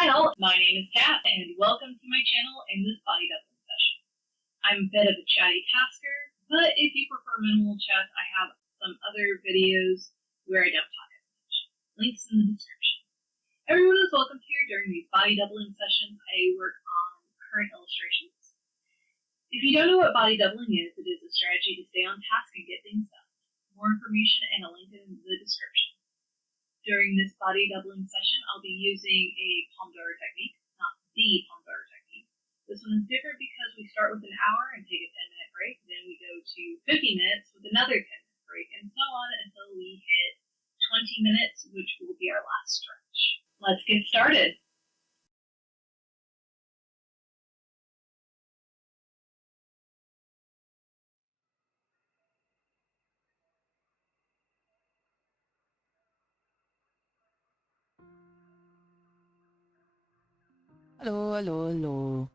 Hi all, my name is Kat, and welcome to my channel in this body doubling session. I'm a bit of a chatty tasker, but if you prefer minimal chat, I have some other videos where I don't talk as much. Links in the description. Everyone is welcome here during these body doubling sessions. I work on current illustrations. If you don't know what body doubling is, it is a strategy to stay on task and get things done. More information and a link in the description. During this body doubling session, I'll be using a Pomodoro technique, not the Pomodoro technique. This one is different because we start with an hour and take a 10-minute break, then we go to 50 minutes with another 10-minute break, and so on until we hit 20 minutes, which will be our last stretch. Let's get started. Hello, hello, hello.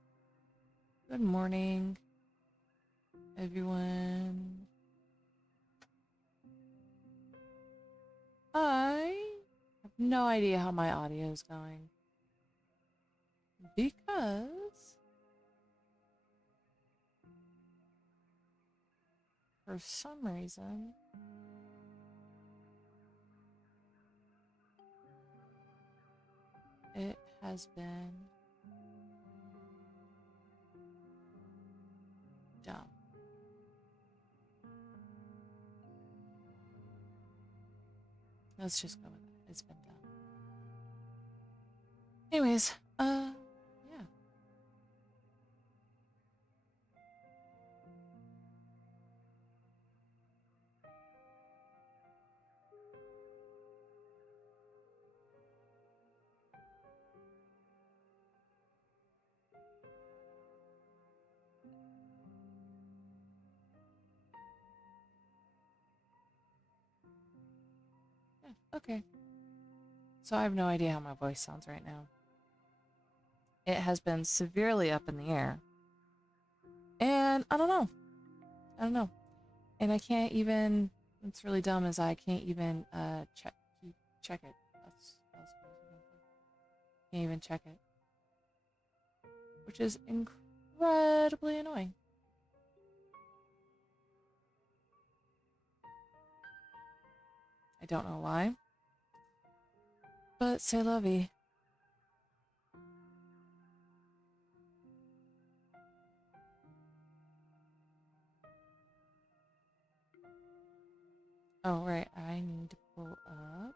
Good morning, everyone. I have no idea how my audio is going because for some reason it has been dumb. Let's just go with it. It's been dumb. Anyways, yeah. Okay. So I have no idea how my voice sounds right now. It has been severely up in the air. And I don't know. And I can't even, what's really dumb is I can't even check it. Can't even check it. Which is incredibly annoying. I don't know why. But c'est la vie. Oh, right. I need to pull up.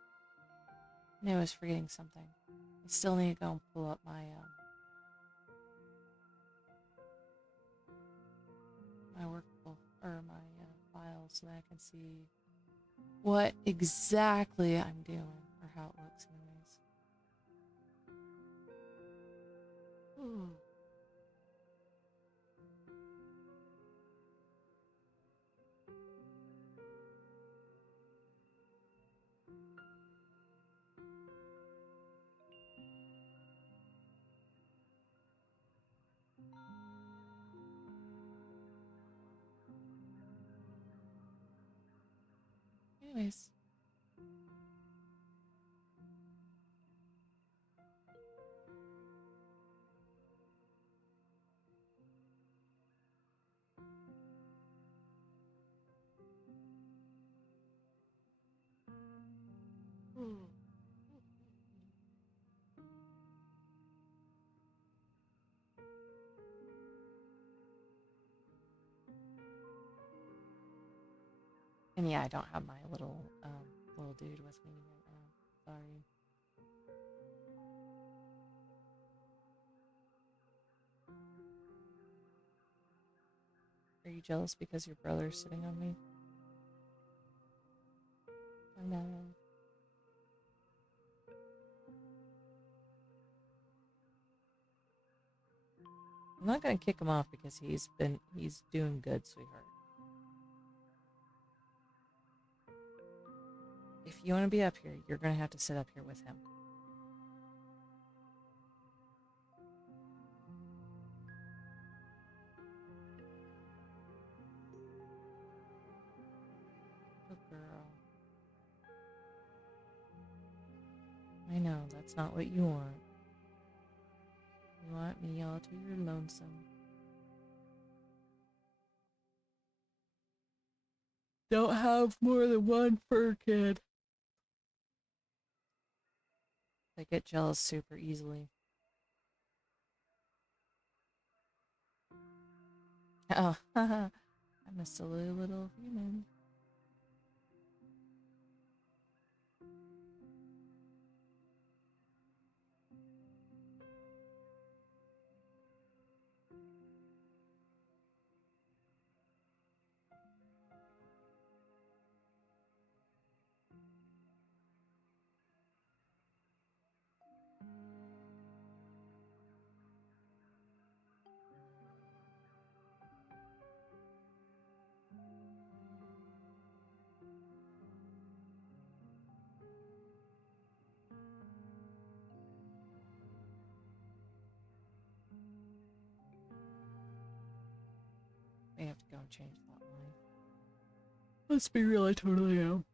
No, I was forgetting something. I still need to go and pull up my my workbook or my files so that I can see what exactly I'm doing or how it looks anyways. Ooh. Anyways. Ooh. And yeah, I don't have my little dude with me right now. Sorry. Are you jealous because your brother's sitting on me? Oh no. I'm not gonna kick him off because he's doing good, sweetheart. If you want to be up here, you're gonna have to sit up here with him. Good girl. I know, that's not what you want. You want me all to your lonesome. Don't have more than one fur kid. They get jealous super easily. Oh, I'm a silly little human. We have to go and change that line. Let's be real, I totally am.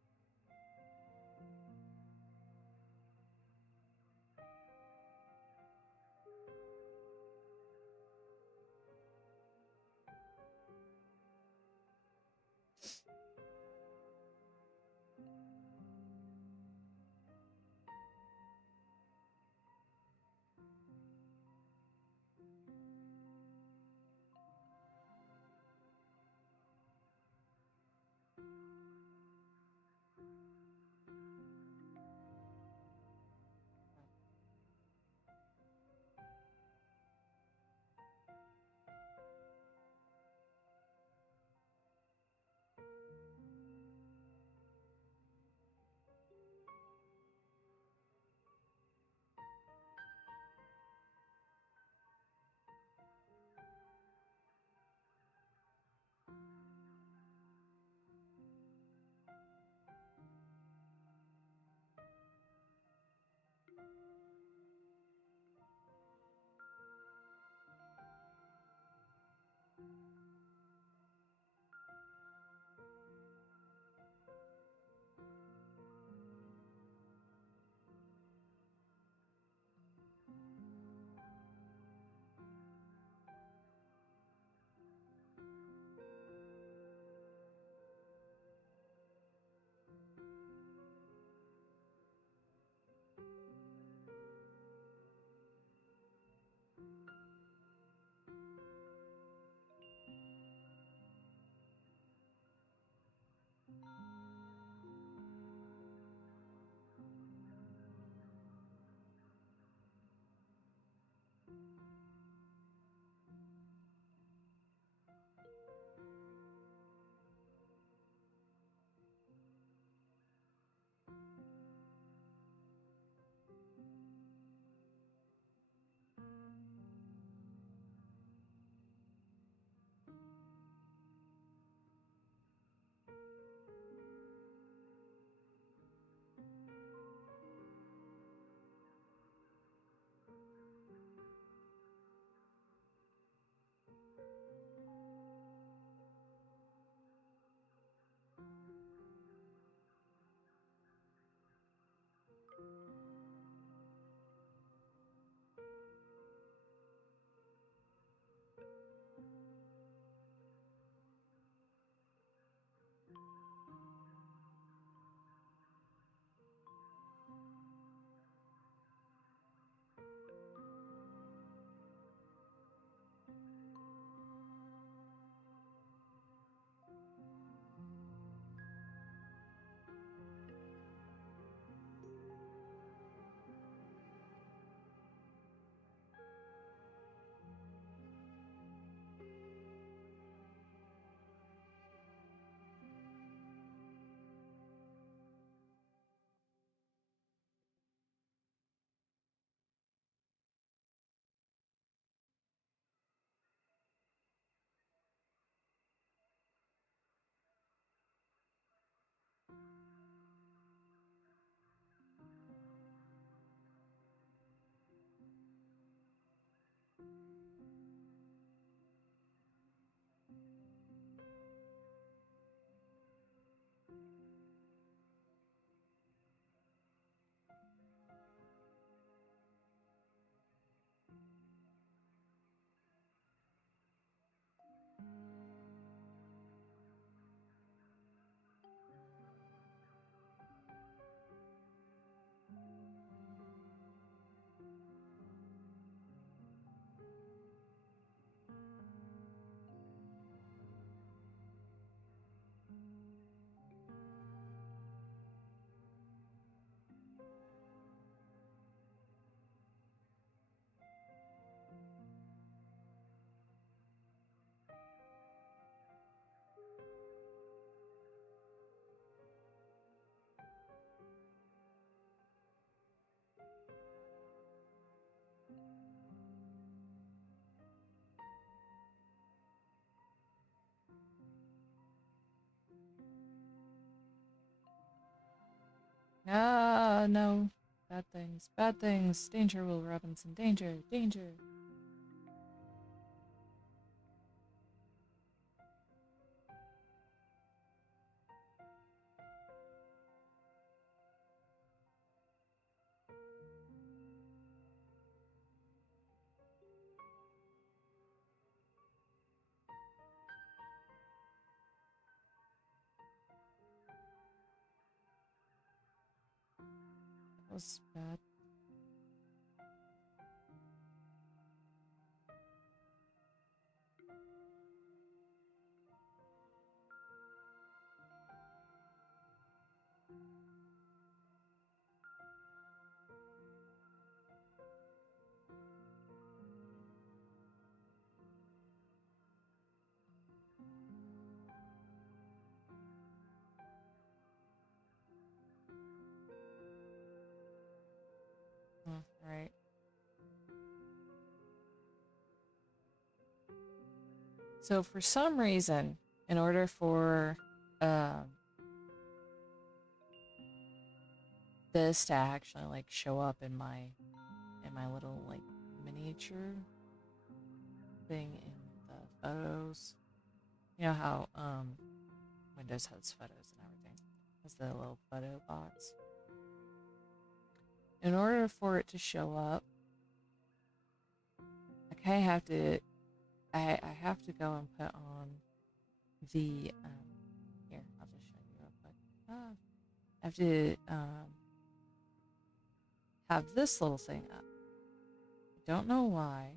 Ah, no. Bad things. Bad things. Danger, Will Robinson. Danger. Danger. That was bad. Alright. So for some reason, in order for this to actually like show up in my little like miniature thing in the photos, you know how Windows has photos and everything, has the little photo box. In order for it to show up, I kind of have to I have to go and put on the here, I'll just show you real quick. I have to have this little thing up. I don't know why,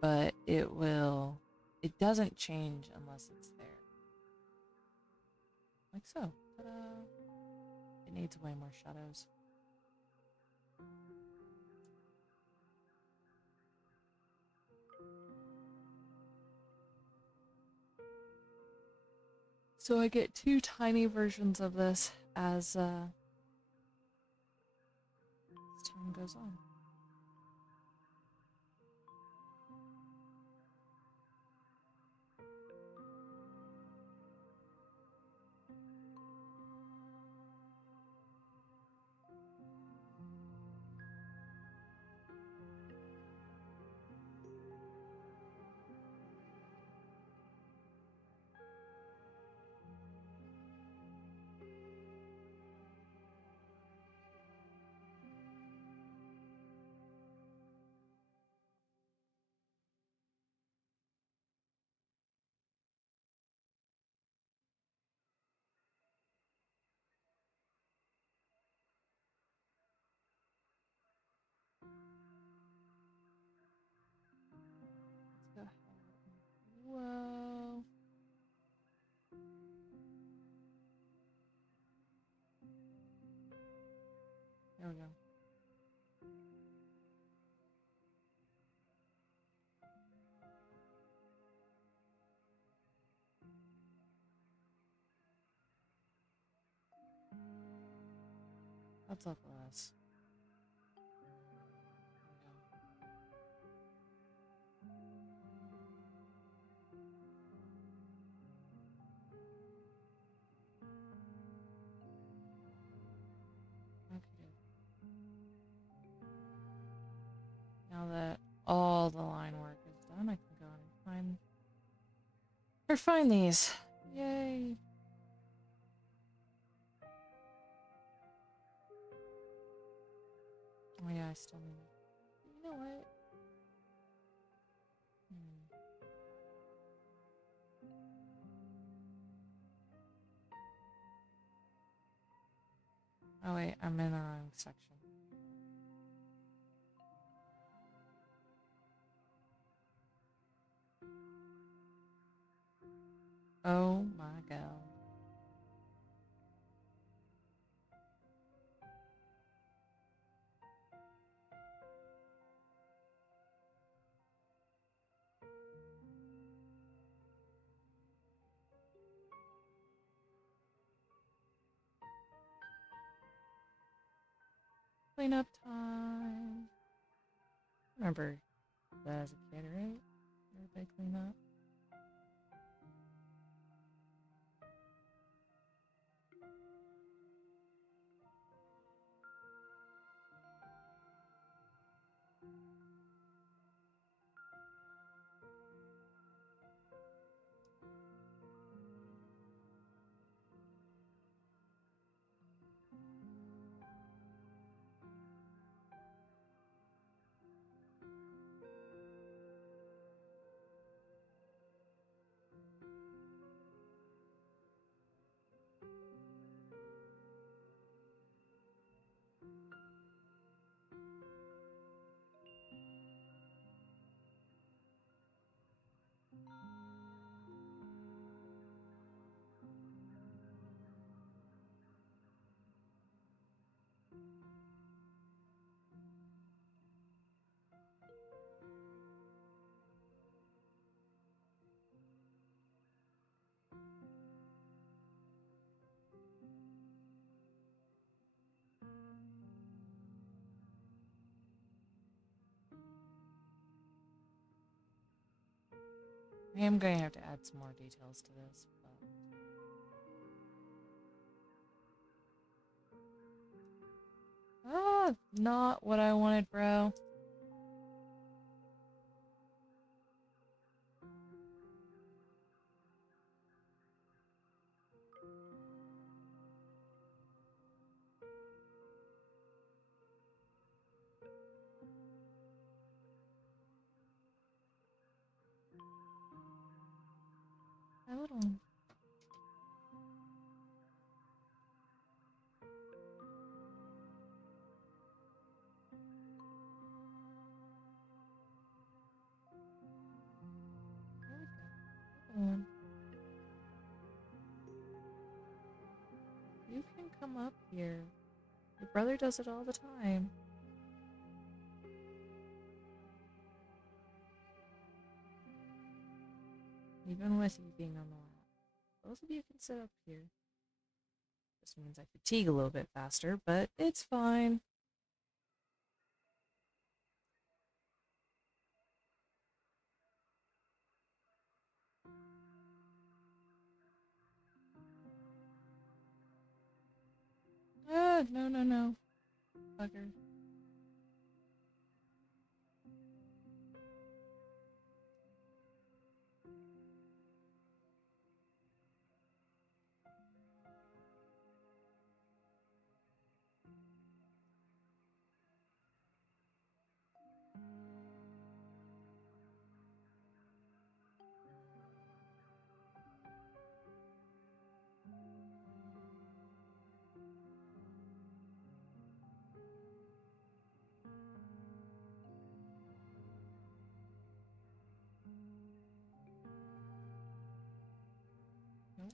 but it doesn't change unless it's there. Like so. Ta-da! It needs way more shadows. So I get two tiny versions of this as time goes on. Let's go ahead. Whoa. There we go. Let's look at this. Okay. Now that all the line work is done, I can go and find these. Yay! Oh yeah, I still need. You know what? Oh wait, I'm in the wrong section. Oh my god. Cleanup time. Remember that as a kid, right? Everybody clean up. I am going to have to add some more details to this, but... Ah, not what I wanted, bro. My little one. There we go. Little one. You can come up here. Your brother does it all the time. Even with you being on the lap. Both of you can sit up here. This means I fatigue a little bit faster, but it's fine. Ah, no, no, no. Bugger. Nope.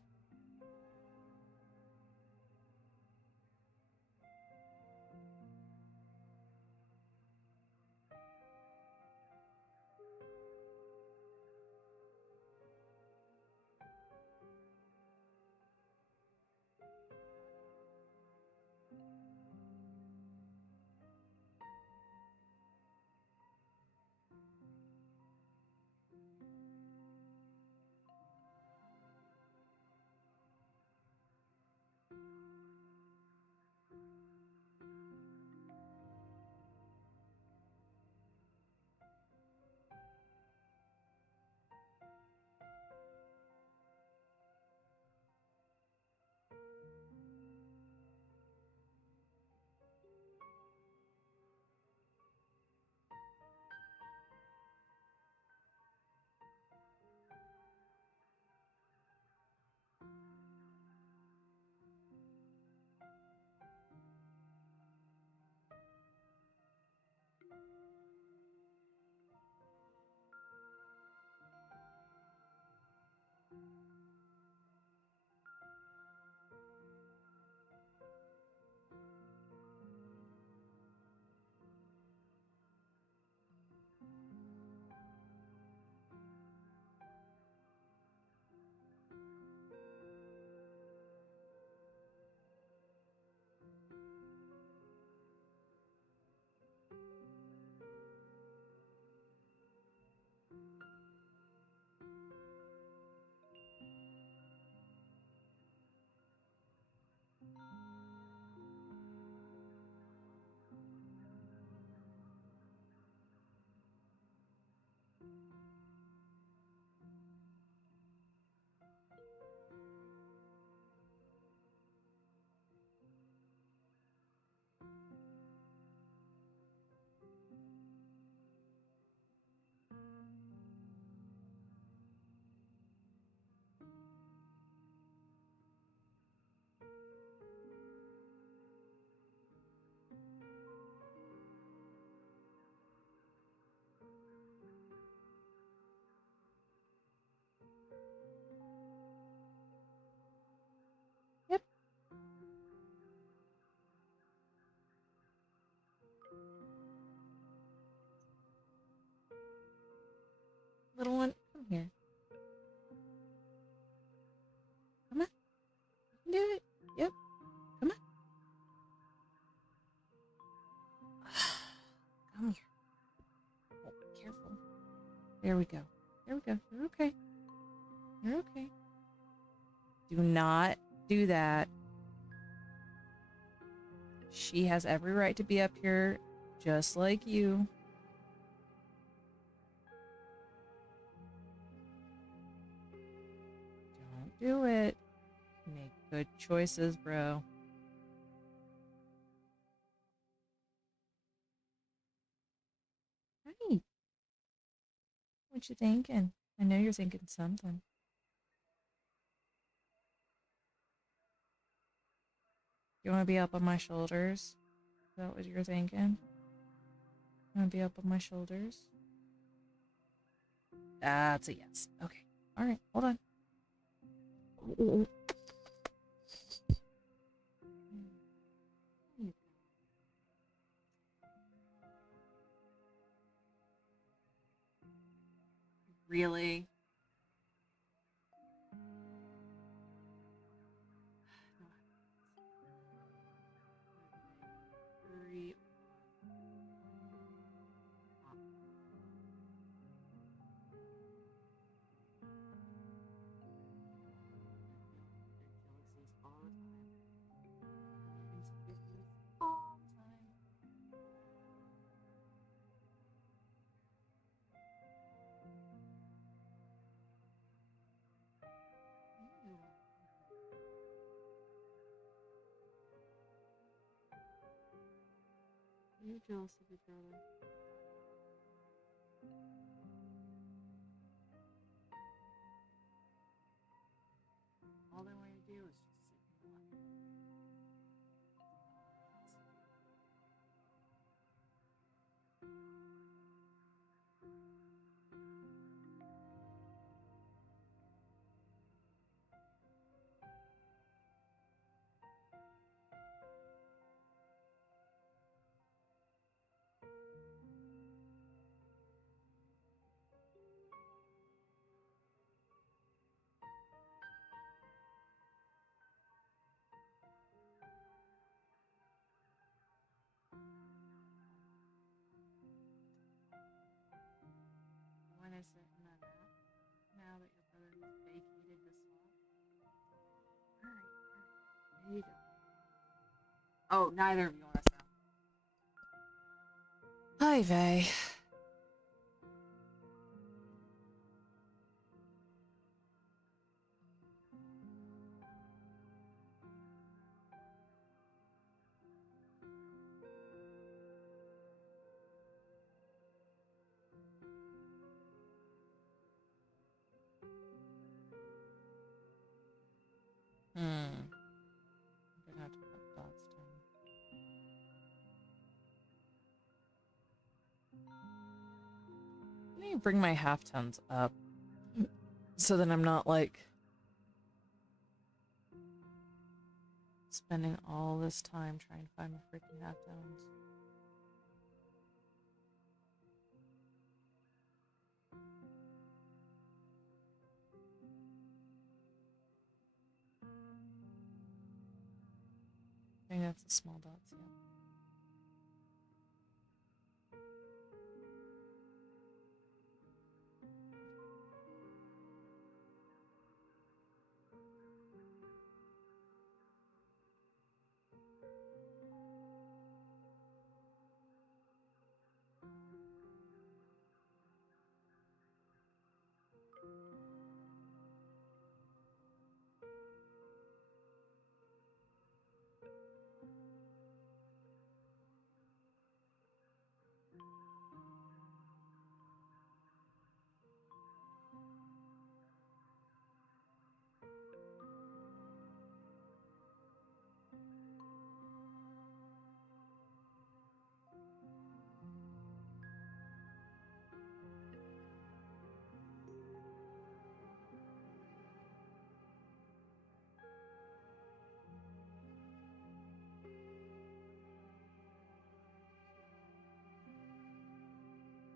Yep. Little one, come here. Come on. You can do it. Yep. Come on. Come here. Oh, careful. There we go. There we go. You're okay. You're okay. Do not do that. She has every right to be up here, just like you. Don't do it. Make good choices, bro. Hi. What you thinking? I know you're thinking something. You want to be up on my shoulders? Is that what you're thinking? You want to be up on my shoulders? That's a yes. Okay. All right. Hold on. Really? Hurry. All the time. You're jealous of your brother. All they want you to do is just sit and relax. You want to sit in that nap now that your brother has vacated the spot? Alright, there you go. Oh, neither of you want to sit. Hi, Vay. I'm gonna have to put dots down. I need to bring my halftones up so that I'm not like spending all this time trying to find my freaking halftones. I think that's the small dots, yeah.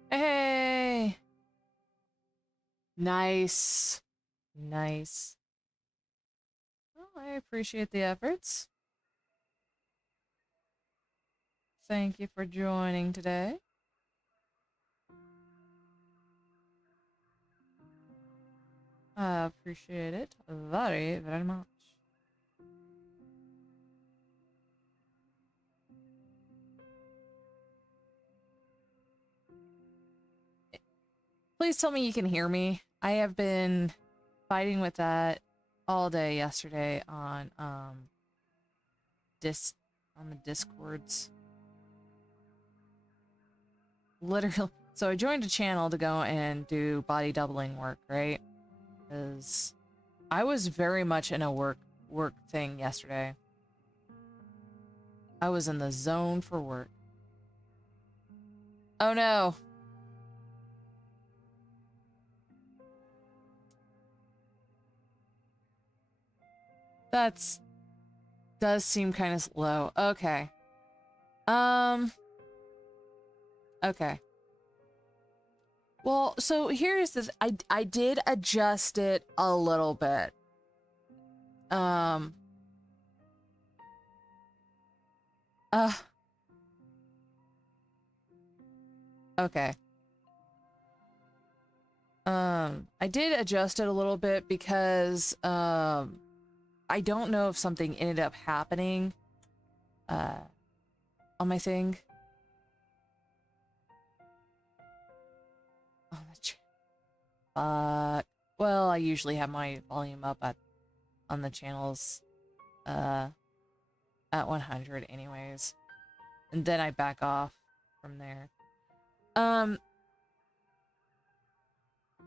Hey! Nice. Nice. Well, I appreciate the efforts. Thank you for joining today. I appreciate it very, very much. Please tell me you can hear me. I have been fighting with that all day yesterday on the Discords. Literally, so I joined a channel to go and do body doubling work, right? Because I was very much in a work thing yesterday. I was in the zone for work. Oh no. Does seem kind of slow. Okay. Okay. Well, so here's this. I did adjust it a little bit. Uh. Okay. I did adjust it a little bit because, I don't know if something ended up happening, on my thing. Oh, well, I usually have my volume up on the channels, at 100 anyways. And then I back off from there.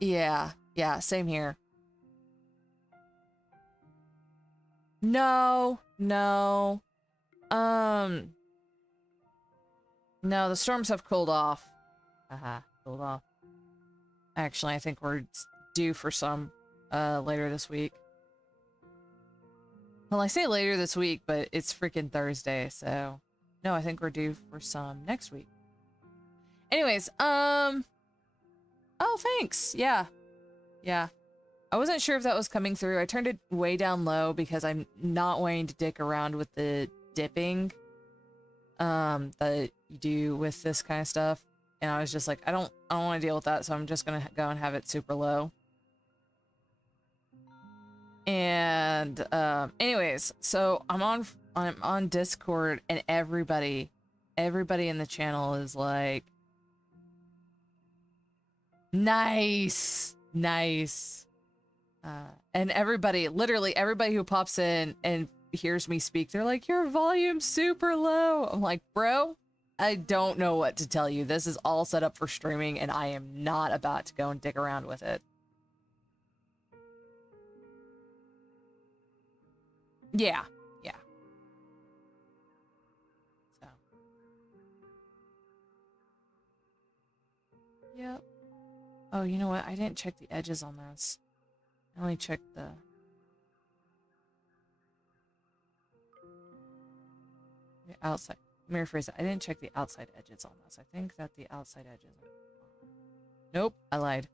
Yeah, same here. No. No, the storms have cooled off. Cooled off. Actually, I think we're due for some, later this week. Well, I say later this week, but it's freaking Thursday, so... No, I think we're due for some next week. Anyways, oh, thanks! Yeah. I wasn't sure if that was coming through. I turned it way down low because I'm not wanting to dick around with the dipping, that you do with this kind of stuff. And I was just like, I don't want to deal with that, so I'm just gonna go and have it super low. And anyways, so I'm on Discord, and everybody in the channel is like, nice. And literally everybody who pops in and hears me speak, they're like, your volume's super low. I'm like, bro, I don't know what to tell you. This is all set up for streaming, and I am not about to go and dick around with it. Yeah. So. Yep. Oh, you know what? I didn't check the edges on this. I only checked the... outside. Let me rephrase it. I didn't check the outside edges on this. I think that the outside edges are... Nope, I lied.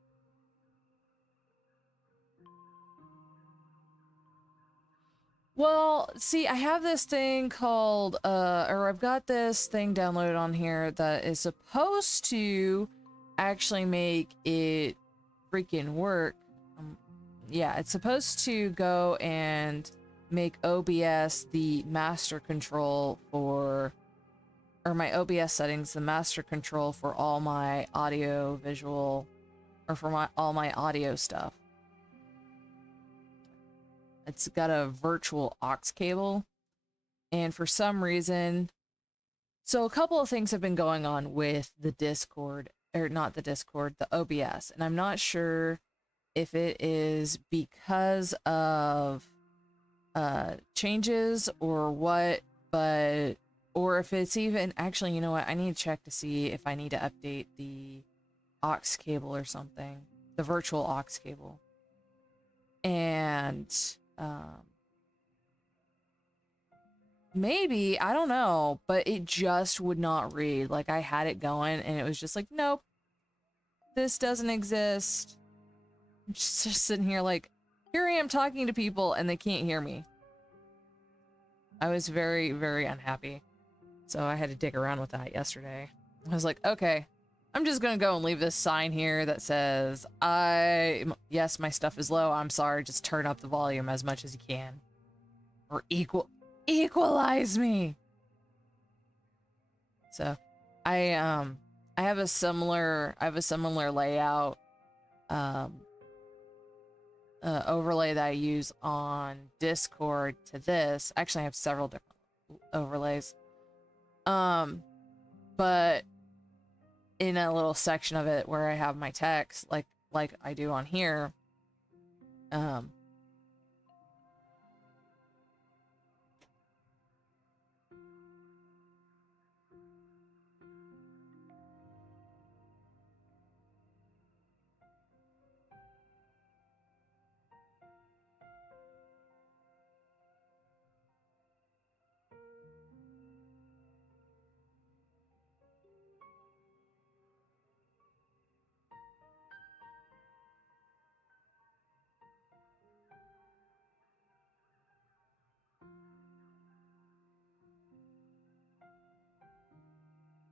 Well, see, I have this thing called, or I've got this thing downloaded on here that is supposed to actually make it freaking work. Yeah, it's supposed to go and make OBS the master control for, or my OBS settings the master control for all my audio, visual, or for all my audio stuff. It's got a virtual aux cable, and for some reason, so a couple of things have been going on with the Discord, or not the Discord, the OBS, and I'm not sure if it is because of changes or what, but, or if it's even, actually, you know what, I need to check to see if I need to update the aux cable or something, the virtual aux cable. And maybe, I don't know, but it just would not read. Like, I had it going and it was just like, nope, this doesn't exist. I'm just sitting here like, here I am talking to people and they can't hear me. I was very, very unhappy. So I had to dig around with that yesterday. I was like, okay, I'm just gonna go and leave this sign here that says, yes, my stuff is low. I'm sorry. Just turn up the volume as much as you can. Or equalize me. So I have a similar layout overlay that I use on Discord to this. Actually, I have several different overlays. But in a little section of it where I have my text, like I do on here,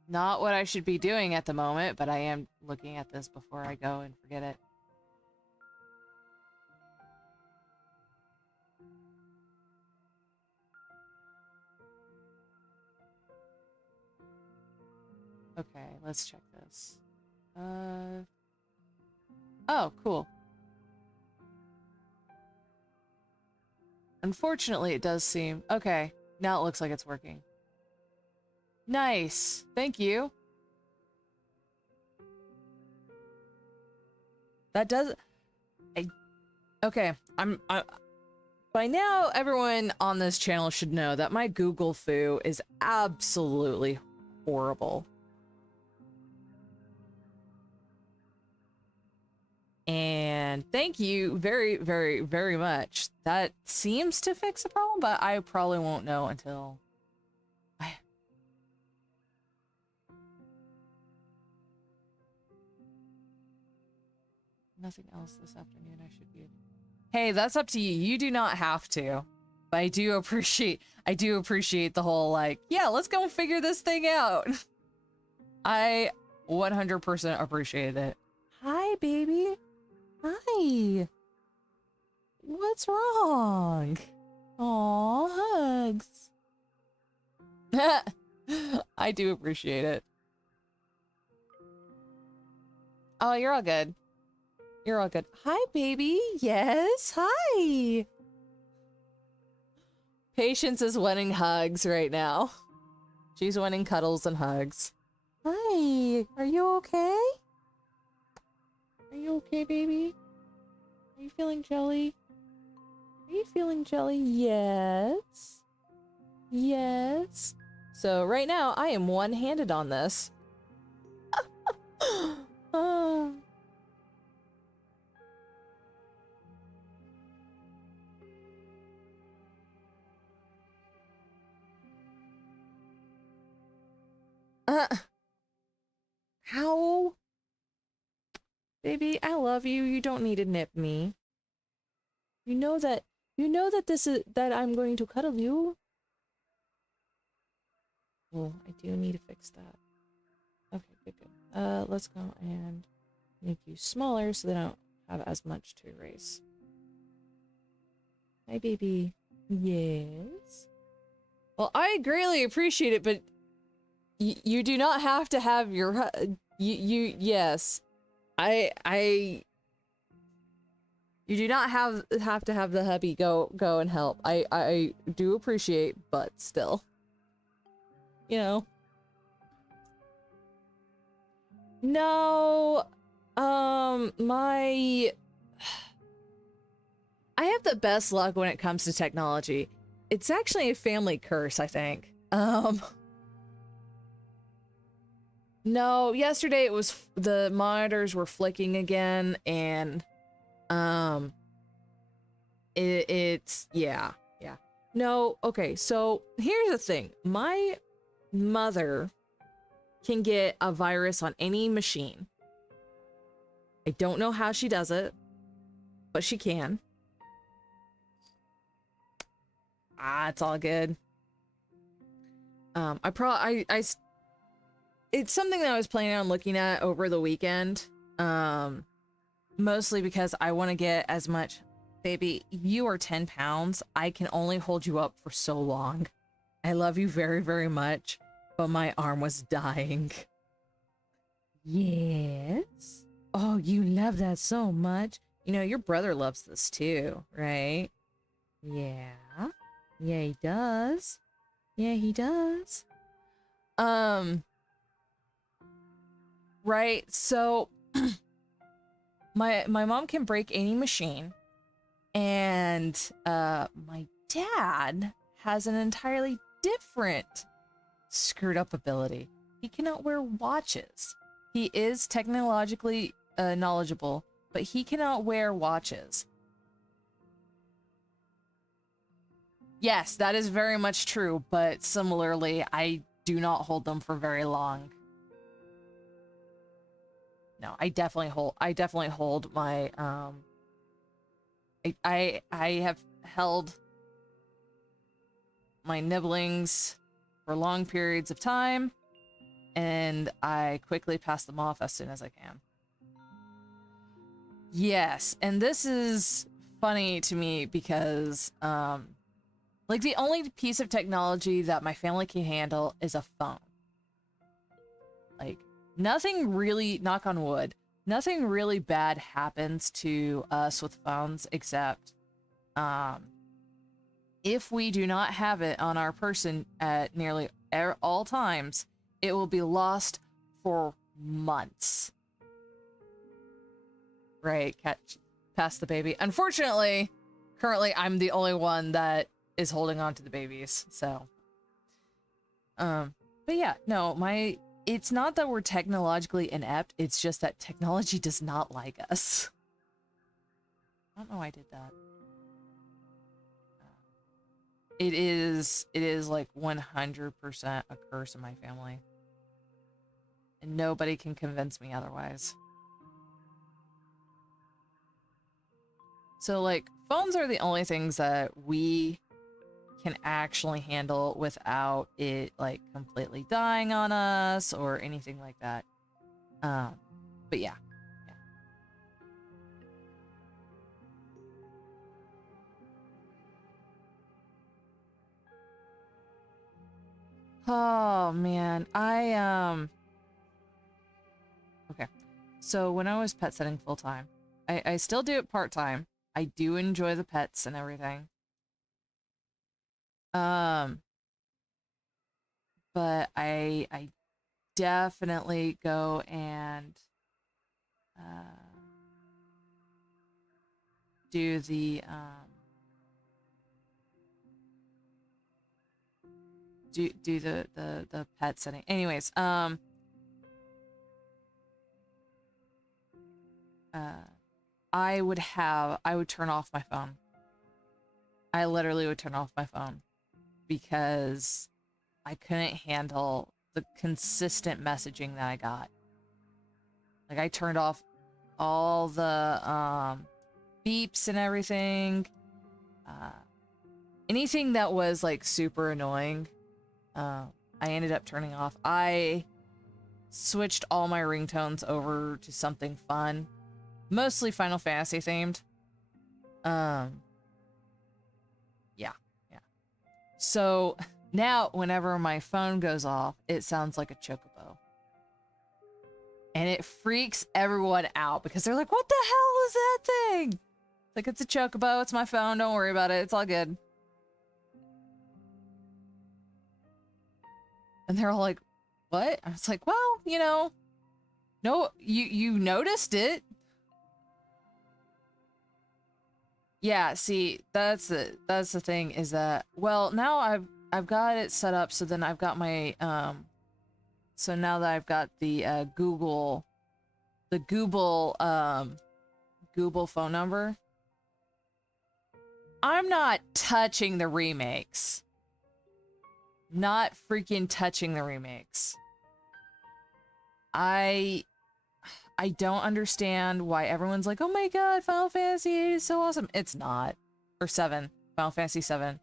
not what I should be doing at the moment, but I am looking at this before I go and forget it. Okay, let's check this. Oh, cool. Unfortunately, it does seem... Okay, now it looks like it's working. Nice. Thank you. That does... Okay, by now, everyone on this channel should know that my Google foo is absolutely horrible. And thank you very, very, very much. That seems to fix the problem, but I probably won't know until... Nothing else this afternoon I should be... Hey, that's up to you. You do not have to. But I do appreciate the whole, like, yeah, let's go and figure this thing out. I 100% appreciate it. Hi, baby. Hi. What's wrong? Aw, hugs. I do appreciate it. Oh, you're all good. You're all good. Hi, baby. Yes, hi. Patience is wanting hugs right now. She's wanting cuddles and hugs. Hi. Are you okay? Are you okay, baby? Are you feeling jelly? Are you feeling jelly? Yes. Yes. So right now, I am one-handed on this. How? Baby, I love you. You don't need to nip me. You know that that I'm going to cuddle you. Well, I do need to fix that. Okay, good, good. Let's go and make you smaller so they don't have as much to erase. Hi, baby. Yes. Well, I greatly appreciate it, but you do not have to have your yes. You do not have to have the hubby go and help. I do appreciate, but still. You know. No, I have the best luck when it comes to technology. It's actually a family curse, I think. No, yesterday it was the monitors were flicking again, and it's yeah. No, okay, so here's the thing. My mother can get a virus on any machine. I don't know how she does it, but she can. It's all good. it's something that I was planning on looking at over the weekend. Mostly because I want to get as much. Baby, you are 10 pounds. I can only hold you up for so long. I love you very, very much, but my arm was dying. Yes. Oh, you love that so much. You know, your brother loves this too, right? Yeah. Yeah, he does. Yeah, he does. Right. So my mom can break any machine, and my dad has an entirely different screwed up ability. He cannot wear watches. He is technologically knowledgeable, but he cannot wear watches. Yes, that is very much true, but similarly, I do not hold them for very long. No, I definitely hold my I have held my nibblings for long periods of time, and I quickly pass them off as soon as I can. Yes, and this is funny to me because like the only piece of technology that my family can handle is a phone. Like nothing really, knock on wood, nothing really bad happens to us with phones except if we do not have it on our person at nearly all times, it will be lost for months. Right, catch, pass the baby. Unfortunately, currently I'm the only one that is holding on to the babies, so. But yeah, no, it's not that we're technologically inept, it's just that technology does not like us. I don't know why I did that. It is like 100% a curse in my family. And nobody can convince me otherwise. So like, phones are the only things that we can actually handle without it like completely dying on us or anything like that. But yeah. Oh man, okay. So when I was pet sitting full time, I still do it part time. I do enjoy the pets and everything. But I definitely go and do the do the pet setting. Anyways, I would turn off my phone. I literally would turn off my phone because I couldn't handle the consistent messaging that I got. Like I turned off all the beeps and everything. Anything that was like super annoying, I ended up turning off. I switched all my ringtones over to something fun, mostly Final Fantasy themed. Yeah. So now whenever my phone goes off, it sounds like a chocobo. And it freaks everyone out because they're like, what the hell is that thing? Like, it's a chocobo, it's my phone, don't worry about it, it's all good. And they're all like, what? I was like, well, you know, no, you noticed it. Yeah, see, that's the thing is that, well, now I've got it set up so then I've got my so now that I've got the Google Google phone number, I'm not touching the remakes. Not freaking touching the remakes. I don't understand why everyone's like, oh my god, Final Fantasy 8 is so awesome. It's not. Or 7. Final Fantasy 7.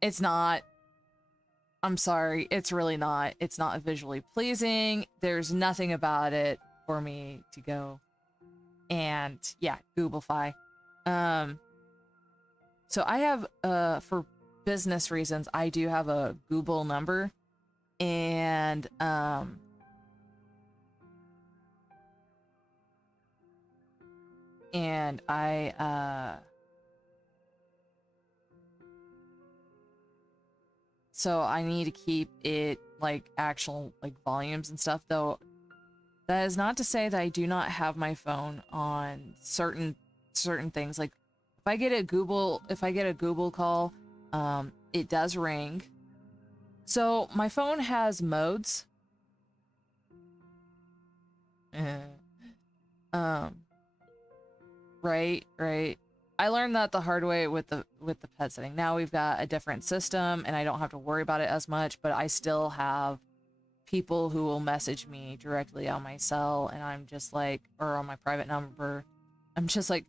It's not. I'm sorry, it's really not. It's not visually pleasing. There's nothing about it for me to go and yeah, Googlefy. So I have for business reasons, I do have a Google number, and I so I need to keep it like actual like volumes and stuff, though. That is not to say that I do not have my phone on certain things. Like if I get a Google call, it does ring. So my phone has modes. Right. I learned that the hard way with the pet setting. Now we've got a different system and I don't have to worry about it as much, but I still have people who will message me directly on my cell, and I'm just like, or on my private number. I'm just like,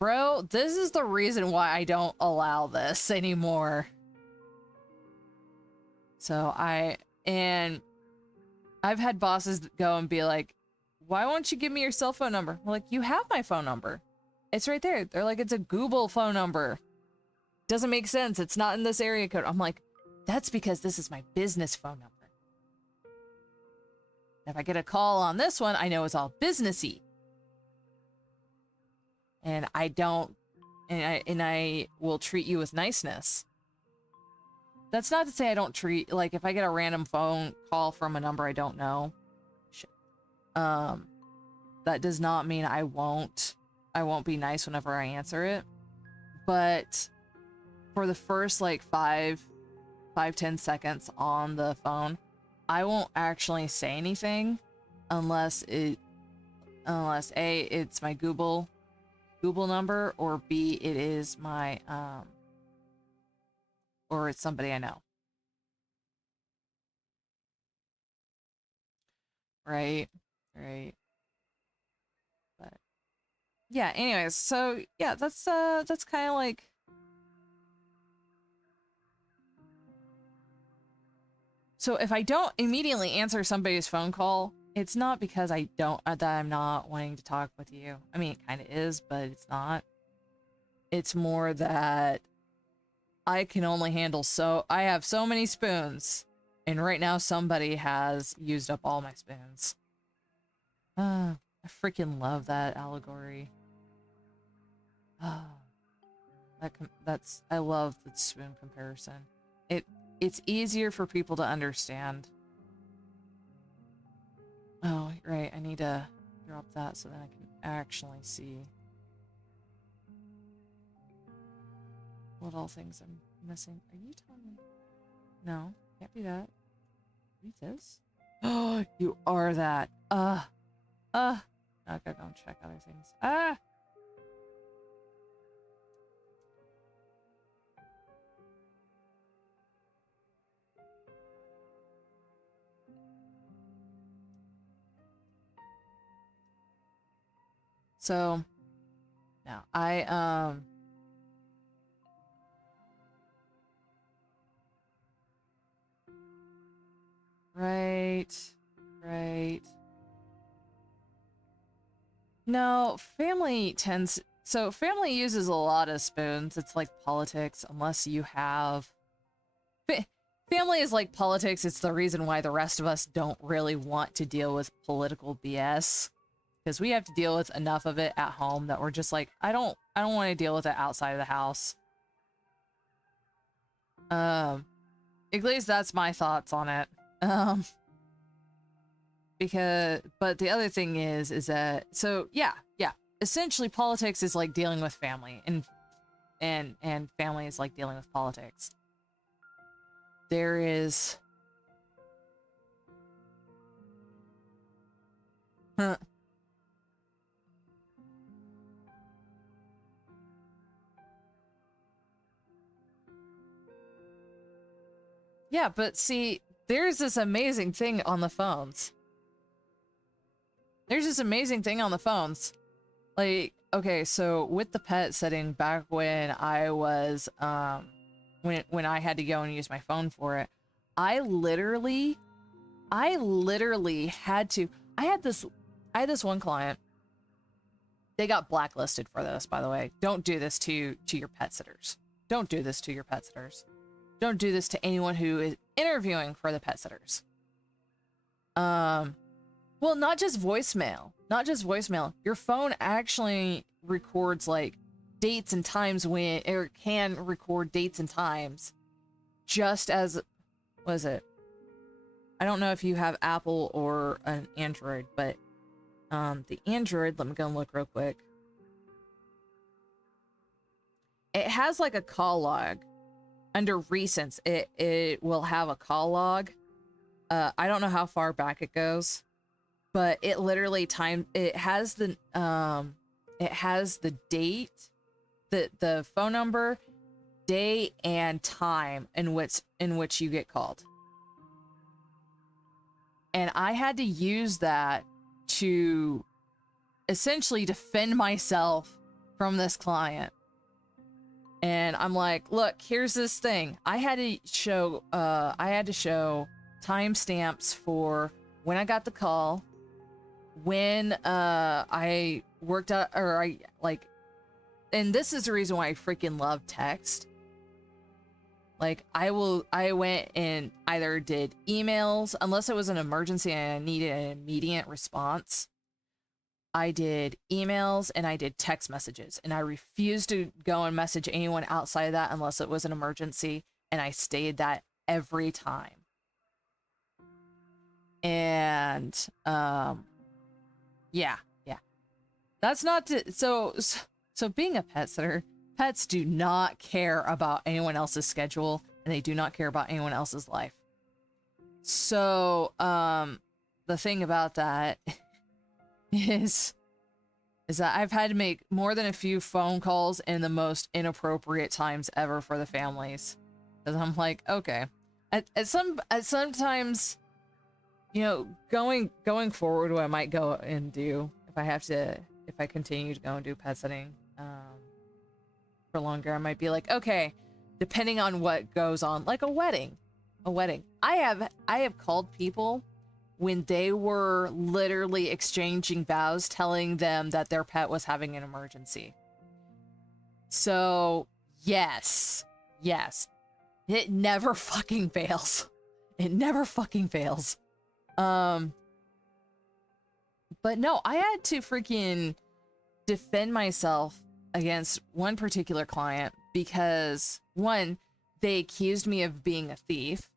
bro, this is the reason why I don't allow this anymore. So I've had bosses go and be like, why won't you give me your cell phone number? I'm like, you have my phone number. It's right there. They're like, it's a Google phone number. Doesn't make sense. It's not in this area code. I'm like, that's because this is my business phone number. If I get a call on this one, I know it's all businessy. And I don't, and I will treat you with niceness. That's not to say I don't treat, like if I get a random phone call from a number I don't know, that does not mean I won't be nice whenever I answer it. But for the first like 5-10 seconds on the phone, I won't actually say anything unless A, it's my Google number, or B, it is my or it's somebody I know. Right. But yeah, anyways, so yeah, that's kind of like, so if I don't immediately answer somebody's phone call, it's not because that I'm not wanting to talk with you. I mean, it kind of is, but it's not. It's more that I can only handle I have so many spoons, and right now somebody has used up all my spoons. I freaking love that allegory. I love the spoon comparison. It's easier for people to understand. Oh, right, I need to drop that so that I can actually see what all things I'm missing. Are you telling me? No, can't be that. Read this? Oh, you are that. I gotta go and check other things. So now right. No, family uses a lot of spoons. It's like politics, unless you have family is like politics. It's the reason why the rest of us don't really want to deal with political BS, because we have to deal with enough of it at home that we're just like, I don't want to deal with it outside of the house. At least that's my thoughts on it. But the other thing is that, so yeah, essentially politics is like dealing with family, and family is like dealing with politics. There is yeah, but see, there's this amazing thing on the phones. Like, okay, so with the pet setting, back when I was when I had to go and use my phone for it. I literally had to. I had this one client. They got blacklisted for this, by the way. Don't do this to your pet sitters. Don't do this to your pet sitters. Don't do this to anyone who is interviewing for the pet sitters. Well, not just voicemail. Not just voicemail. Your phone actually records like dates and times when, or can record dates and times just as, what is it? I don't know if you have Apple or an Android, but the Android, let me go and look real quick. It has like a call log. Under recents, it will have a call log. I don't know how far back it goes, but it literally it has the date, the phone number, day, and time in which you get called. And I had to use that to essentially defend myself from this client. And I'm like, look, here's this thing. I had to show timestamps for when I got the call, when I worked out, or I like, and this is the reason why I freaking love text. Like, I went and either did emails, unless it was an emergency and I needed an immediate response. I did emails and I did text messages, and I refused to go and message anyone outside of that unless it was an emergency, and I stayed that every time. And yeah. That's not to, so being a pet sitter, pets do not care about anyone else's schedule, and they do not care about anyone else's life. So the thing about that is that I've had to make more than a few phone calls in the most inappropriate times ever for the families. Because I'm like, okay. At sometimes, you know, going forward, what I might go and do if I continue to go and do pet sitting for longer, I might be like, okay, depending on what goes on, like a wedding. I have called people when they were literally exchanging vows, telling them that their pet was having an emergency. So, yes. It never fucking fails. It never fucking fails. But no, I had to freaking defend myself against one particular client because, one, they accused me of being a thief.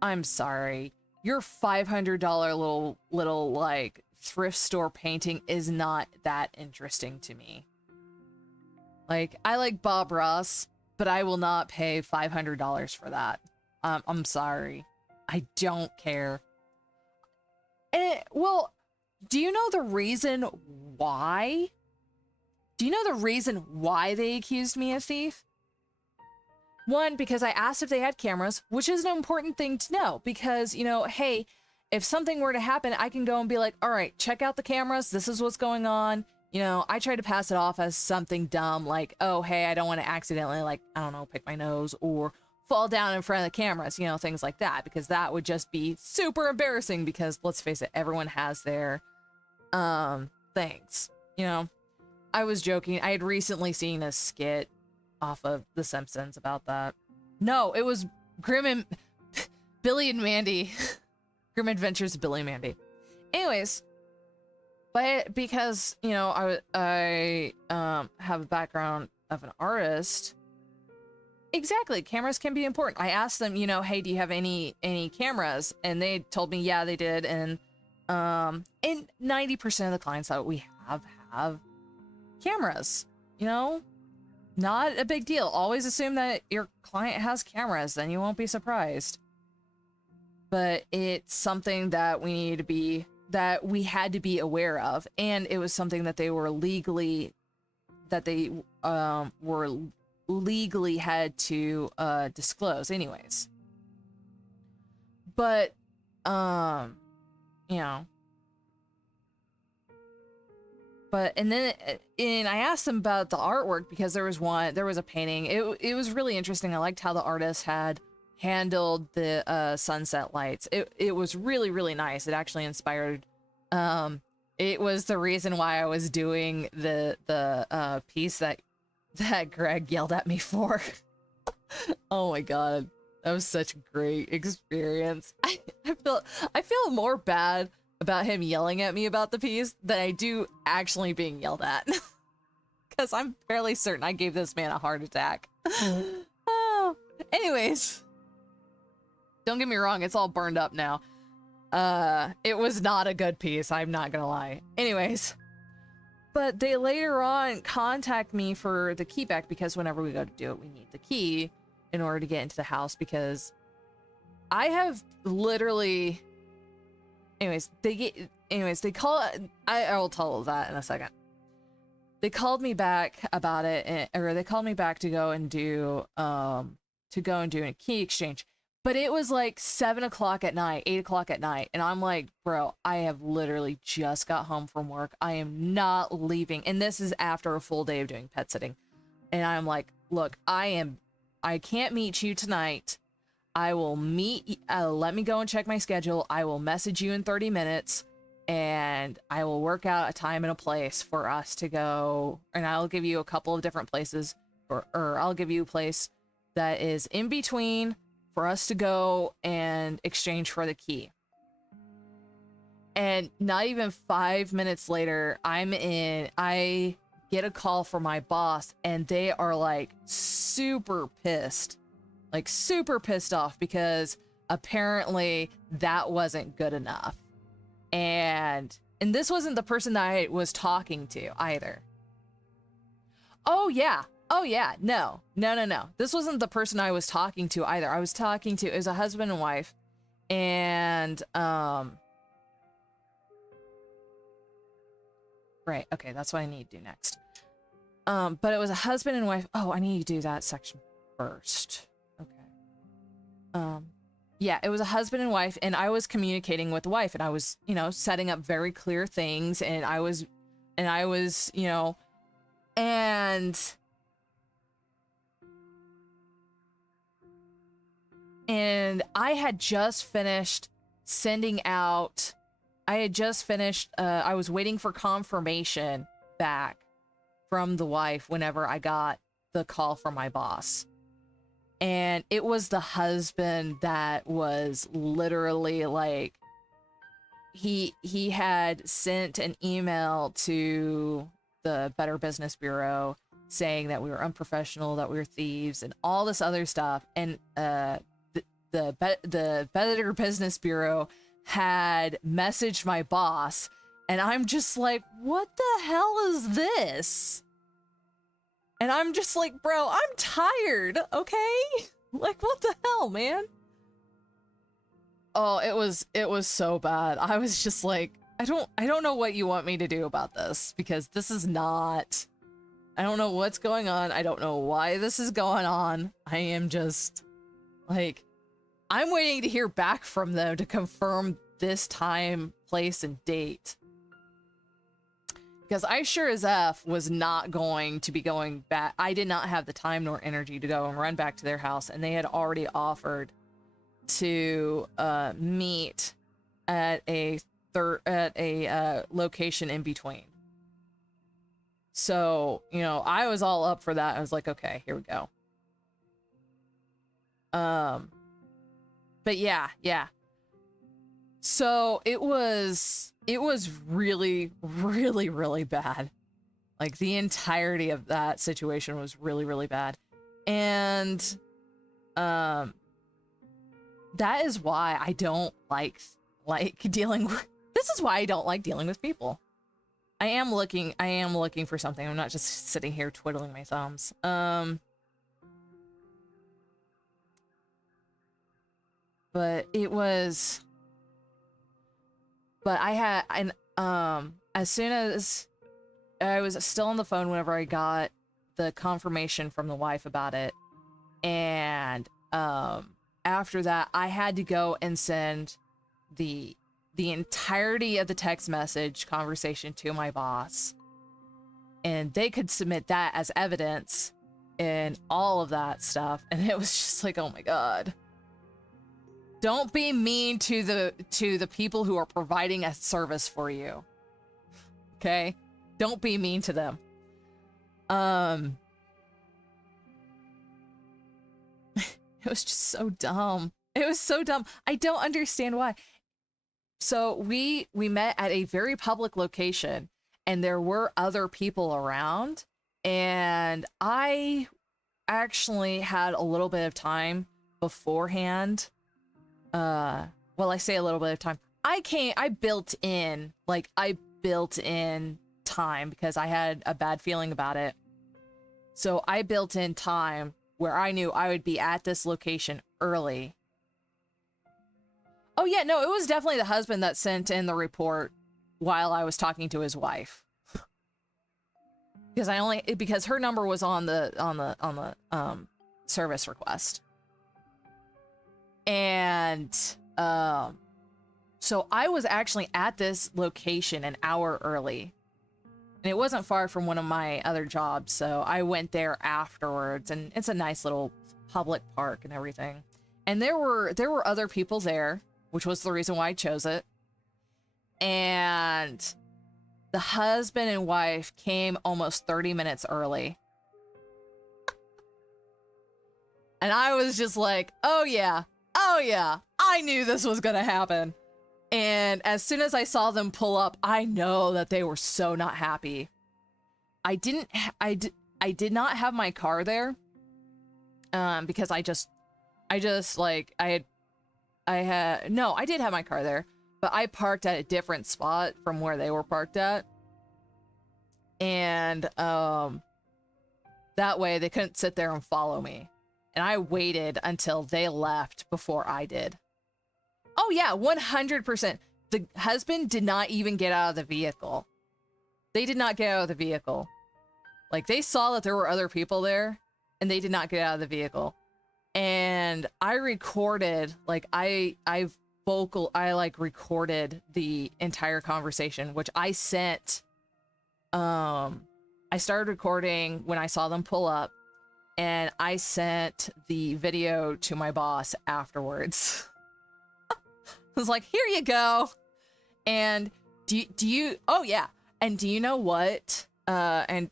I'm sorry. Your $500 little like thrift store painting is not that interesting to me. Like, I like Bob Ross, but I will not pay $500 for that. I'm sorry. I don't care. Well, do you know the reason why? Do you know the reason why they accused me of thief? One, because I asked if they had cameras, which is an important thing to know because, you know, hey, if something were to happen, I can go and be like, all right, check out the cameras. This is what's going on. You know, I try to pass it off as something dumb like, oh, hey, I don't want to accidentally, like, I don't know, pick my nose or fall down in front of the cameras, you know, things like that, because that would just be super embarrassing because, let's face it, everyone has their things, you know. I was joking. I had recently seen a skit off of The Simpsons about that. No, it was Billy and Mandy. Grim Adventures of Billy and Mandy. Anyways, but because, you know, I have a background of an artist. Exactly, cameras can be important. I asked them, you know, hey, do you have any cameras? And they told me, yeah, they did. And 90% of the clients that we have cameras, you know. Not a big deal. Always assume that your client has cameras, then you won't be surprised. But it's something that we had to be aware of, and it was something that they were legally had to disclose anyways. But you know, and then and I asked him about the artwork because there was a painting. It was really interesting. I liked how the artist had handled the sunset lights. It was really, really nice. It actually inspired. It was the reason why I was doing the piece that Greg yelled at me for. Oh my god, that was such a great experience. I feel more bad about him yelling at me about the piece than I do actually being yelled at. Because I'm fairly certain I gave this man a heart attack. Oh, anyways, don't get me wrong, it's all burned up now. It was not a good piece, I'm not gonna lie. Anyways, but they later on contact me for the key back because whenever we go to do it, we need the key in order to get into the house because I have literally... Anyways, they call... I will tell that in a second. They called me back about it, or they called me back to go and do a key exchange. But it was like 7 o'clock at night, 8 o'clock at night, and I'm like, bro, I have literally just got home from work. I am not leaving, and this is after a full day of doing pet sitting. And I'm like, look, I can't meet you tonight. I will meet, let me go and check my schedule. I will message you in 30 minutes and I will work out a time and a place for us to go. And I'll give you a couple of different places or I'll give you a place that is in between for us to go and exchange for the key. And not even 5 minutes later, I get a call from my boss and they are like super pissed. Like super pissed off because apparently that wasn't good enough. And this wasn't the person that I was talking to either. Oh yeah. No. This wasn't the person I was talking to either. I was talking to, it was a husband and wife. And, right. Okay. That's what I need to do next. But it was a husband and wife. Oh, I need to do that section first. Yeah, it was a husband and wife, and I was communicating with the wife, and I was, setting up very clear things, and I was, and I had just finished sending out, I was waiting for confirmation back from the wife whenever I got the call from my boss. And it was the husband that was literally like, he had sent an email to the Better Business Bureau saying that we were unprofessional, that we were thieves, and all this other stuff. And the Better Business Bureau had messaged my boss, and I'm just like, what the hell is this? And I'm just like, bro, I'm tired, okay? Like, what the hell, man? Oh, it was so bad. I was just like, I don't know what you want me to do about this, because this is not, I don't know what's going on. I don't know why this is going on. I am just like, I'm waiting to hear back from them to confirm this time, place, and date. Because I sure as F was not going to be going back. I did not have the time nor energy to go and run back to their house, and they had already offered to meet at a location in between. So, I was all up for that. I was like, okay, here we go. But yeah. So it was really, really, really bad. Like, the entirety of that situation was really, really bad. And that is why I don't like dealing with, this is why I don't like dealing with people. I am looking for something. I'm not just sitting here twiddling my thumbs. But it was, but I had, and as soon as I was still on the phone whenever I got the confirmation from the wife about it, and after that I had to go and send the entirety of the text message conversation to my boss, and they could submit that as evidence and all of that stuff. And it was just like, oh my God. Don't be mean to the people who are providing a service for you. Okay? Don't be mean to them. It was just so dumb. It was so dumb. I don't understand why. So we met at a very public location, and there were other people around, and I actually had a little bit of time beforehand. Well, I say a little bit of time. I built in time because I had a bad feeling about it. So I built in time where I knew I would be at this location early. Oh yeah, no, it was definitely the husband that sent in the report while I was talking to his wife. Because her number was on the service request. And so I was actually at this location an hour early. And it wasn't far from one of my other jobs, so I went there afterwards, and it's a nice little public park and everything. And there were other people there, which was the reason why I chose it. And the husband and wife came almost 30 minutes early. And I was just like, oh yeah, I knew this was gonna happen. And as soon as I saw them pull up, I know that they were so not happy. I did not have my car there, because I did have my car there, but I parked at a different spot from where they were parked at. And that way they couldn't sit there and follow me. And I waited until they left before I did. Oh yeah, 100%. The husband did not even get out of the vehicle. They did not get out of the vehicle. Like, they saw that there were other people there, and they did not get out of the vehicle. And I recorded, like, I recorded the entire conversation, which I sent. I started recording when I saw them pull up, and I sent the video to my boss afterwards. I was like, here you go. And do you oh yeah, and do you know what and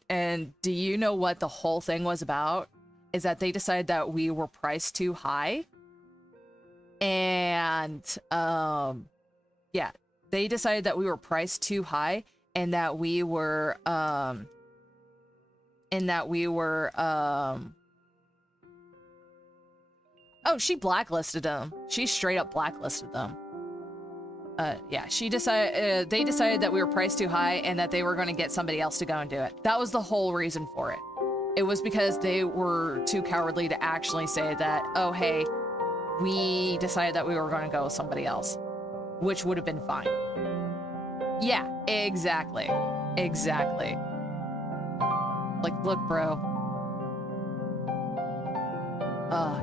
do you know what the whole thing was about? Is that they decided that we were priced too high. And yeah, they decided that we were priced too high, and that we were oh, she blacklisted them. She straight up blacklisted them. Yeah, they decided that we were priced too high and that they were going to get somebody else to go and do it. That was the whole reason for it. It was because they were too cowardly to actually say that, oh, hey, we decided that we were going to go with somebody else, which would have been fine. Yeah, exactly. Exactly. Like, look, bro.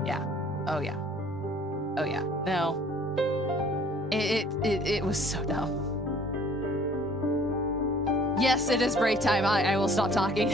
Yeah. Oh, yeah. Oh, yeah. No. It was so dumb. Yes, it is break time. I will stop talking.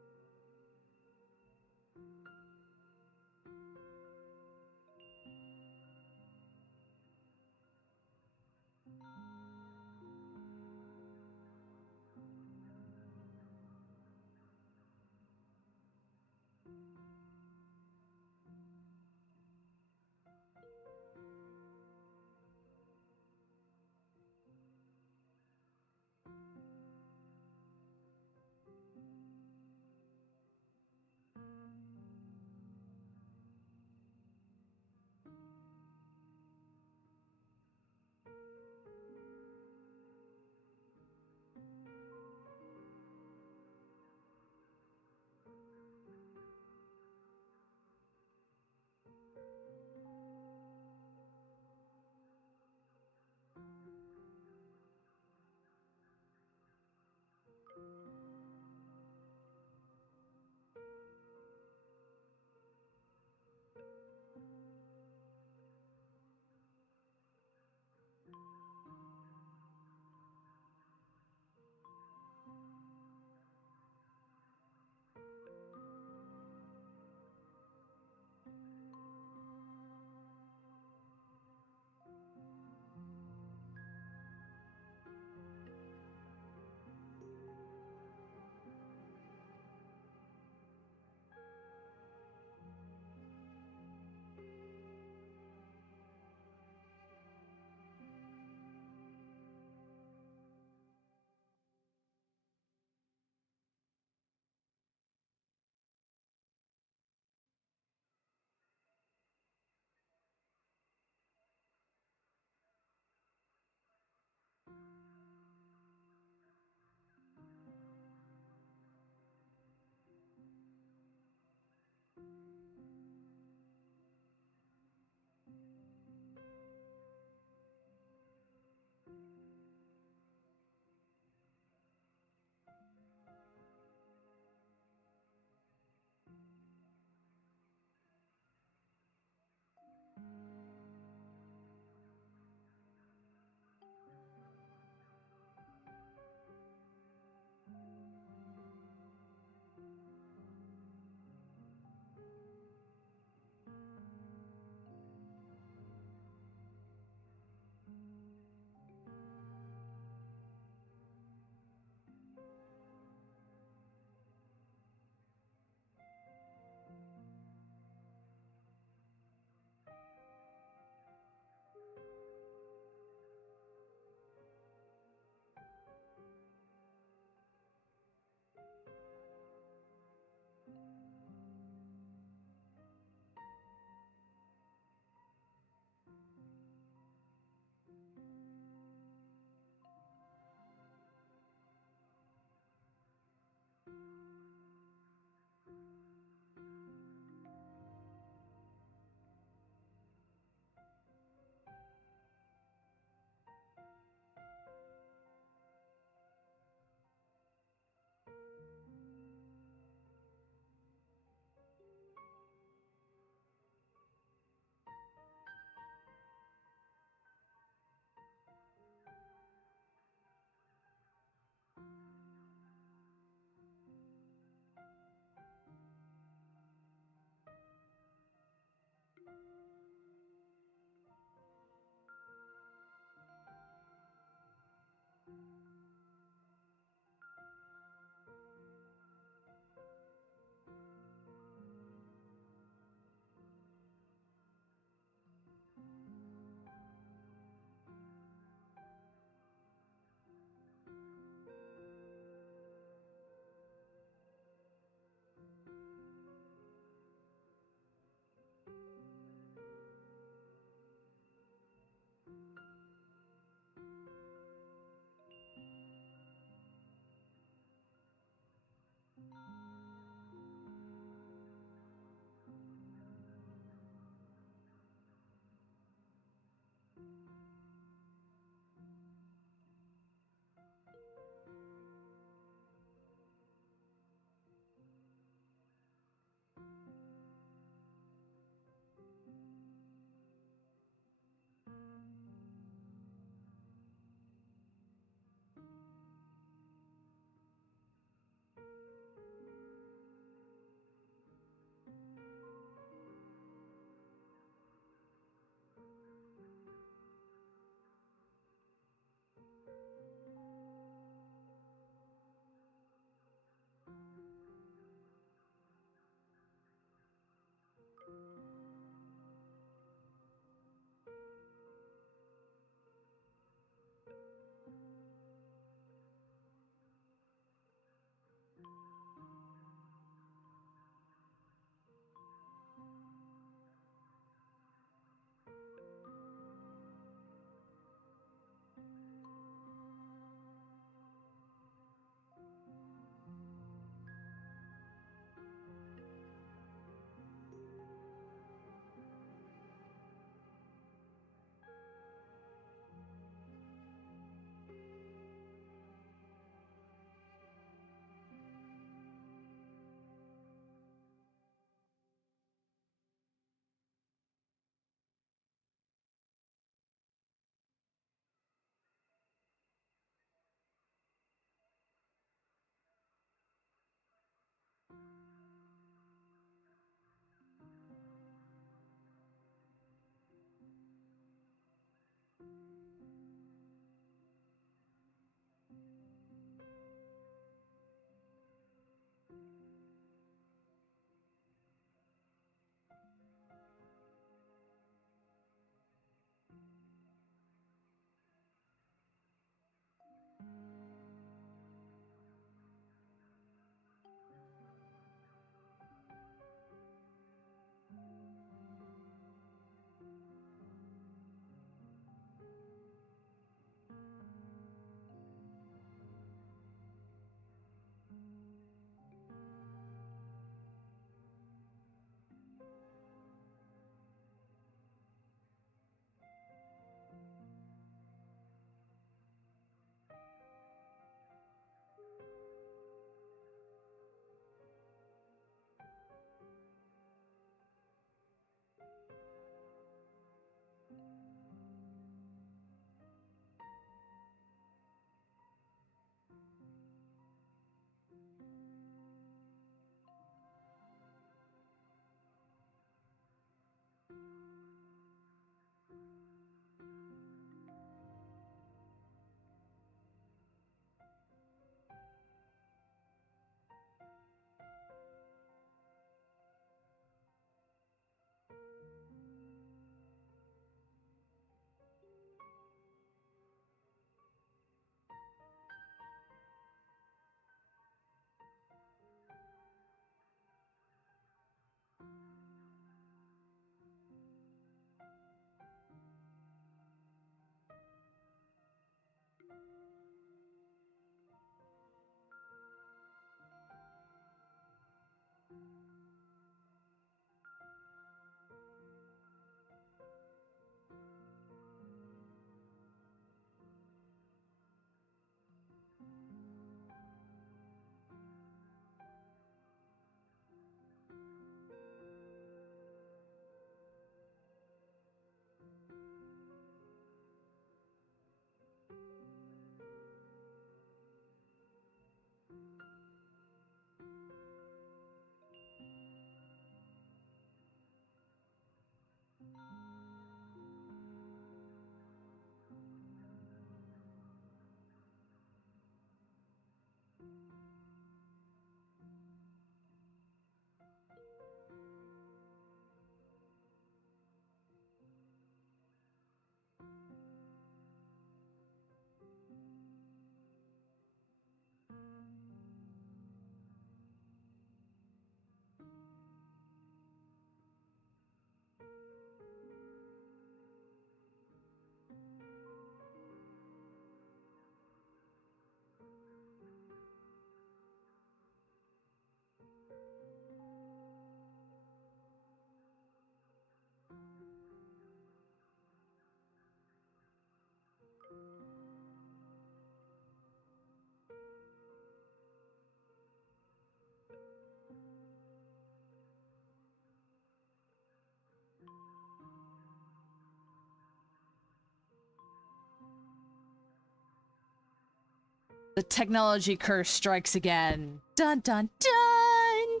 The technology curse strikes again. Dun dun dun!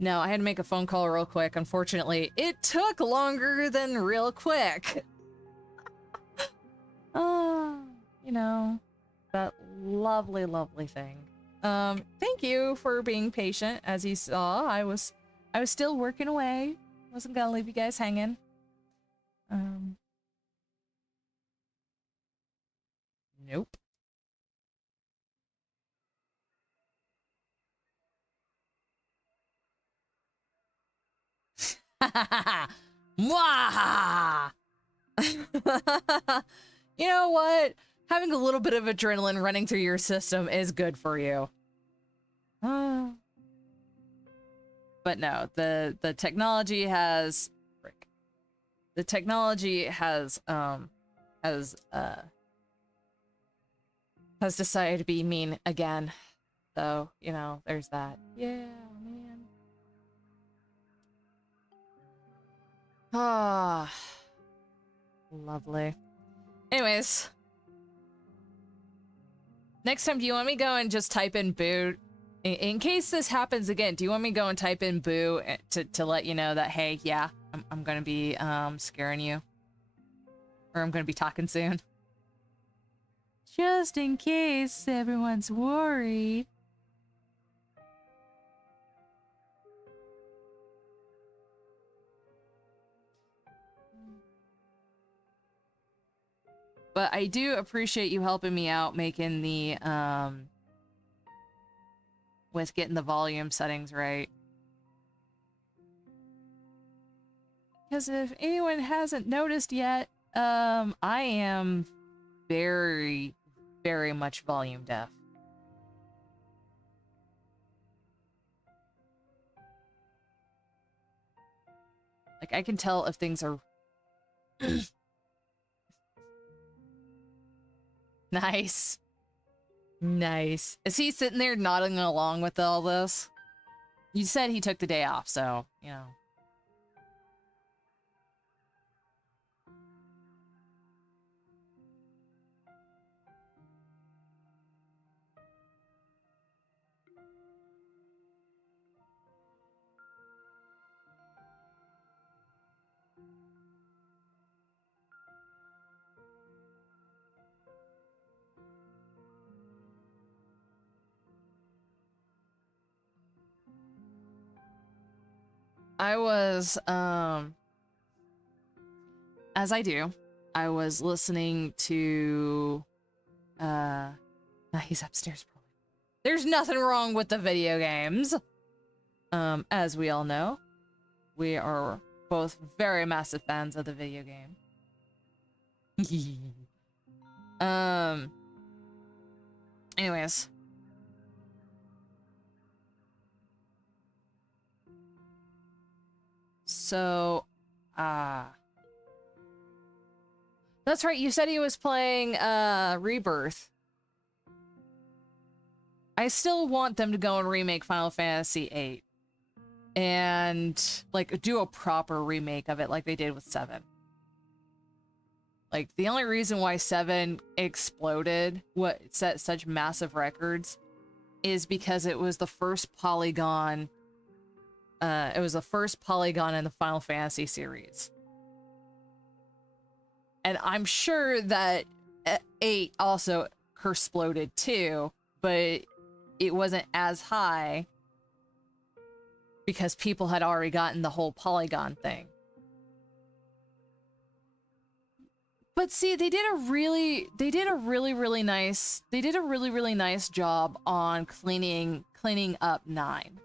No, I had to make a phone call real quick. Unfortunately, it took longer than real quick. You know, that lovely, lovely thing. Thank you for being patient. As you saw, I was still working away. Wasn't gonna leave you guys hanging. Nope. Mwah! You know what? Having a little bit of adrenaline running through your system is good for you. But no, the technology has the technology has decided to be mean again. So, you know, there's that. Yeah, man. Ah. Lovely. Anyways. Next time, do you want me to go and just type in boo? In case this happens again, do you want me to go and type in boo to let you know that, hey, yeah, I'm gonna be scaring you? Or I'm gonna be talking soon? Just in case everyone's worried. But I do appreciate you helping me out making the, with getting the volume settings right. Because if anyone hasn't noticed yet, I am very, very much volume deaf. Like, I can tell if things are... Nice. Nice. Is he sitting there nodding along with all this? You said he took the day off, so, you know. I was, as I do, I was listening to, he's upstairs probably. There's nothing wrong with the video games. As we all know, we are both very massive fans of the video game. Anyways. So, that's right, you said he was playing, Rebirth. I still want them to go and remake Final Fantasy VIII. And, like, do a proper remake of it like they did with 7. Like, the only reason why 7 exploded, what set such massive records, is because it was the first polygon, in the Final Fantasy series. And I'm sure that 8 also exploded too, but it wasn't as high because people had already gotten the whole polygon thing. But see, they did a really nice job on cleaning up 9.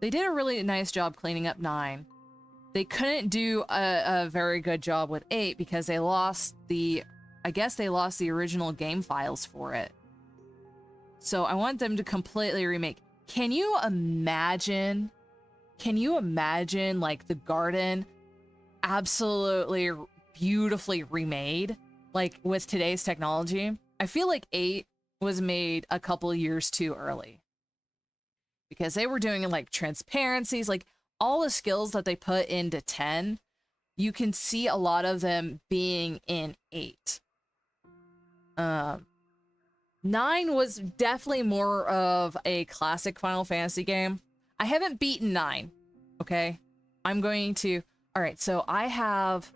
They did a really nice job cleaning up 9. They couldn't do a very good job with 8 because they lost I guess they lost the original game files for it. So I want them to completely remake. Can you imagine, like, the garden absolutely beautifully remade, like, with today's technology? I feel like 8 was made a couple years too early. Because they were doing, like, transparencies, like, all the skills that they put into 10, you can see a lot of them being in 8. Um, 9 was definitely more of a classic Final Fantasy game. I haven't beaten 9, okay? I'm going to... Alright, so I have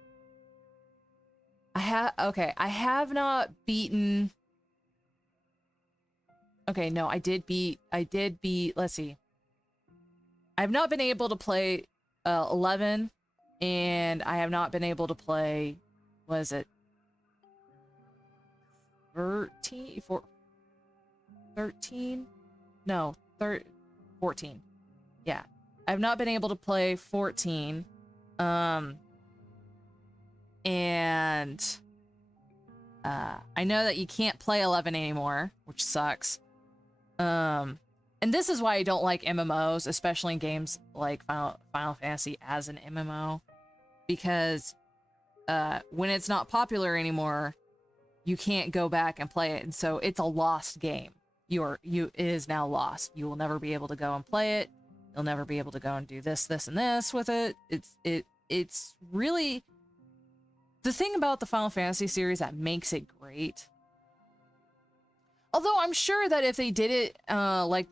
not beaten... Okay, no, I did beat, let's see. I've not been able to play 11, and I have not been able to play, what is it? 13? No, 14. Yeah. I've not been able to play 14. And I know that you can't play 11 anymore, which sucks. And this is why I don't like MMOs, especially in games like Final Fantasy as an MMO, because when it's not popular anymore, you can't go back and play it, and so it's a lost game. It is now lost. You will never be able to go and play it. You'll never be able to go and do this, and this with it. It's really the thing about the Final Fantasy series that makes it great. Although I'm sure that if they did it like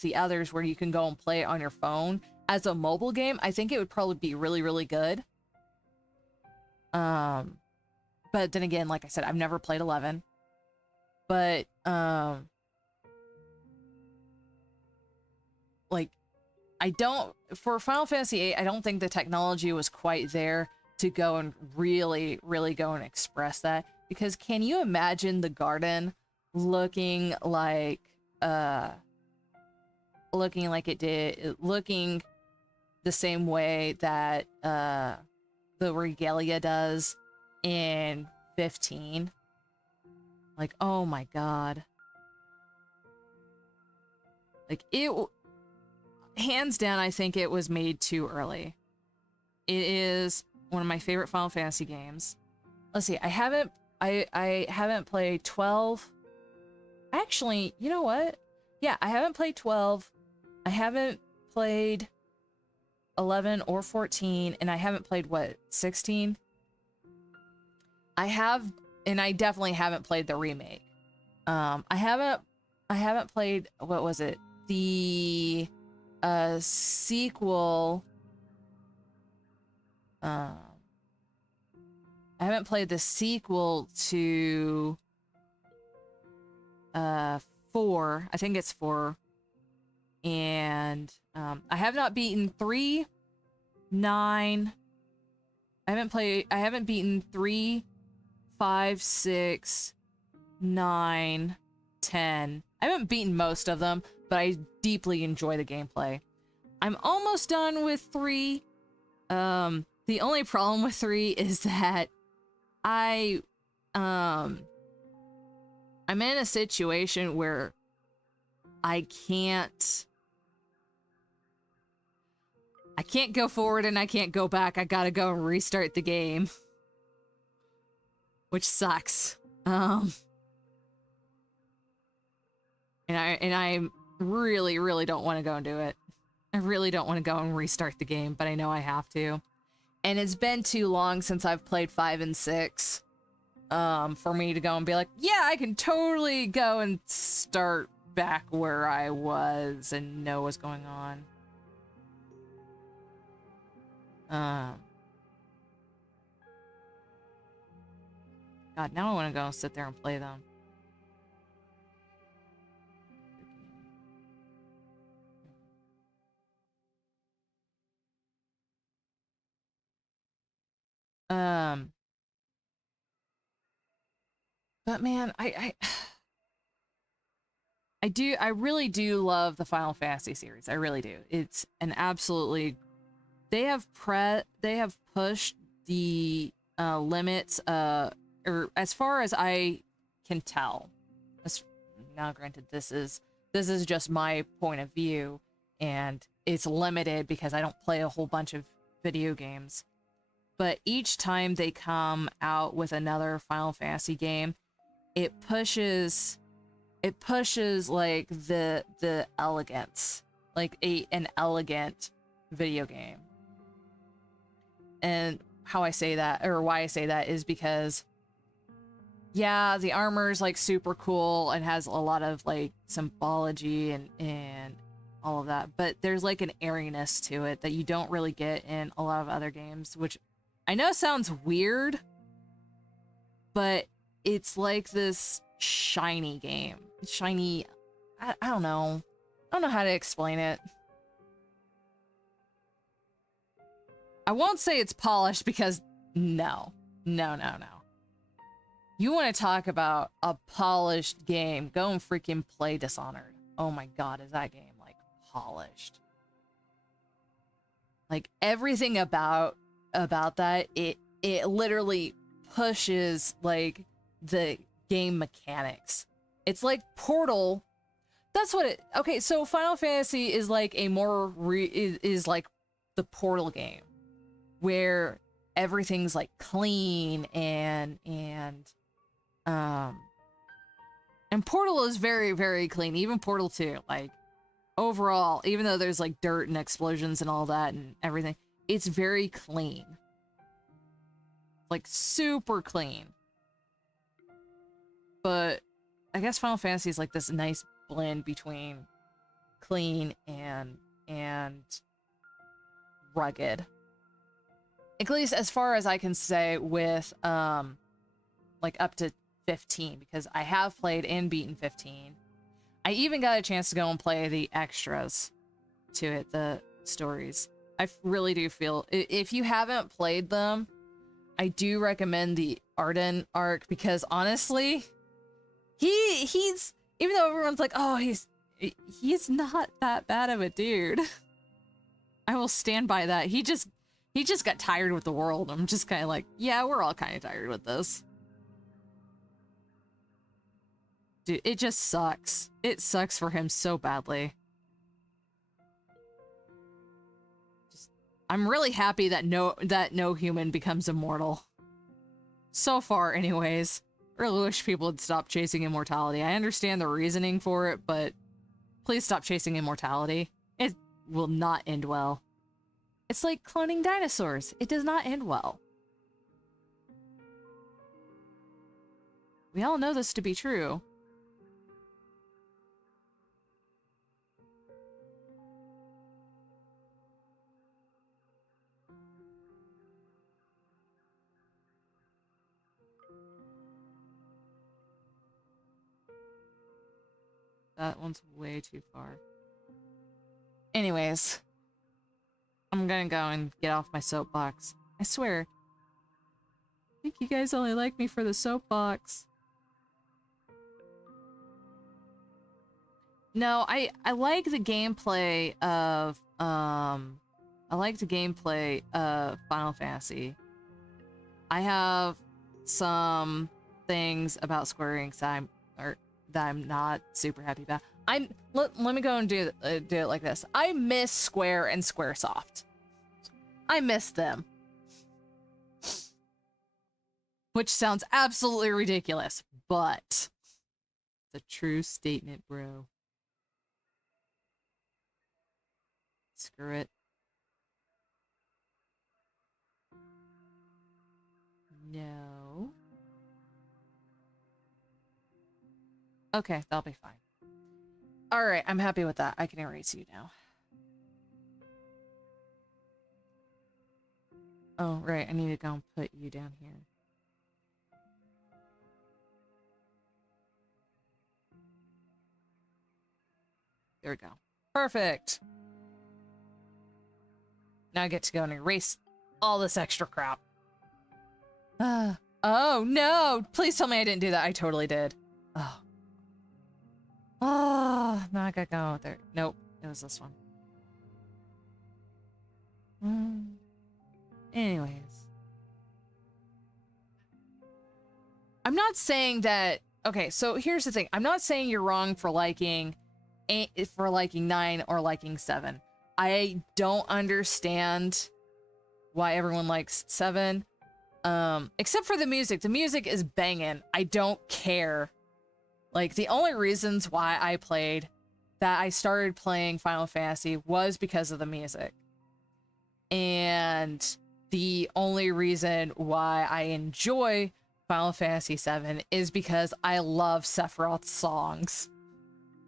the others where you can go and play it on your phone as a mobile game, I think it would probably be really, really good. But then again, like I said, I've never played 11. But like for Final Fantasy 8, I don't think the technology was quite there to go and really, really go and express that. Because can you imagine the garden looking like it did, looking the same way that the regalia does in 15? Like, oh my god. Like, hands down, I think it was made too early. It is one of my favorite Final Fantasy games. Let's see, I haven't played 12. Actually, you know what? Yeah, I haven't played 12. I haven't played 11 or 14, and I haven't played, what, 16? I definitely haven't played the remake. I haven't played, what was it? The sequel. I haven't played the sequel to 4. I think it's 4. And I have not beaten 3, 9. I haven't beaten 3, 5, 6, 9, 10. I haven't beaten most of them, but I deeply enjoy the gameplay. I'm almost done with 3. The only problem with 3 is that I'm in a situation where I can't go forward and I can't go back. I gotta go and restart the game, which sucks. And I really, really don't want to go and do it. I really don't want to go and restart the game, but I know I have to. And it's been too long since I've played 5 and 6 for me to go and be like, yeah, I can totally go and start back where I was and know what's going on. God, now I want to go and sit there and play them. But man, I really do love the Final Fantasy series. I really do. It's an absolutely, they have pushed the limits, or as far as I can tell. Now, granted, this is just my point of view, and it's limited because I don't play a whole bunch of video games. But each time they come out with another Final Fantasy game, it pushes like the elegance, like an elegant video game. And how I say that, or why I say that, is because yeah, the armor is like super cool and has a lot of like symbology and all of that, but there's like an airiness to it that you don't really get in a lot of other games, which I know sounds weird, but it's like this shiny game. Shiny, I don't know. I don't know how to explain it. I won't say it's polished because no. You want to talk about a polished game, go and freaking play Dishonored. Oh my god, is that game like polished? Like everything about that, it literally pushes like the game mechanics. It's like Portal. That's what it. Okay, so Final Fantasy is like a more is like the Portal game where everything's like clean and Portal is very, very clean. Even Portal 2, like overall, even though there's like dirt and explosions and all that and everything, it's very clean. Like super clean. But I guess Final Fantasy is like this nice blend between clean and rugged. At least as far as I can say with like up to 15, because I have played and beaten 15. I even got a chance to go and play the extras to it, the stories. I really do feel, if you haven't played them, I do recommend the Arden arc, because honestly, he's even though everyone's like, oh, he's not that bad of a dude. I will stand by that. He just got tired with the world. I'm just kind of like, yeah, we're all kind of tired with this. Dude, it just sucks. It sucks for him so badly. I'm really happy that no human becomes immortal. So far, anyways. I really wish people would stop chasing immortality. I understand the reasoning for it, but please stop chasing immortality. It will not end well. It's like cloning dinosaurs. It does not end well. We all know this to be true. That one's way too far. Anyways, I'm gonna go and get off my soapbox. I swear. I think you guys only like me for the soapbox. No, I like the gameplay of Final Fantasy. I have some things about Square Enix that I'm not super happy about. Let me go and do it like this. I miss Square and Squaresoft. I miss them. Which sounds absolutely ridiculous, but it's a true statement, bro. Screw it. No. Okay, that'll be fine. Alright, I'm happy with that. I can erase you now. Oh, right, I need to go and put you down here. There we go. Perfect! Now I get to go and erase all this extra crap. Oh, no! Please tell me I didn't do that. I totally did. Oh. Oh, now I gotta go there. Nope, it was this one. Anyways. I'm not saying that... Okay, so here's the thing. I'm not saying you're wrong for liking 9 or liking 7. I don't understand why everyone likes 7. Except for the music. The music is banging. I don't care. Like, the only reasons why I started playing Final Fantasy was because of the music. And the only reason why I enjoy Final Fantasy VII is because I love Sephiroth's songs.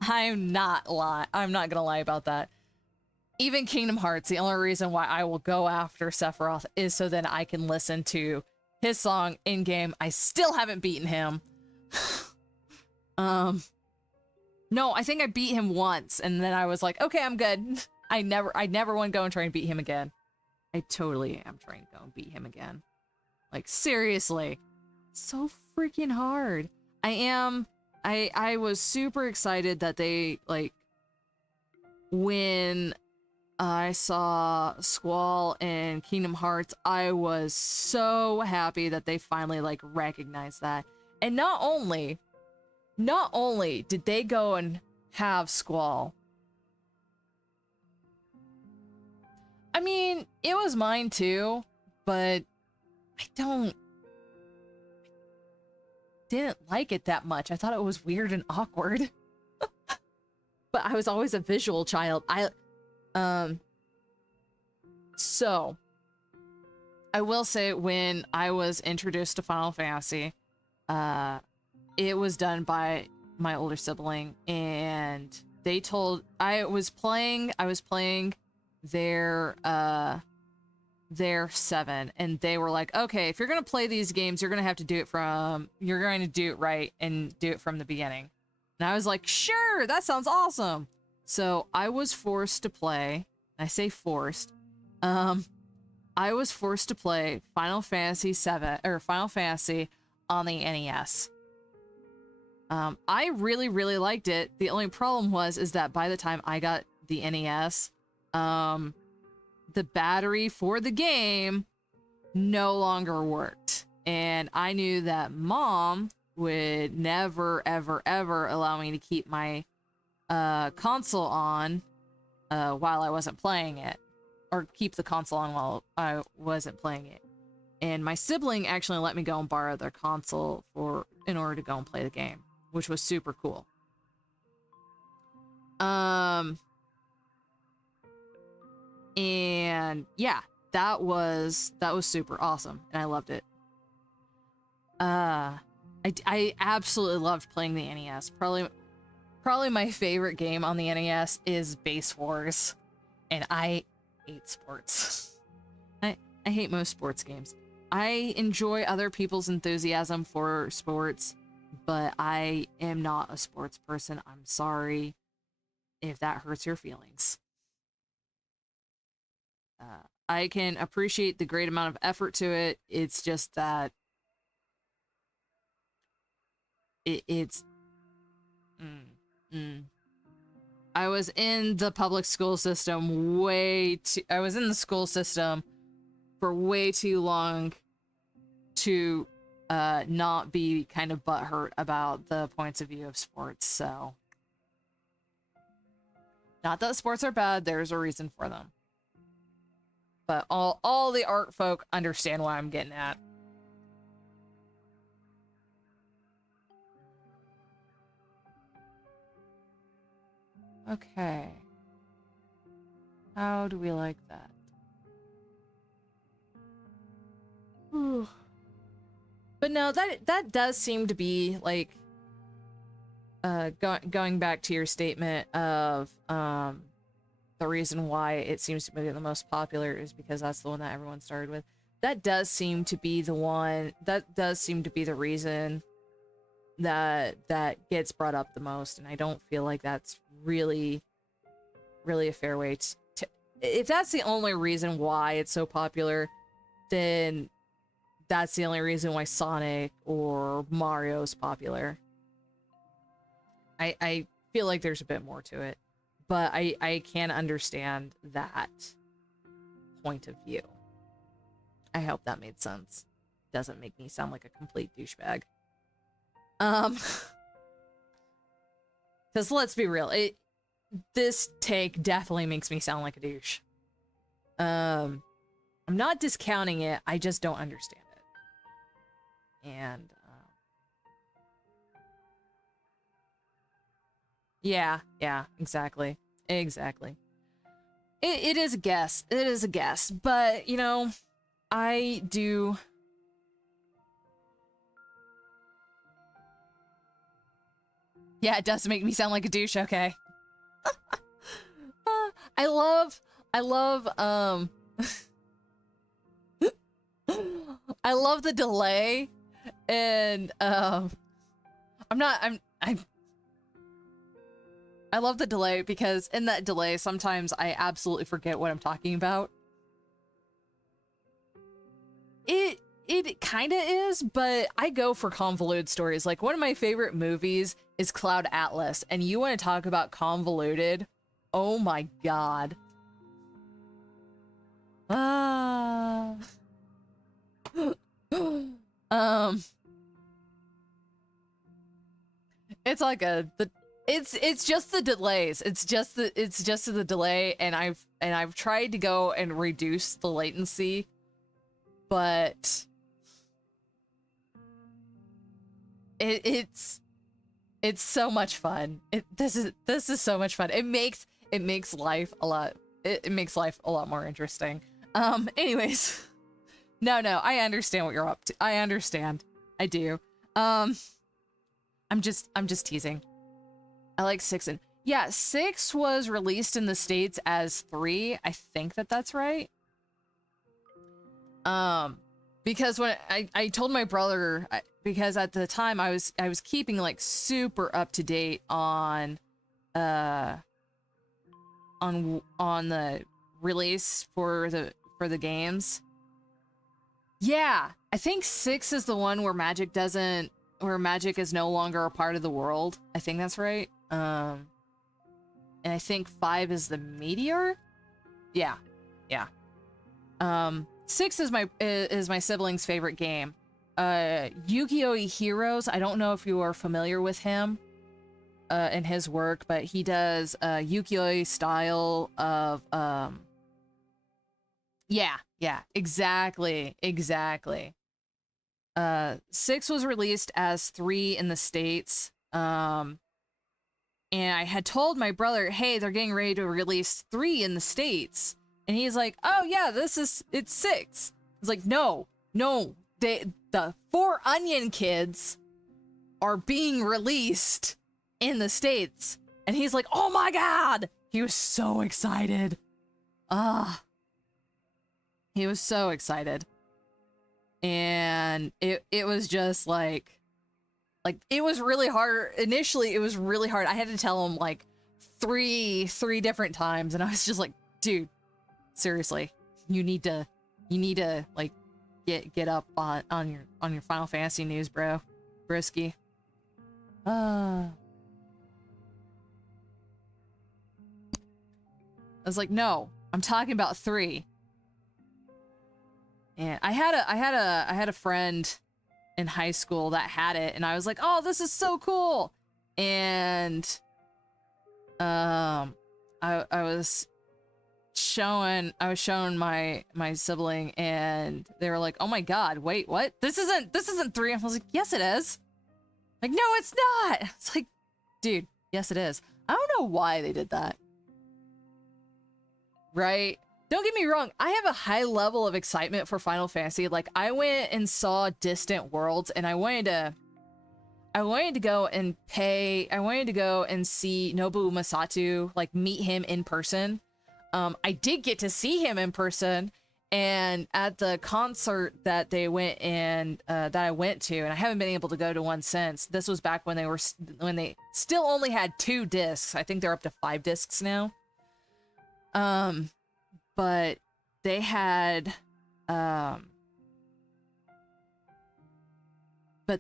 I'm not gonna lie about that. Even Kingdom Hearts, the only reason why I will go after Sephiroth is so then I can listen to his song in game. I still haven't beaten him. No, I think I beat him once, and then I was like, okay, I'm good. I never want to go and try and beat him again. I totally am trying to go and beat him again. Like, seriously. It's so freaking hard. I was super excited that they, like, when I saw Squall in Kingdom Hearts, I was so happy that they finally, like, recognized that. And not only did they go and have Squall. I mean, it was mine too, but I didn't like it that much. I thought it was weird and awkward. But I was always a visual child. So I will say, when I was introduced to Final Fantasy, it was done by my older sibling, and they told I was playing their 7, and they were like, okay, if you're gonna play these games, you're going to do it right and do it from the beginning. And I was like, sure, that sounds awesome. So I was forced to play, I say forced, I was forced to play Final Fantasy 7 or Final Fantasy on the NES. I really, really liked it. The only problem is that by the time I got the NES, the battery for the game no longer worked. And I knew that Mom would never, ever, ever allow me to keep my console on while I wasn't playing it. Or keep the console on while I wasn't playing it. And my sibling actually let me go and borrow their console in order to go and play the game, which was super cool. And yeah, that was super awesome, and I loved it. I absolutely loved playing the NES. Probably my favorite game on the NES is Base Wars, and I hate sports. I hate most sports games. I enjoy other people's enthusiasm for sports, but I am not a sports person. I'm sorry if that hurts your feelings. I can appreciate the great amount of effort to it. It's just that it's I was in the public school system I was in the school system for way too long to not be kind of butthurt about the points of view of sports. So, not that sports are bad, there's a reason for them. But all the art folk understand what I'm getting at. Okay. How do we like that? Whew. But no, that does seem to be like going back to your statement of the reason why it seems to be the most popular is because that's the one that everyone started with. That does seem to be the one, that does seem to be the reason that gets brought up the most, and I don't feel like that's really a fair way to if that's the only reason why it's so popular, then that's the only reason why Sonic or Mario's popular. I feel like there's a bit more to it, but I can understand that point of view. I hope that made sense. Doesn't make me sound like a complete douchebag. Because let's be real, this take definitely makes me sound like a douche. I'm not discounting it, I just don't understand it. And, yeah, exactly. Exactly. It is a guess. It is a guess. But, you know, I do Yeah, it does make me sound like a douche, okay. I love, I love the delay, and, I love the delay because in that delay, sometimes I absolutely forget what I'm talking about. It kind of is, but I go for convoluted stories. Like, one of my favorite movies is Cloud Atlas, and you want to talk about convoluted? Oh my god. Ah. It's like it's just the delays. It's just the delay, and I've tried to go and reduce the latency, but it's so much fun. This is so much fun. It makes life a lot it makes life a lot more interesting. Anyways, no, I understand what you're up to. I understand. I do. I'm just teasing. I like 6 and yeah, 6 was released in the States as 3. I think that's right. Because when I told my brother, because at the time I was keeping like super up to date on the release for the games. Yeah, I think 6 is the one where magic is no longer a part of the world. I think that's right. And I think 5 is the meteor. Yeah. 6 is my sibling's favorite game. Yu-Gi-Oh! Heroes. I don't know if you are familiar with him and his work, but he does Yu-Gi-Oh! Style of yeah, exactly. 6 was released as 3 in the States. And I had told my brother, hey, they're getting ready to release 3 in the States. And he's like, oh yeah, it's 6. It's like, no, the 4 Onion Kids are being released in the States. And he's like, oh my god! He was so excited. He was so excited. And it was just like it was really hard. Initially, it was really hard. I had to tell him like three different times, and I was just like, dude, seriously, you need to like get up on your Final Fantasy news, bro. Brisky. I was like, no, I'm talking about 3. And I had a friend in high school that had it, and I was like, oh, this is so cool. And I was showing my sibling, and they were like, oh my god, wait, what? This isn't 3. I was like, yes it is. Like, no, it's not. It's like, dude, yes it is. I don't know why they did that. Right? Don't get me wrong, I have a high level of excitement for Final Fantasy. Like, I went and saw Distant Worlds, and I wanted to go and see Nobuo Masato, like, meet him in person. I did get to see him in person, and at the concert that I went to, and I haven't been able to go to one since. This was back when they still only had 2 discs. I think they're up to 5 discs now. But they had, but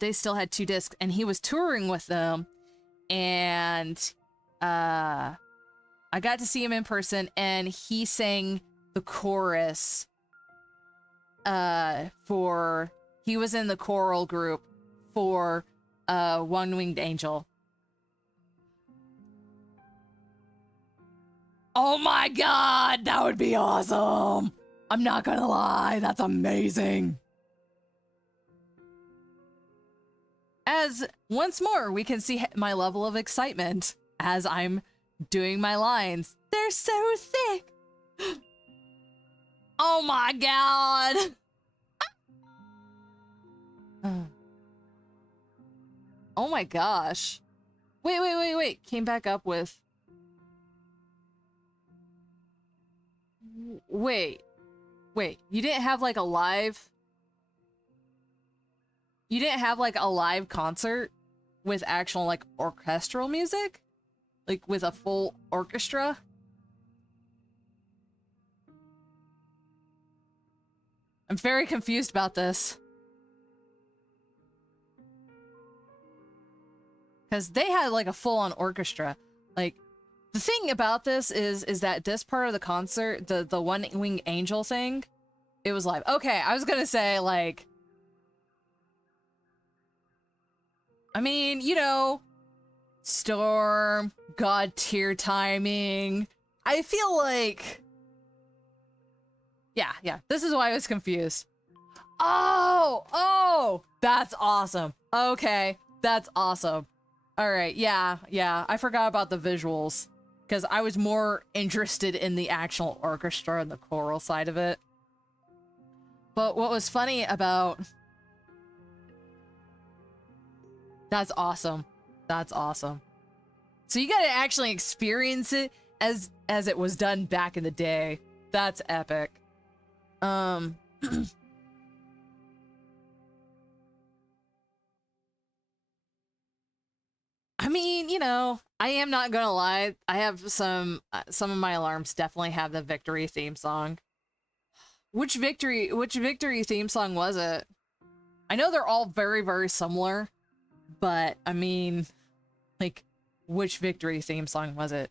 they still had 2 discs, and he was touring with them, and I got to see him in person, and he sang the chorus he was in the choral group for One Winged Angel. Oh my god, that would be awesome! I'm not gonna lie, that's amazing! As, once more, we can see my level of excitement as I'm doing my lines. They're so thick! Oh my god! Oh my gosh. Wait. Came back up with... Wait. You didn't have like a live... You didn't have like a live concert with actual like orchestral music? Like with a full orchestra? I'm very confused about this. Because they had like a full-on orchestra. Like, the thing about this is that this part of the concert, the one-winged angel thing, it was live. Okay, I was gonna say, like... I mean, you know... Storm, God tier timing... I feel like... Yeah, this is why I was confused. Oh! That's awesome. Okay, that's awesome. Alright, yeah, I forgot about the visuals. Because I was more interested in the actual orchestra and the choral side of it. But what was funny about... That's awesome. That's awesome. So you gotta actually experience it as it was done back in the day. That's epic. I mean, you know, I am not gonna lie. I have some of my alarms definitely have the victory theme song. Which victory theme song was it? I know they're all very, very similar, but I mean, like, which victory theme song was it?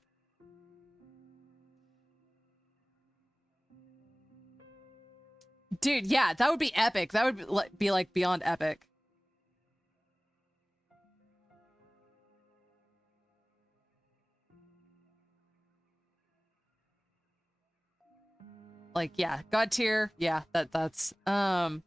Dude, yeah, that would be epic. That would be like beyond epic. Like, yeah, God tier. Yeah, that's no,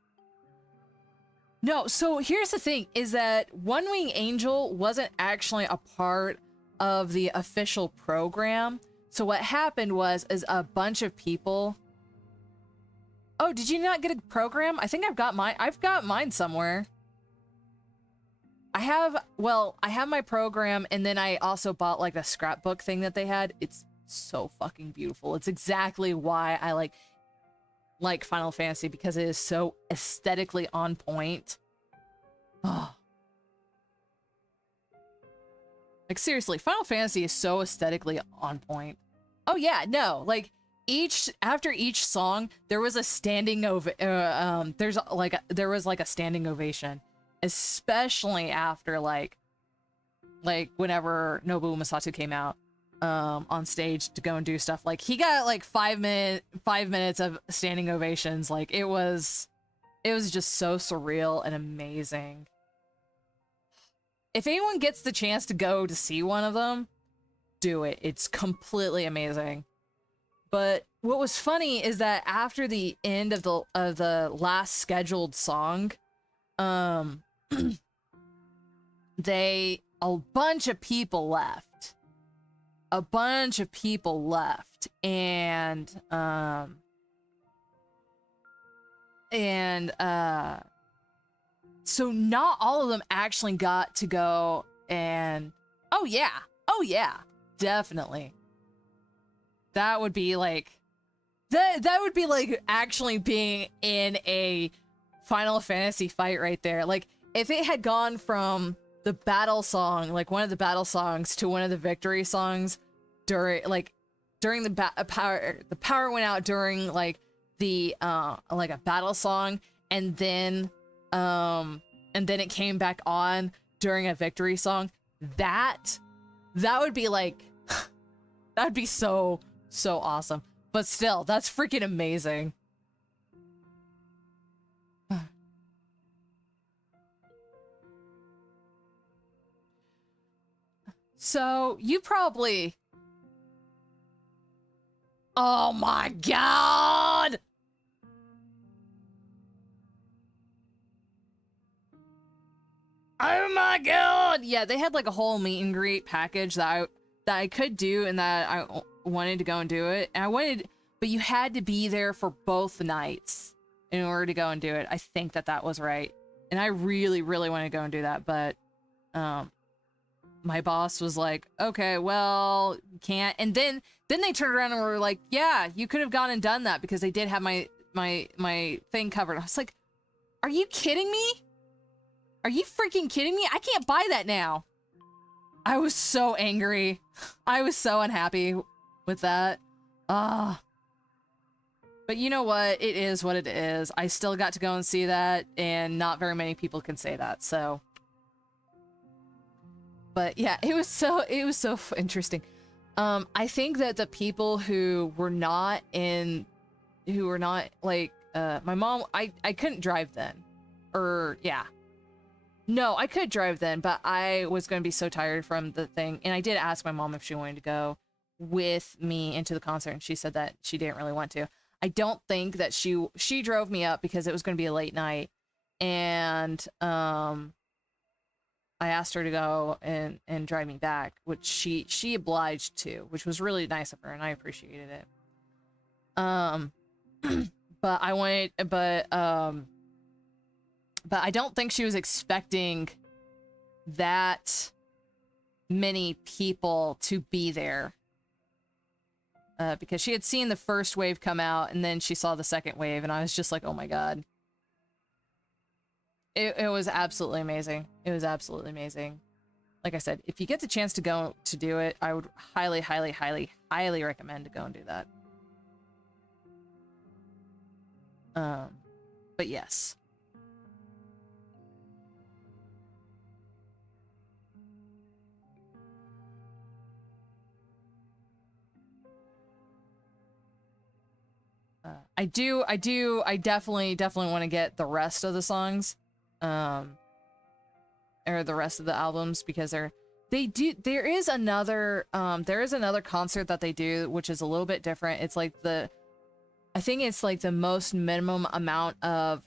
so here's the thing, is that One Wing Angel wasn't actually a part of the official program. So what happened is a bunch of people... Oh, did you not get a program? I think I've got mine somewhere. I have my program, and then I also bought like a scrapbook thing that they had. It's so fucking beautiful. It's exactly why I like Final Fantasy, because it is so aesthetically on point. Oh. Like, seriously, Final Fantasy is so aesthetically on point. Oh yeah, no, like after each song there was a standing there was like a standing ovation, especially after like whenever Nobuo Uematsu came out on stage to go and do stuff. Like, he got like 5 minutes of standing ovations. Like, it was just so surreal and amazing. If anyone gets the chance to go to see one of them, do it. It's completely amazing. But what was funny is that after the end of the last scheduled song, a bunch of people left. And so not all of them actually got to go. And oh yeah, definitely. That would be like that would be like actually being in a Final Fantasy fight right there. Like, if it had gone from the battle song, like one of the battle songs, to one of the victory songs during the power went out during like the like a battle song, and then it came back on during a victory song, that would be like that'd be so awesome. But still, that's freaking amazing. So, you probably... Oh my god! Oh my god! Yeah, they had like a whole meet and greet package that I could do, and that I wanted to go and do it. And but you had to be there for both nights in order to go and do it. I think that was right. And I really, really want to go and do that, but my boss was like, okay, well, can't. And then they turned around and were like, yeah, you could have gone and done that because they did have my thing covered. I was like, are you kidding me? Are you freaking kidding me? I can't buy that now. I was so angry. I was so unhappy with that. But you know what? It is what it is. I still got to go and see that, and not very many people can say that, so. But yeah, it was so interesting. I think that the people who were not like, my mom, I couldn't drive then. Yeah. No, I could drive then, but I was going to be so tired from the thing. And I did ask my mom if she wanted to go with me into the concert, and she said that she didn't really want to. I don't think that she drove me up because it was going to be a late night. And I asked her to go and drive me back, which she obliged to, which was really nice of her, and I appreciated it. But I don't think she was expecting that many people to be there. Because she had seen the first wave come out, and then she saw the second wave, and I was just like, oh my god. It was absolutely amazing. It was absolutely amazing. Like I said, if you get the chance to go to do it, I would highly, highly, highly, highly recommend to go and do that. But yes. I definitely want to get the rest of the songs, or the rest of the albums, because there is another concert that they do, which is a little bit different. It's like I think it's like the most minimum amount of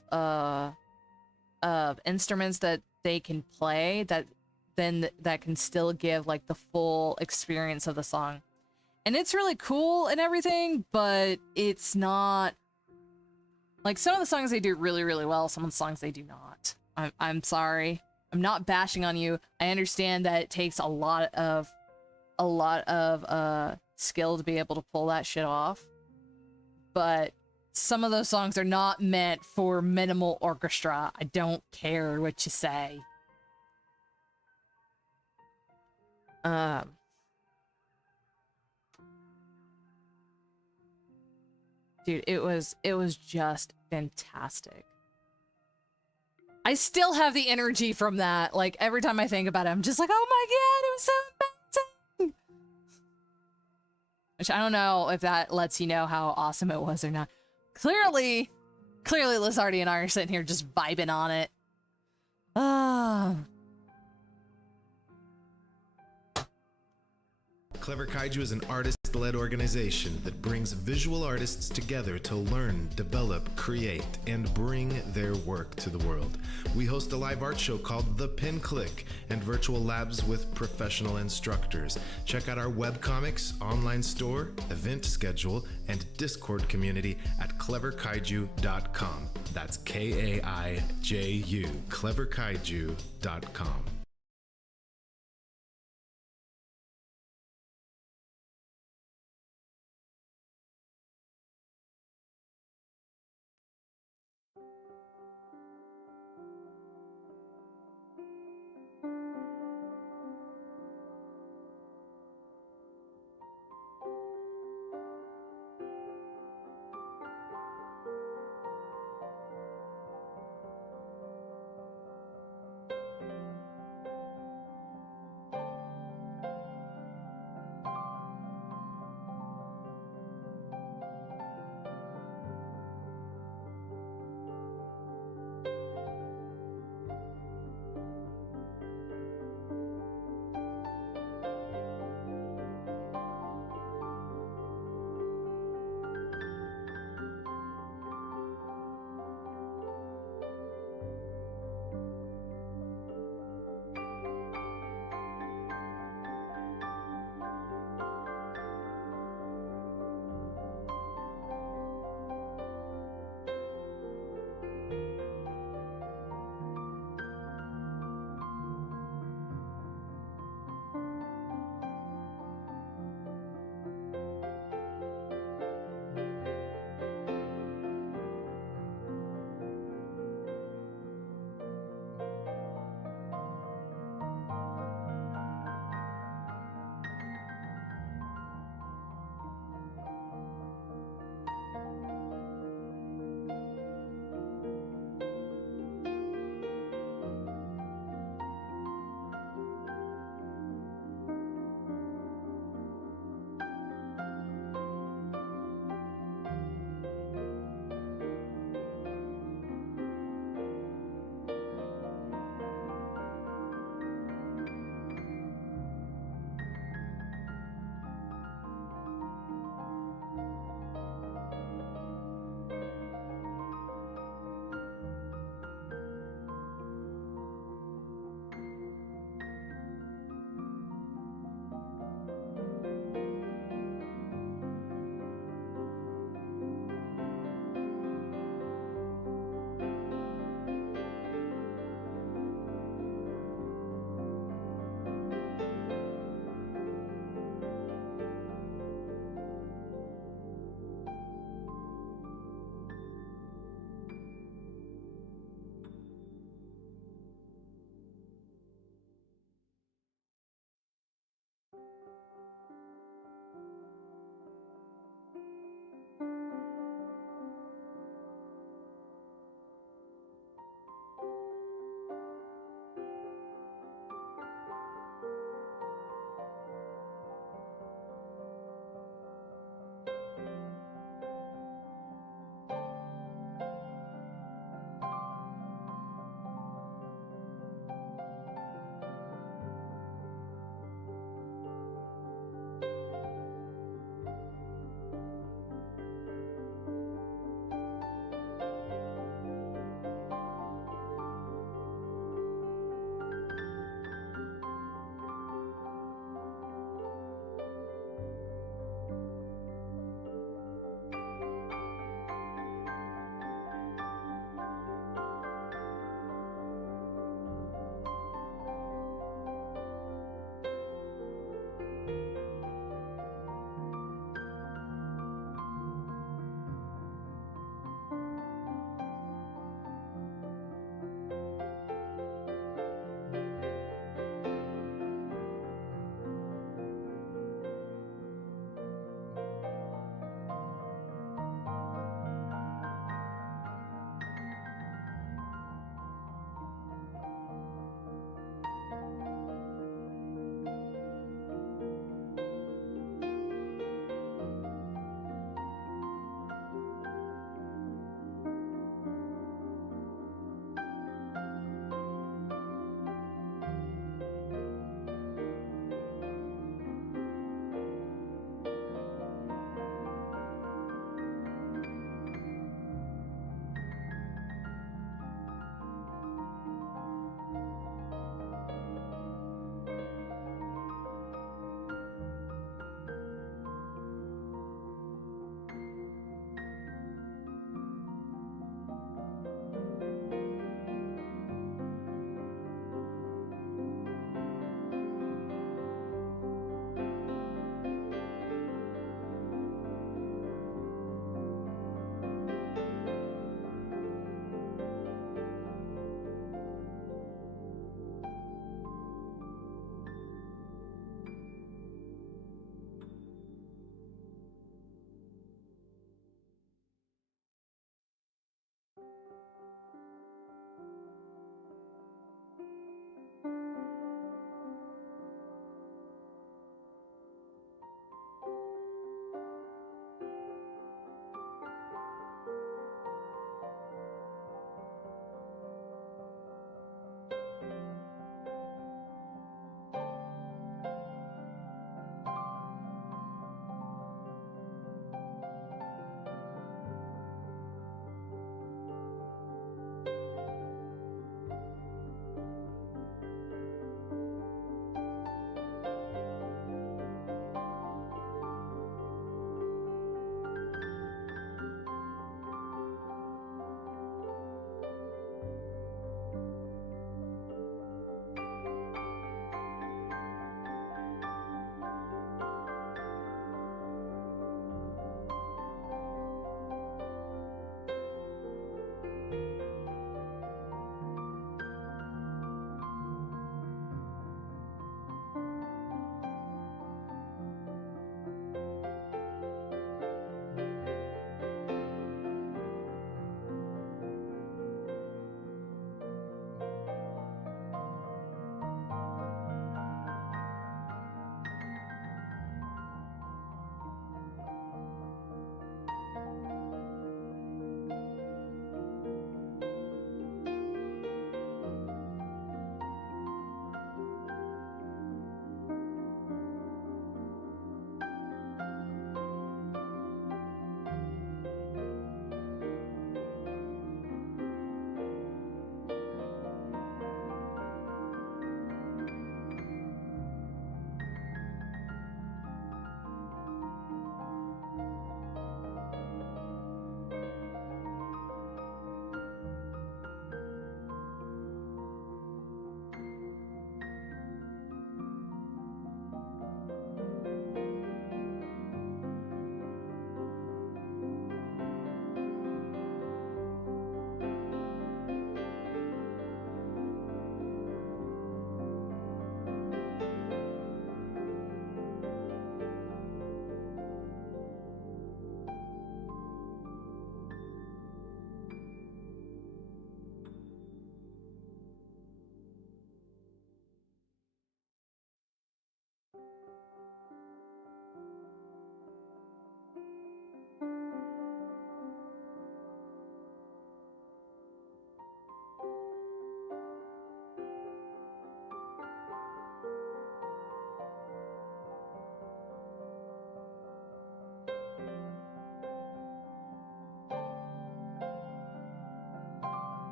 instruments that they can play that can still give like the full experience of the song. And it's really cool and everything, but it's not like some of the songs they do really, really well. Some of the songs they do not. I'm sorry. I'm not bashing on you. I understand that it takes a lot of skill to be able to pull that shit off. But some of those songs are not meant for minimal orchestra. I don't care what you say. Dude, it was just fantastic. I still have the energy from that. Like, every time I think about it, I'm just like, oh my god, it was so amazing! Which I don't know if that lets you know how awesome it was or not. Clearly, Lizardi and I are sitting here just vibing on it. Clever Kaiju is an artist-led organization that brings visual artists together to learn, develop, create, and bring their work to the world. We host a live art show called The Pin Click and virtual labs with professional instructors. Check out our webcomics, online store, event schedule, and Discord community at cleverkaiju.com. That's Kaiju, cleverkaiju.com.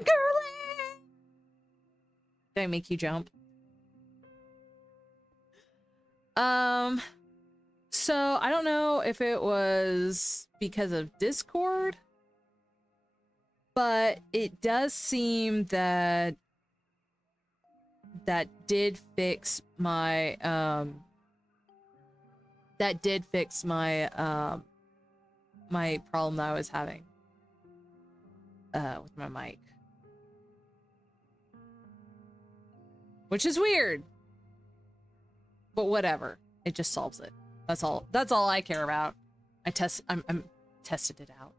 Girly! Did I make you jump? So I don't know if it was because of Discord, but it does seem that that did fix my my problem that I was having with my mic. Which is weird. But whatever. It just solves it. That's all I care about. I'm tested it out.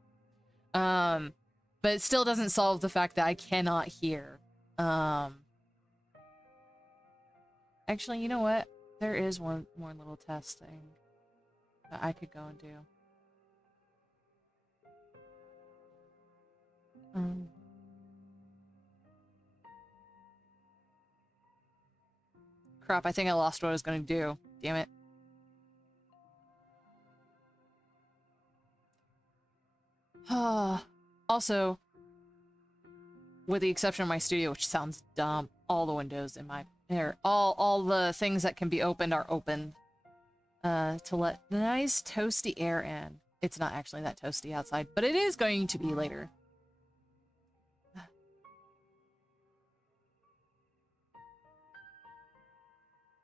But it still doesn't solve the fact that I cannot hear. Actually, you know what? There is one more little test thing that I could go and do. Crap, I think I lost what I was gonna do. Damn it. Also, with the exception of my studio, which sounds dumb, all the windows in my all the things that can be opened are opened to let the nice toasty air in. It's not actually that toasty outside, but it is going to be later.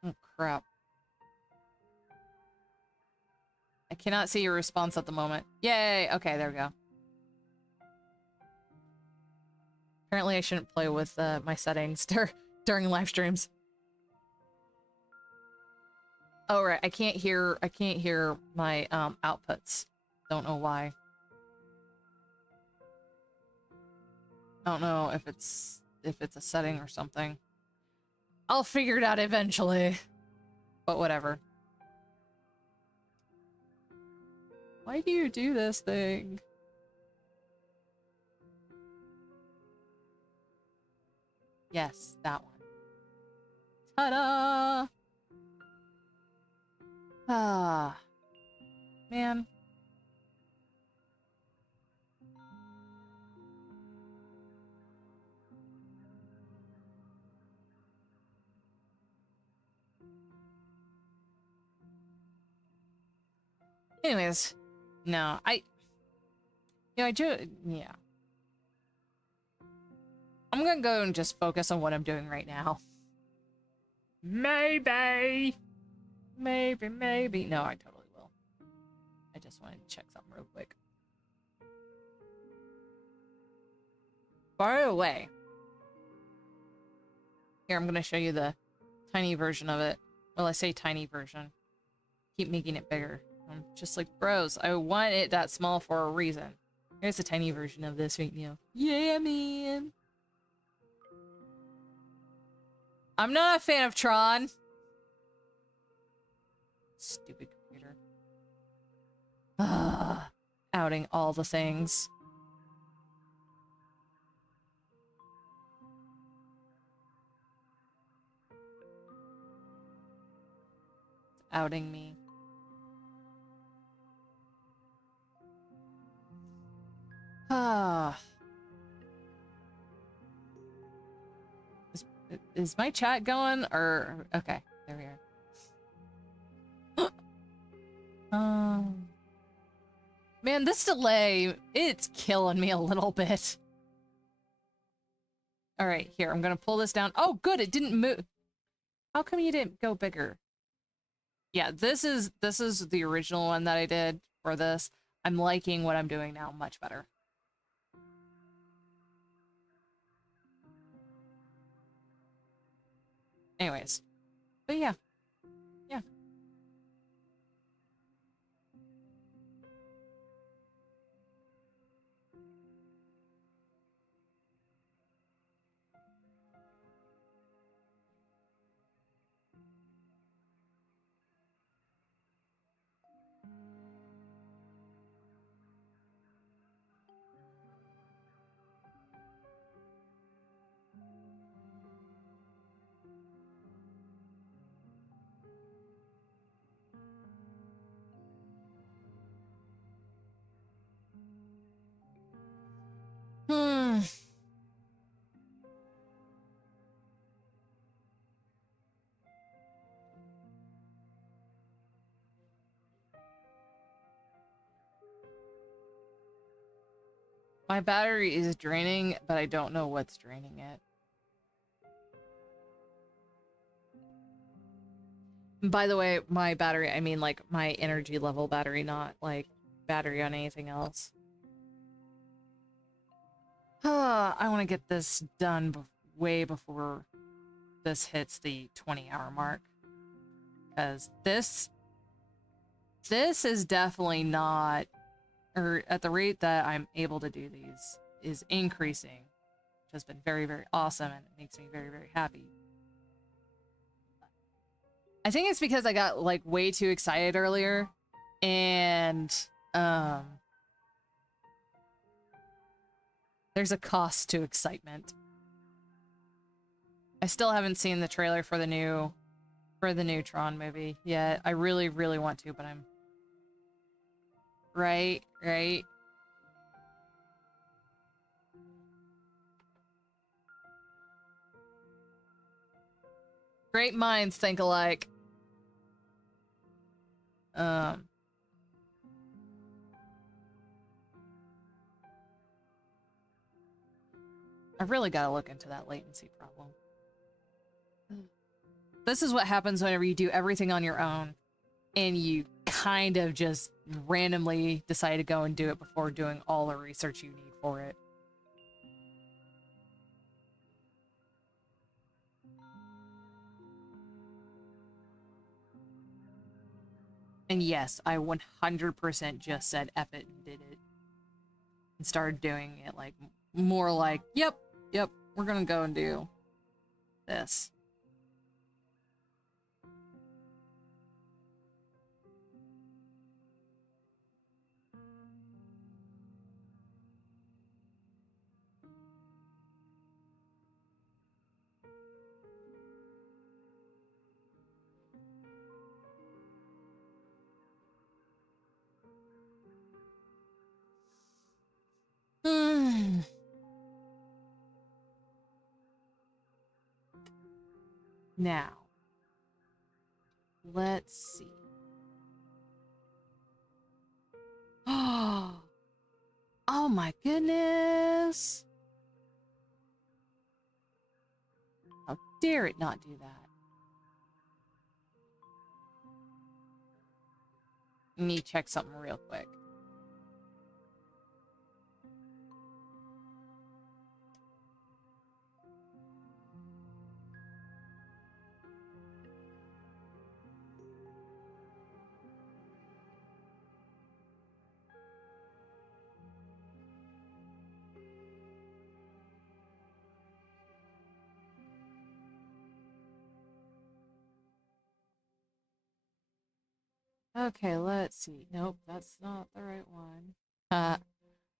Oh crap. I cannot see your response at the moment. Yay! Okay, there we go. Apparently I shouldn't play with my settings during live streams. Oh right, I can't hear my outputs. Don't know why. I don't know if it's a setting or something. I'll figure it out eventually. But whatever. Why do you do this thing? Yes, that one. Ta-da! Ah. Man. Anyways. No, I do, yeah. I'm gonna go and just focus on what I'm doing right now. Maybe. Maybe. No, I totally will. I just wanted to check something real quick. By the way, here, I'm gonna show you the tiny version of it. Well, I say tiny version. Keep making it bigger. I'm just like, bros, I want it that small for a reason. Here's a tiny version of this right now. Yeah, man. I'm not a fan of Tron. Stupid computer. Outing all the things. It's outing me. Is my chat going? Or okay, there we are. Man, this delay, it's killing me a little bit. All right, here, I'm gonna pull this down. Oh, good, it didn't move. How come you didn't go bigger? Yeah, this is the original one that I did for this. I'm liking what I'm doing now much better. Anyways, but yeah. Yeah. My battery is draining, but I don't know what's draining it. By the way, my battery, I mean like my energy level battery, not like battery on anything else. I want to get this done way before this hits the 20-hour mark. Because this is definitely not, or at the rate that I'm able to do these, is increasing, which has been very, very awesome, and it makes me very, very happy. I think it's because I got like way too excited earlier, and there's a cost to excitement. I still haven't seen the trailer for the new Tron movie yet. I really, really want to, but I'm right. Great minds think alike. I've really got to look into that latency problem. This is what happens whenever you do everything on your own and you kind of just randomly decide to go and do it before doing all the research you need for it. And yes, I 100% just said F it and did it. And started doing it like more like, yep, we're gonna go and do this. Now, let's see. Oh my goodness. How dare it not do that? Let me check something real quick. Okay, let's see. Nope, that's not the right one.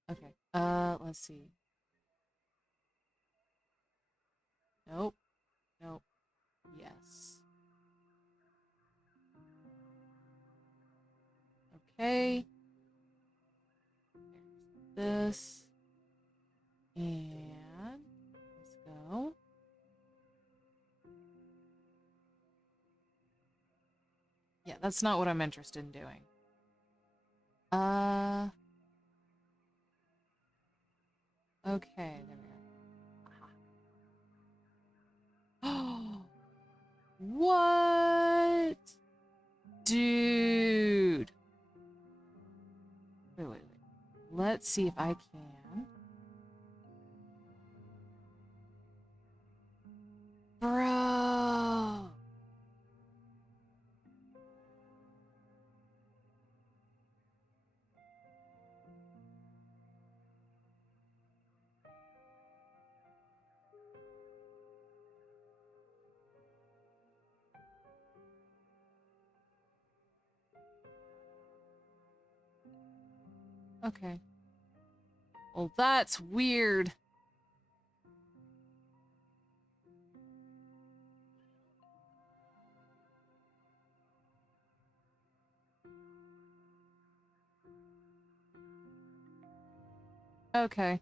Okay. Let's see. Nope. Yes. Okay. There's this. And let's go. Yeah, that's not what I'm interested in doing. Okay, there we go. Oh, what? Dude. Wait. Let's see if I can. Bro. Okay. Well, that's weird. Okay.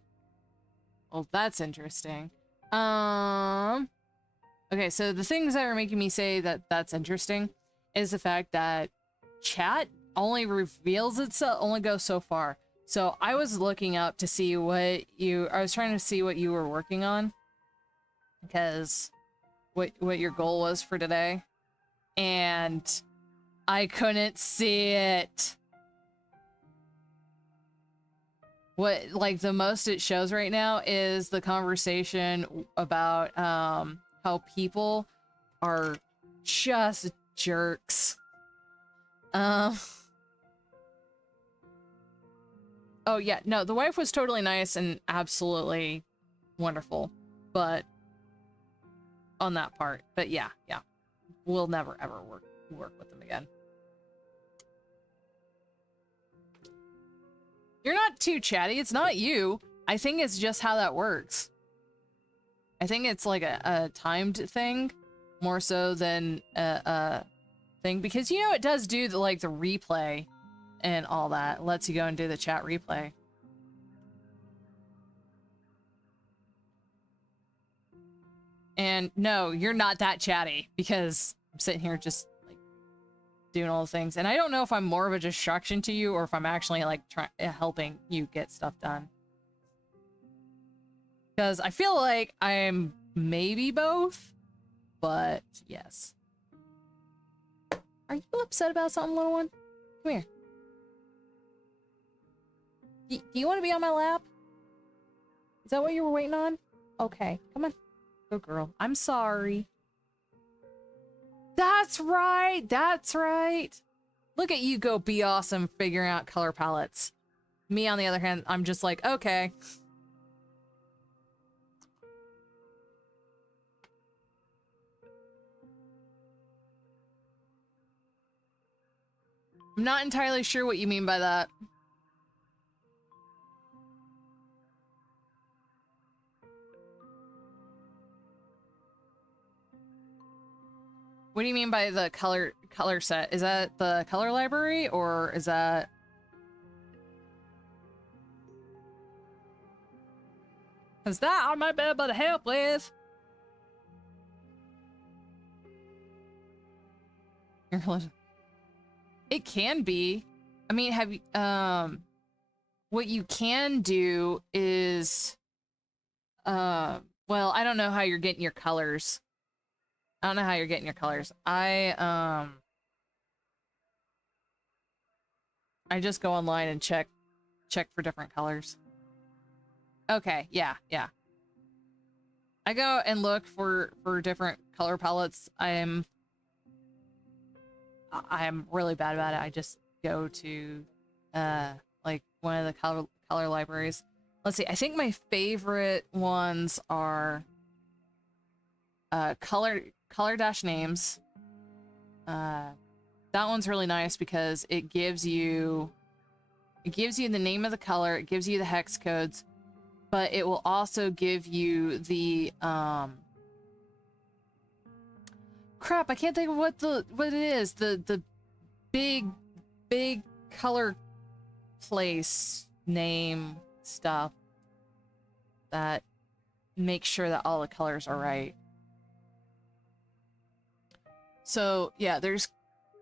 Well, that's interesting. Okay, so the things that are making me say that that's interesting is the fact that chat only reveals itself, only goes so far. So I was looking up to see I was trying to see what you were working on, because what your goal was for today, and I couldn't see it. What, like, the most it shows right now is the conversation about how people are just jerks. Oh yeah, no, the wife was totally nice and absolutely wonderful, but on that part. But yeah, we'll never ever work with them again. You're not too chatty. It's not you. I think it's just how that works. I think it's like a timed thing more so than a thing, because you know it does do the replay and all that. It lets you go and do the chat replay. And no, you're not that chatty, because I'm sitting here just like doing all the things. And I don't know if I'm more of a distraction to you or if I'm actually like helping you get stuff done. Because I feel like I'm maybe both, but yes. Are you upset about something, little one? Come here. Do you want to be on my lap? Is that what you were waiting on? Okay, come on. Good girl. I'm sorry. That's right. That's right. Look at you go be awesome figuring out color palettes. Me, on the other hand, I'm just like, okay. I'm not entirely sure what you mean by that. What do you mean by the color set? Is that the color library, or is that... Is that I might be able to help with? It can be. I mean, have you, what you can do is, well, I don't know how you're getting your colors. I don't know how you're getting your colors. I just go online and check for different colors. Okay, yeah. I go and look for different color palettes. I'm really bad about it. I just go to like one of the color libraries. Let's see. I think my favorite ones are color-names. That one's really nice because it gives you the name of the color, it gives you the hex codes, but it will also give you the crap, I can't think of what it is. The big color place name stuff that makes sure that all the colors are right. So yeah, there's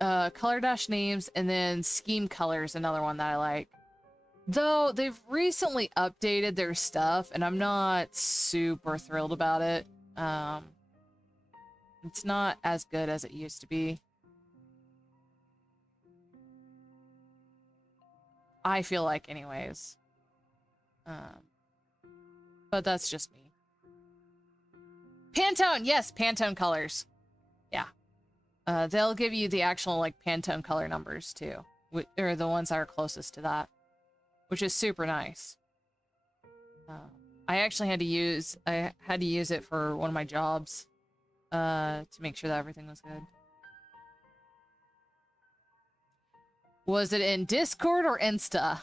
color-names, and then scheme colors, another one that I like. Though they've recently updated their stuff, and I'm not super thrilled about it. It's not as good as it used to be. I feel like, anyways. But that's just me. Pantone! Yes, Pantone colors. Yeah. They'll give you the actual, like, Pantone color numbers, too. Or the ones that are closest to that. Which is super nice. I actually had to use it for one of my jobs. To make sure that everything was good. Was it in Discord or Insta?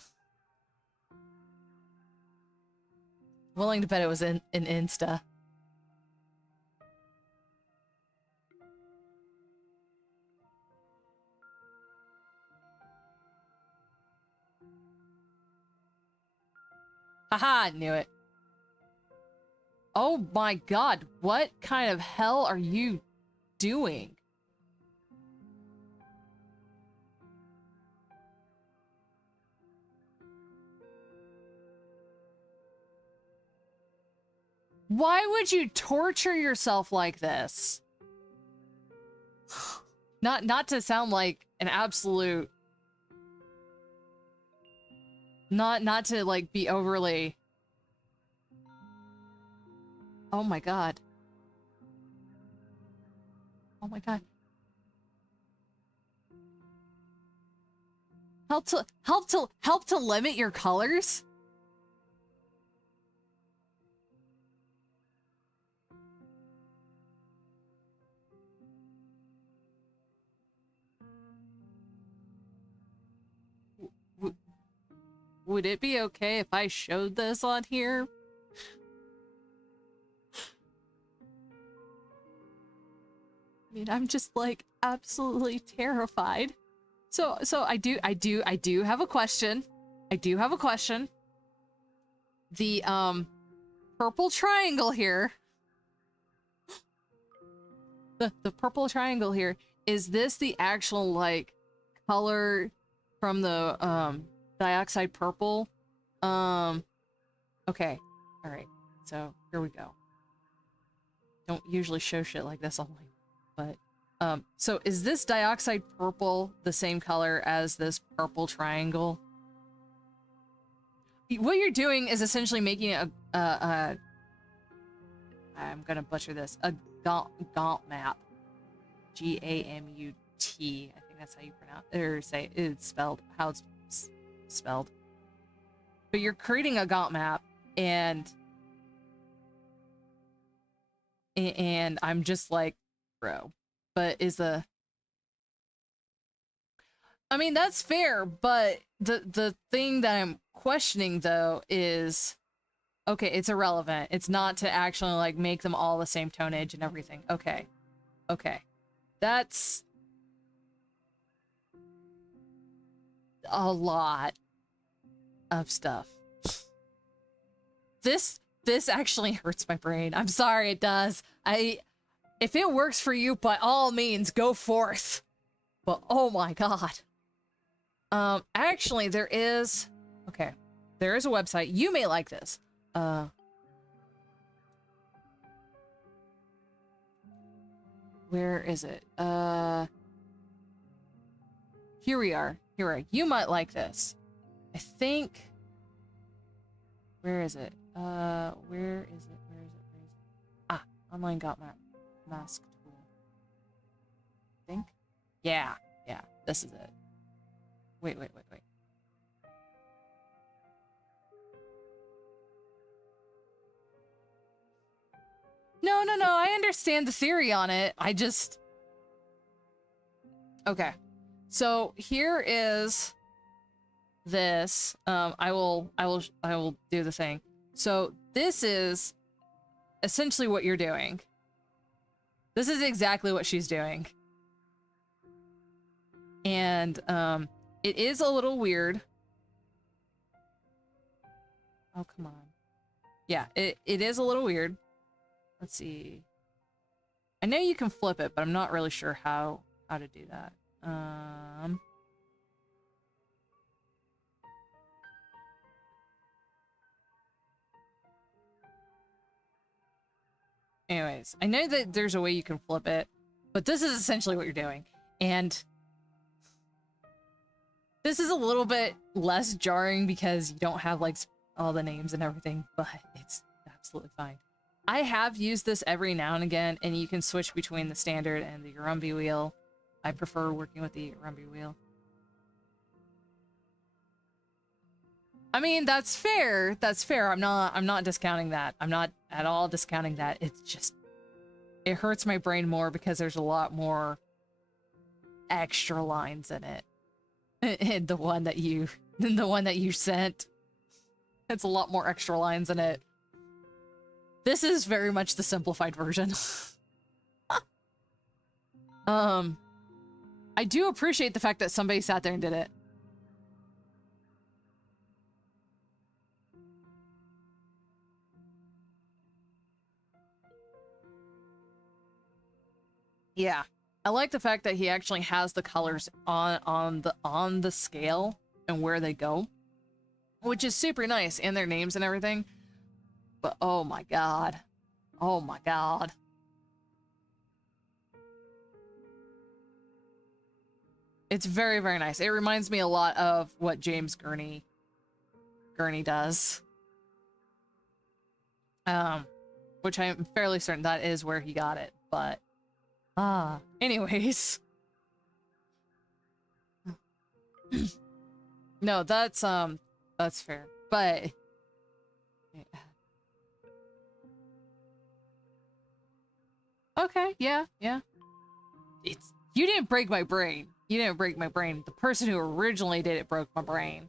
Willing to bet it was in Insta. Haha, knew it. Oh my god, what kind of hell are you doing? Why would you torture yourself like this? Not to sound like an absolute... Not to, like, be overly... Oh my god. Oh my god. Help to limit your colors? Would it be okay if I showed this on here? I mean, I'm just like absolutely terrified. So I do have a question. I do have a question. The purple triangle here. The purple triangle here, is this the actual like color from the dioxide purple? Okay. All right. So, here we go. Don't usually show shit like this online. But, so is this dioxide purple the same color as this purple triangle? What you're doing is essentially making it I'm gonna butcher this, a gaunt map. G-A-M-U-T. I think that's how you pronounce it, or say it's spelled, how it's spelled. But you're creating a gaunt map, and I'm just like, bro. But is the... I mean, that's fair, but the thing that I'm questioning, though, is... Okay, it's irrelevant. It's not to actually, like, make them all the same tonnage and everything. Okay. Okay. That's... a lot of stuff. This actually hurts my brain. I'm sorry, it does. If it works for you, by all means, go forth. But oh my god. Actually, there is a website. You may like this. Where is it? Here we are. You might like this. I think... Where is it? Where is it? Ah, online got mask tool. I think? Yeah, this is it. Wait. No, I understand the theory on it. I just... Okay. So here is this. I will do the thing. So this is essentially what you're doing. This is exactly what she's doing. And it is a little weird. Oh, come on. Yeah, it is a little weird. Let's see. I know you can flip it, but I'm not really sure how to do that. Anyways, I know that there's a way you can flip it, but this is essentially what you're doing. And this is a little bit less jarring because you don't have like all the names and everything, but it's absolutely fine. I have used this every now and again, and you can switch between the standard and the Urumbi wheel. I prefer working with the Urumbi wheel. I mean, that's fair. That's fair. I'm not discounting that. I'm not at all discounting that. It's just, it hurts my brain more because there's a lot more extra lines in it. In the one that you sent. It's a lot more extra lines in it. This is very much the simplified version. I do appreciate the fact that somebody sat there and did it. Yeah. I like the fact that he actually has the colors on the scale and where they go, which is super nice, and their names and everything. But oh my god. Oh my god. It's very, very nice. It reminds me a lot of what James Gurney does. Which I'm fairly certain that is where he got it, but anyways. No, that's fair. But okay, yeah. You didn't break my brain. You didn't break my brain. The person who originally did it broke my brain.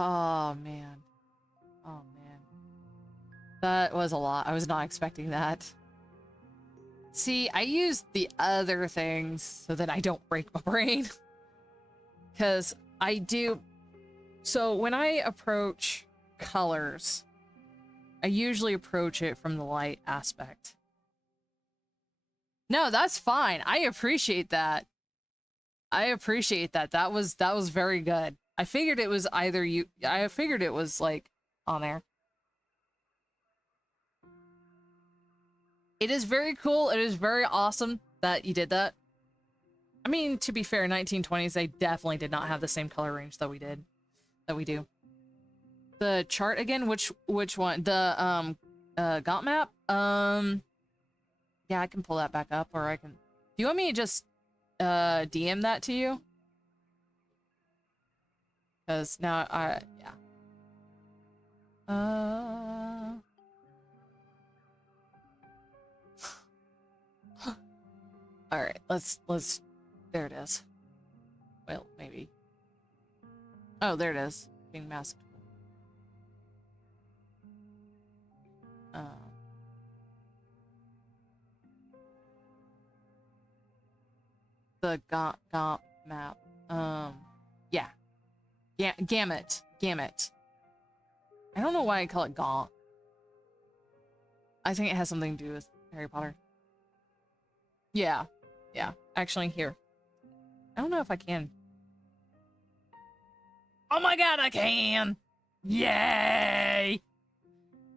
Oh man. Oh man. That was a lot. I was not expecting that. See, I used the other things so that I don't break my brain. Because I do... So when I approach colors, I usually approach it from the light aspect. No, that's fine. I appreciate that. I appreciate that. That was very good. I figured it was either you... I figured it was, like, on there. It is very cool. It is very awesome that you did that. I mean, to be fair, 1920s, they definitely did not have the same color range that we did. That we do. The chart again, which one? The Gaunt map? Yeah, I can pull that back up, or I can... Do you want me to just DM that to you? Because now yeah. All right, let's there it is. Well, maybe. Oh, there it is. Being masked. The Gaunt map. Yeah. Gamut. I don't know why I call it Gaunt. I think it has something to do with Harry Potter. Yeah. Actually, here. I don't know if I can. Oh my god, I can! Yay!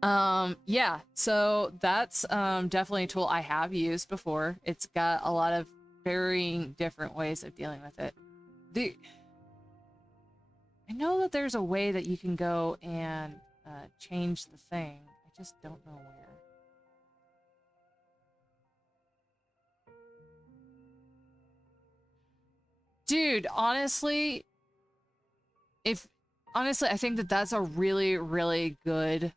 Yeah, so that's definitely a tool I have used before. It's got a lot of varying different ways of dealing with it. I know that there's a way that you can go and change the thing. I just don't know where. Dude, honestly, I think that that's a really, really good...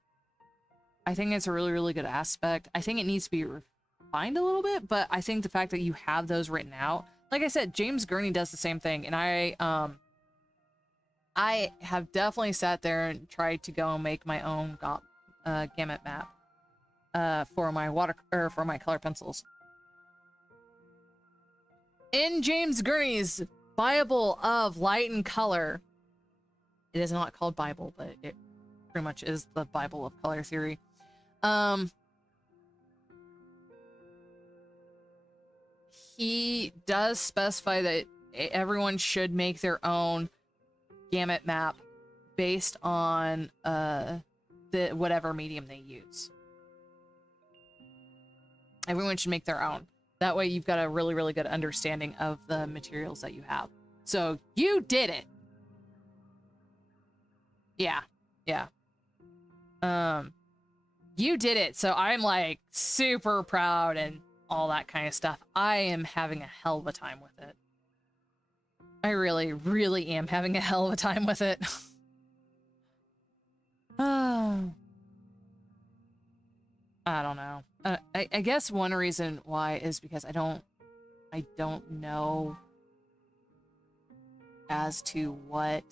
I think it's a really, really good aspect. I think it needs to be refined a little bit, but I think the fact that you have those written out... Like I said, James Gurney does the same thing, and I have definitely sat there and tried to go and make my own gamut map for my color pencils. In James Gurney's Bible of Light and Color, it is not called Bible, but it pretty much is the Bible of color theory. He does specify that everyone should make their own gamut map based on the whatever medium they use. Everyone should make their own. That way you've got a really, really good understanding of the materials that you have. So you did it. Yeah. You did it. So I'm like super proud and all that kind of stuff. I am having a hell of a time with it. I really, really am having a hell of a time with it. I don't know. I guess one reason why is because I don't know as to what...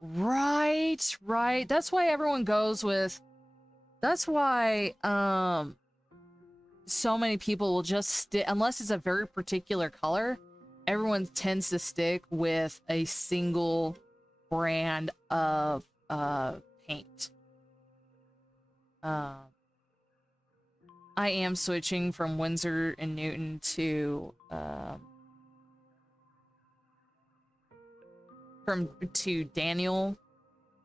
Right. That's why everyone goes with... That's why, so many people will just stick... Unless it's a very particular color, everyone tends to stick with a single brand of, paint. I am switching from Winsor & Newton to, to Daniel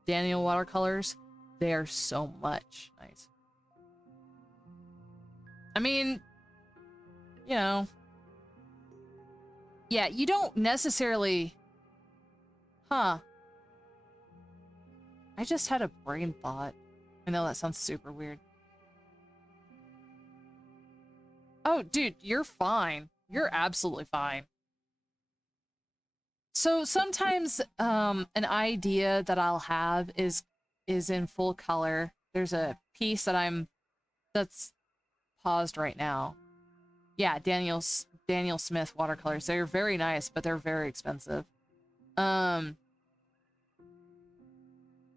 watercolors, they are so much nice. I mean, you know, yeah, you don't necessarily, huh? I just had a brain thought. I know that sounds super weird. Oh, dude, you're fine. You're absolutely fine. So sometimes an idea that I'll have is in full color. There's a piece that's paused right now. Yeah, Daniel Smith watercolors. They're very nice, but they're very expensive.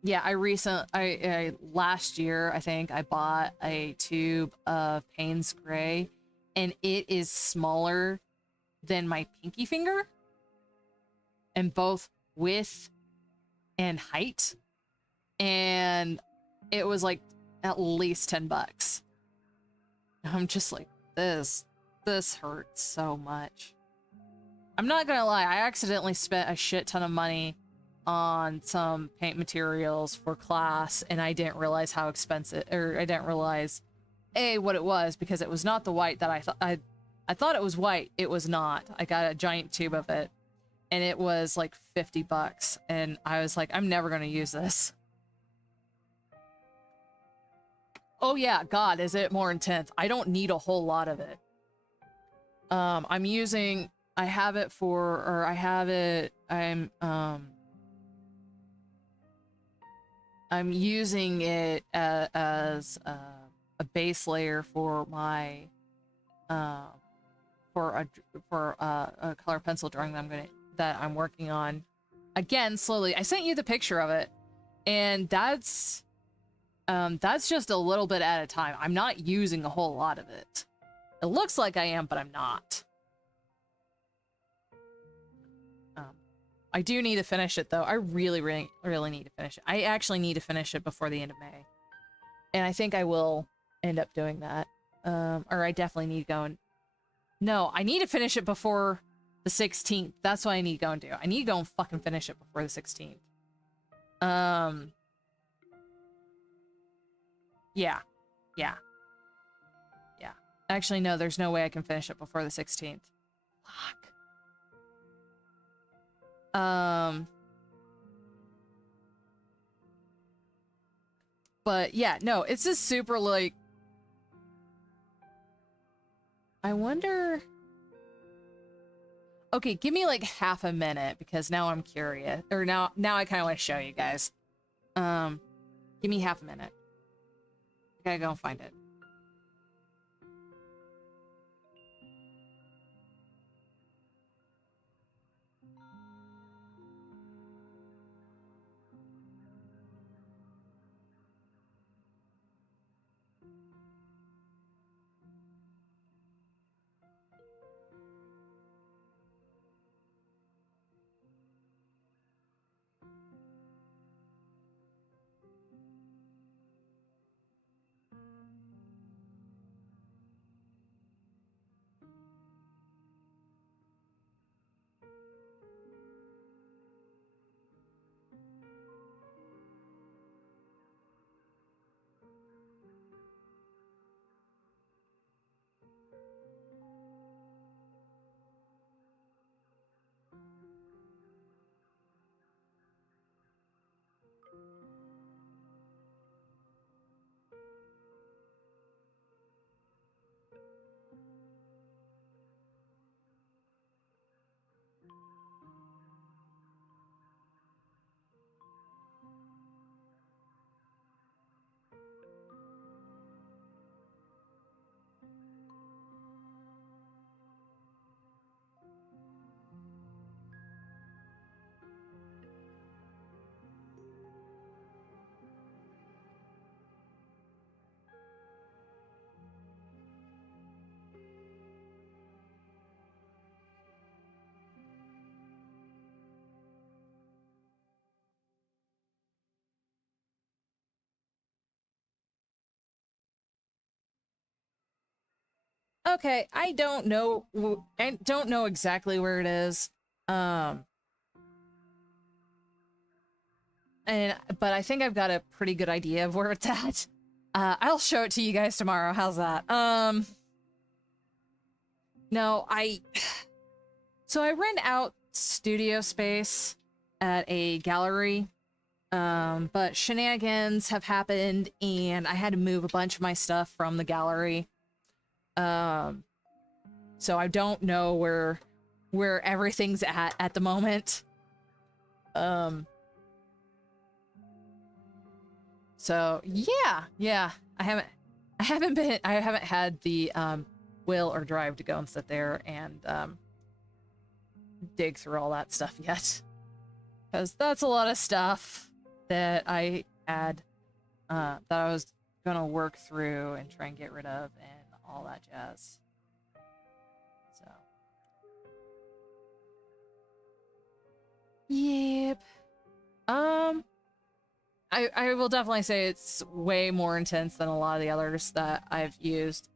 Yeah, I last year, I think I bought a tube of Payne's Gray, and it is smaller than my pinky finger, and both width and height, and it was like at least $10. I'm just like, this hurts so much. I'm not gonna lie, I accidentally spent a shit ton of money on some paint materials for class, and I didn't realize how expensive, or I didn't realize what it was, because it was not the white that I thought. I thought it was white. It was not. I got a giant tube of it, and it was like $50, and I was like, I'm never gonna use this. Oh yeah, God, is it more intense? I don't need a whole lot of it. I'm using, I have it for, or I have it, I'm using it as a base layer for my, for a color pencil drawing that I'm working on. Again, slowly. I sent you the picture of it, and that's just a little bit at a time. I'm not using a whole lot of it. It looks like I am, but I'm not. I do need to finish it, though. I really, really, really need to finish it. I actually need to finish it before the end of May. And I think I will end up doing that. Or I definitely need to go and... No, I need to finish it before the 16th. That's what I need to go and do. I need to go and fucking finish it before the 16th. Yeah. Yeah. Yeah. Actually, no, there's no way I can finish it before the 16th. Fuck. But yeah, no, it's just super like... I wonder... Okay, give me like half a minute, because now I'm curious. Or now I kind of want to show you guys. Give me half a minute. I gotta go and find it. Okay, I don't know exactly where it is. but I think I've got a pretty good idea of where it's at. I'll show it to you guys tomorrow. How's that? No, so I rent out studio space at a gallery, but shenanigans have happened and I had to move a bunch of my stuff from the gallery. So I don't know where everything's at the moment. So yeah, I haven't had the will or drive to go and sit there and dig through all that stuff yet, because that's a lot of stuff that I had that I was gonna work through and try and get rid of and all that jazz. So yep. I will definitely say it's way more intense than a lot of the others that I've used.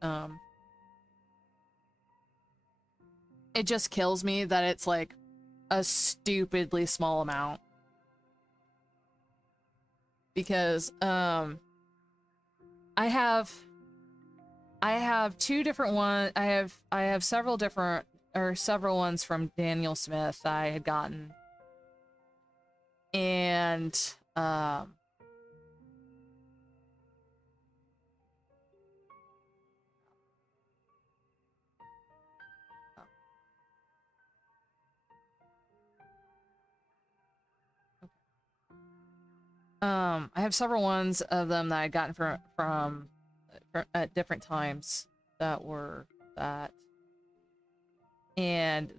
It just kills me that it's like a stupidly small amount. Because I have two different ones. I have several different, or several ones from Daniel Smith that I had gotten. And I have several ones of them that I'd gotten from at different times that were that, and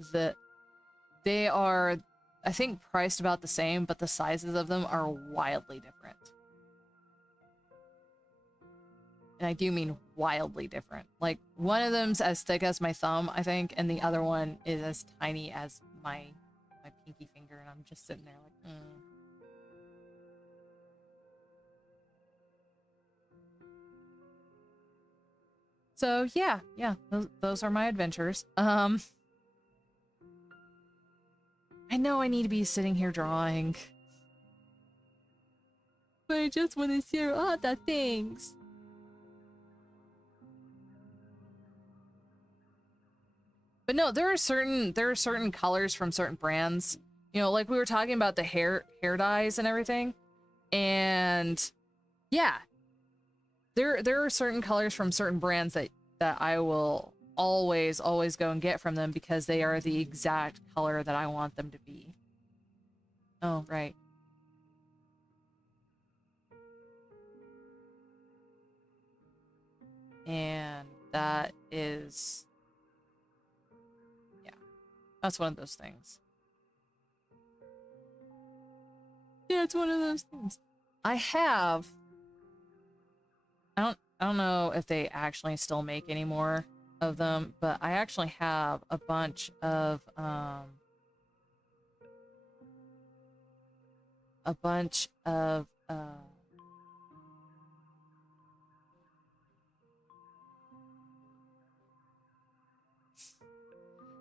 they are, I think, priced about the same, but the sizes of them are wildly different. And I do mean wildly different. Like, one of them's as thick as my thumb, I think, and the other one is as tiny as my pinky finger, and I'm just sitting there like, So yeah, those are my adventures. I know I need to be sitting here drawing, but I just want to share all the things. But no, there are certain colors from certain brands. You know, like we were talking about the hair dyes and everything. And yeah, there are certain colors from certain brands that I will always go and get from them because they are the exact color that I want them to be. Oh, right. And that is, yeah, that's one of those things. Yeah, it's one of those things. I don't know if they actually still make any more of them, but I actually have a bunch of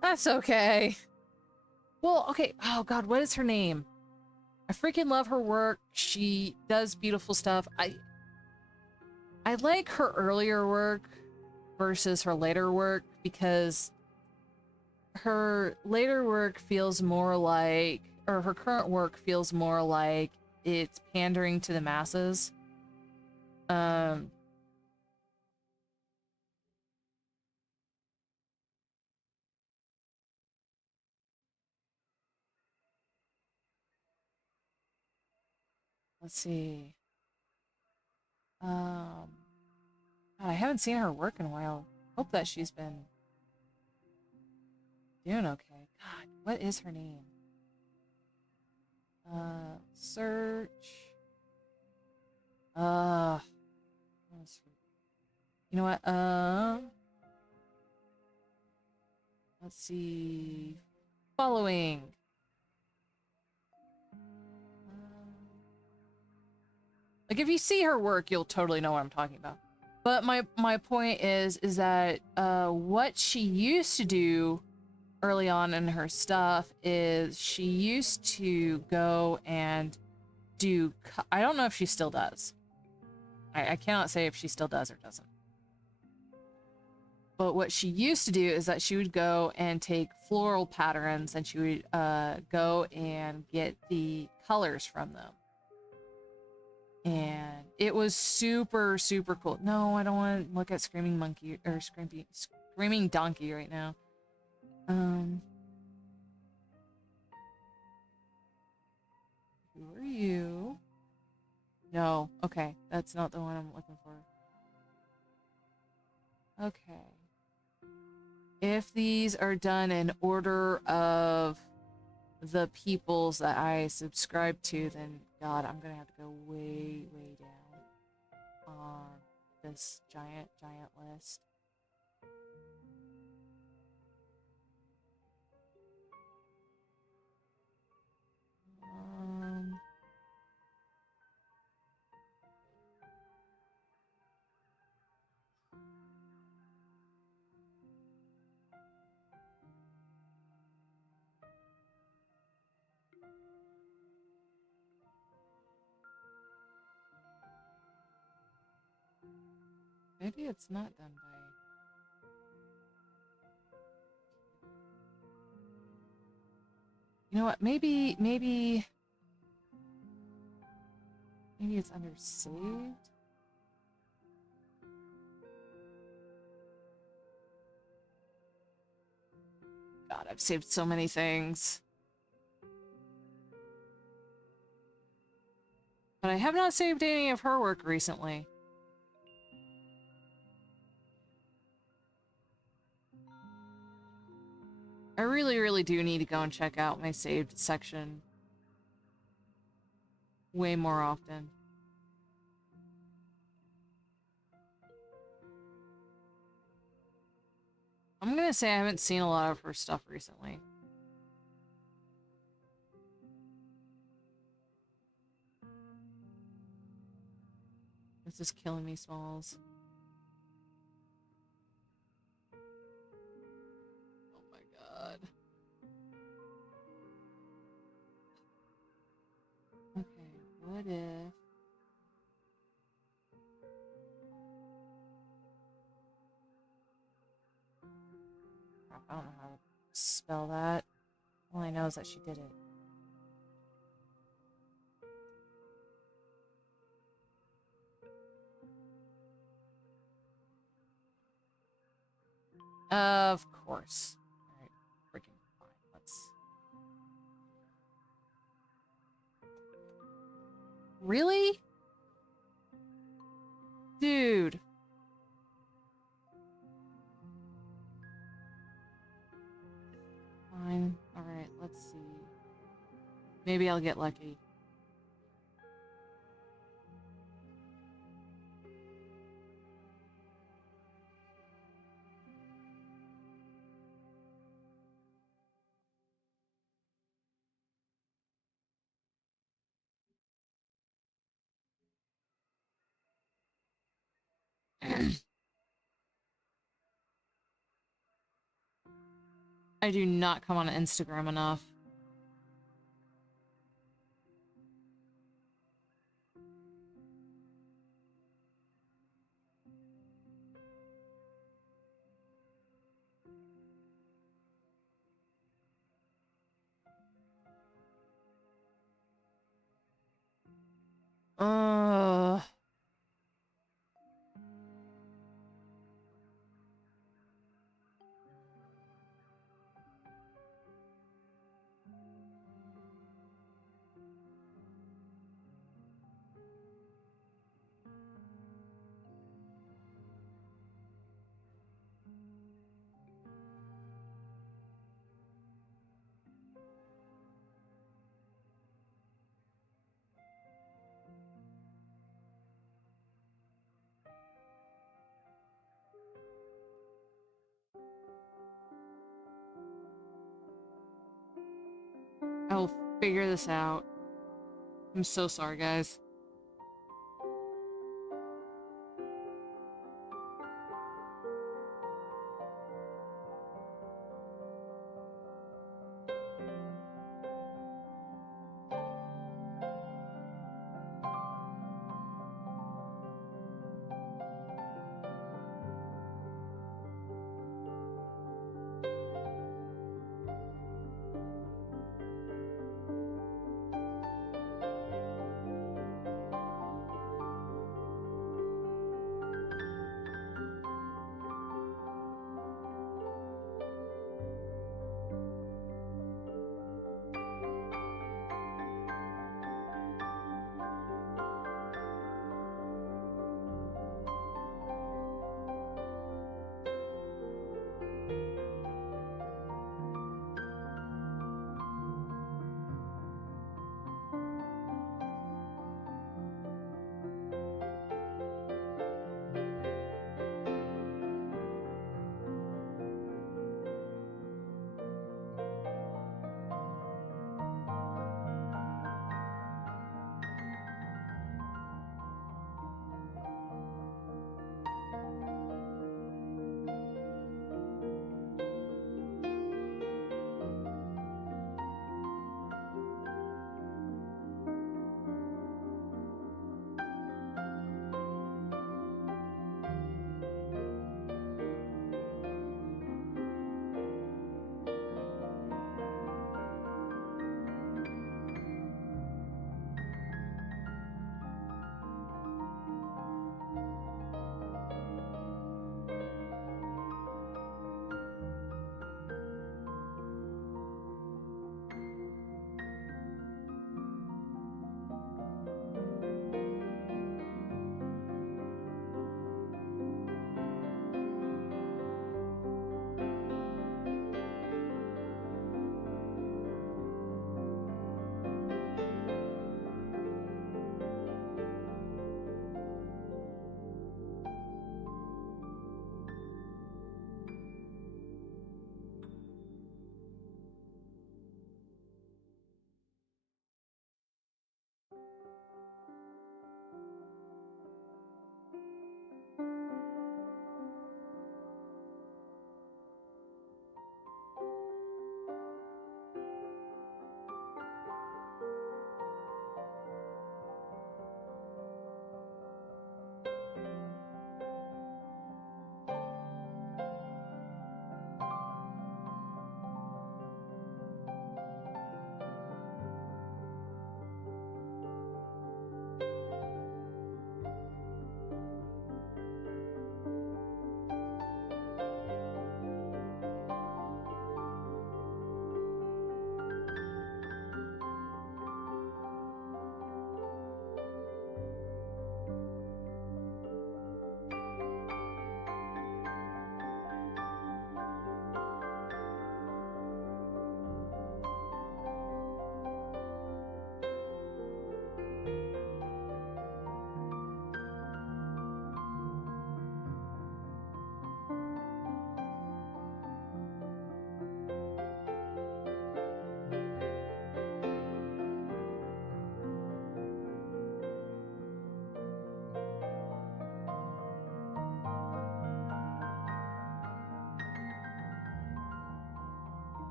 that's okay. Well, okay. Oh god, what is her name? I freaking love her work. She does beautiful stuff. I like her earlier work versus her later work because her later work feels more like, or her current work feels more like it's pandering to the masses. Let's see. God, I haven't seen her work in a while. Hope that she's been doing okay. God, what is her name? Search. You know what? Let's see. Following. Like, if you see her work, you'll totally know what I'm talking about. But my point is that what she used to do early on in her stuff is she used to go and do... I don't know if she still does. I cannot say if she still does or doesn't. But what she used to do is that she would go and take floral patterns and she would go and get the colors from them. And it was super, super cool. No, I don't want to look at Screaming Monkey or Screaming Donkey right now. Who are you? No, okay, that's not the one I'm looking for. Okay. If these are done in order of the peoples that I subscribe to, then God, I'm gonna have to go way, way down on this giant, giant list. Maybe it's not done by... You know what? Maybe it's under saved? God, I've saved so many things. But I have not saved any of her work recently. I really, really do need to go and check out my saved section way more often. I'm gonna say I haven't seen a lot of her stuff recently. This is killing me, Smalls. Oh my god. Okay, what if... Crap, I don't know how to spell that. All I know is that she did it. Of course. Alright, freaking fine. Let's... Really? Dude. Fine. Alright, let's see. Maybe I'll get lucky. I do not come on Instagram enough. Uh... I'll figure this out. I'm so sorry, guys.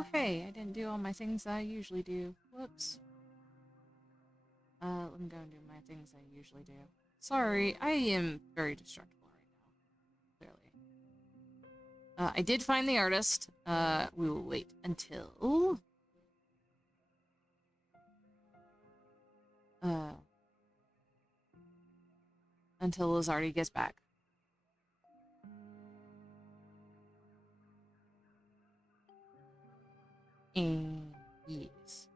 Oh, hey, I didn't do all my things I usually do. Whoops. Let me go and do my things I usually do. Sorry, I am very destructible right now. Clearly. I did find the artist. We will wait until... until Lizardi gets back. And yes.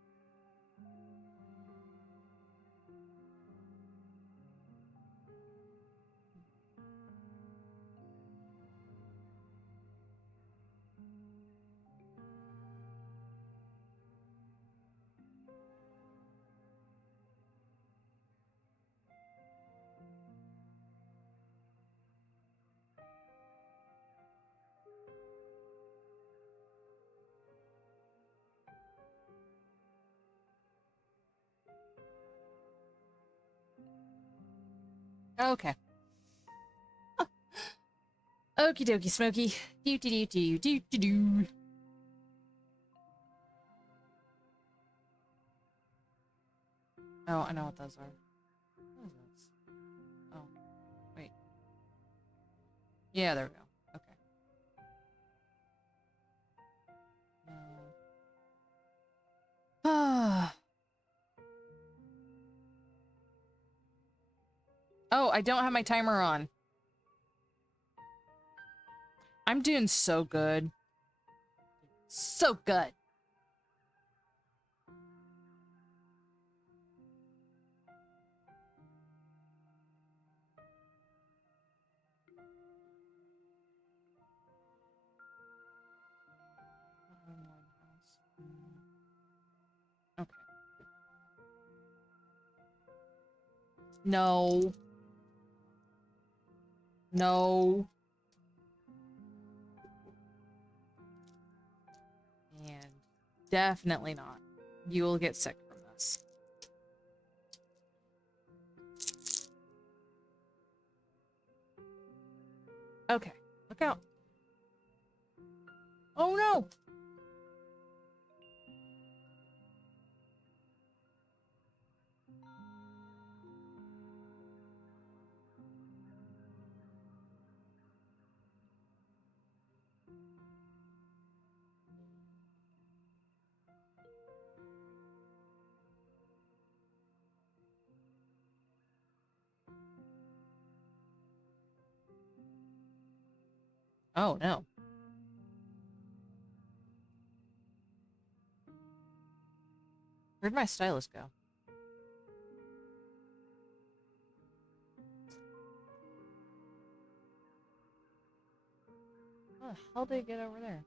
Okay. Okie dokie, Smokey. Do do do do do do do. Oh, I know what those are. What is this? Oh, wait. Yeah, there we go. Okay. Ah. Oh, I don't have my timer on. I'm doing so good. So good. Okay. No. No. And definitely not. You will get sick from this. Okay. Look out. Oh no! Oh no. Where'd my stylus go? How the hell did it get over there?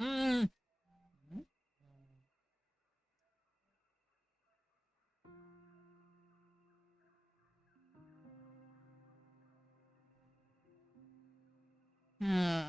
Mm. Hmm.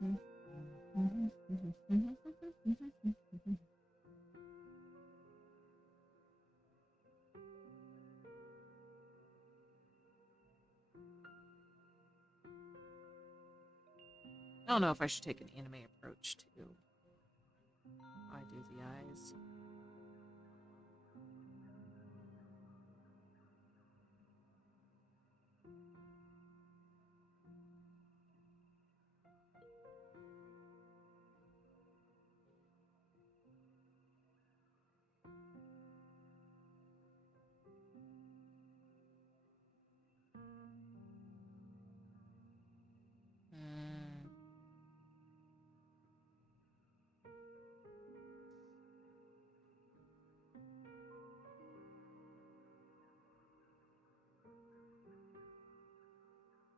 I don't know if I should take an anime approach to I do the eyes.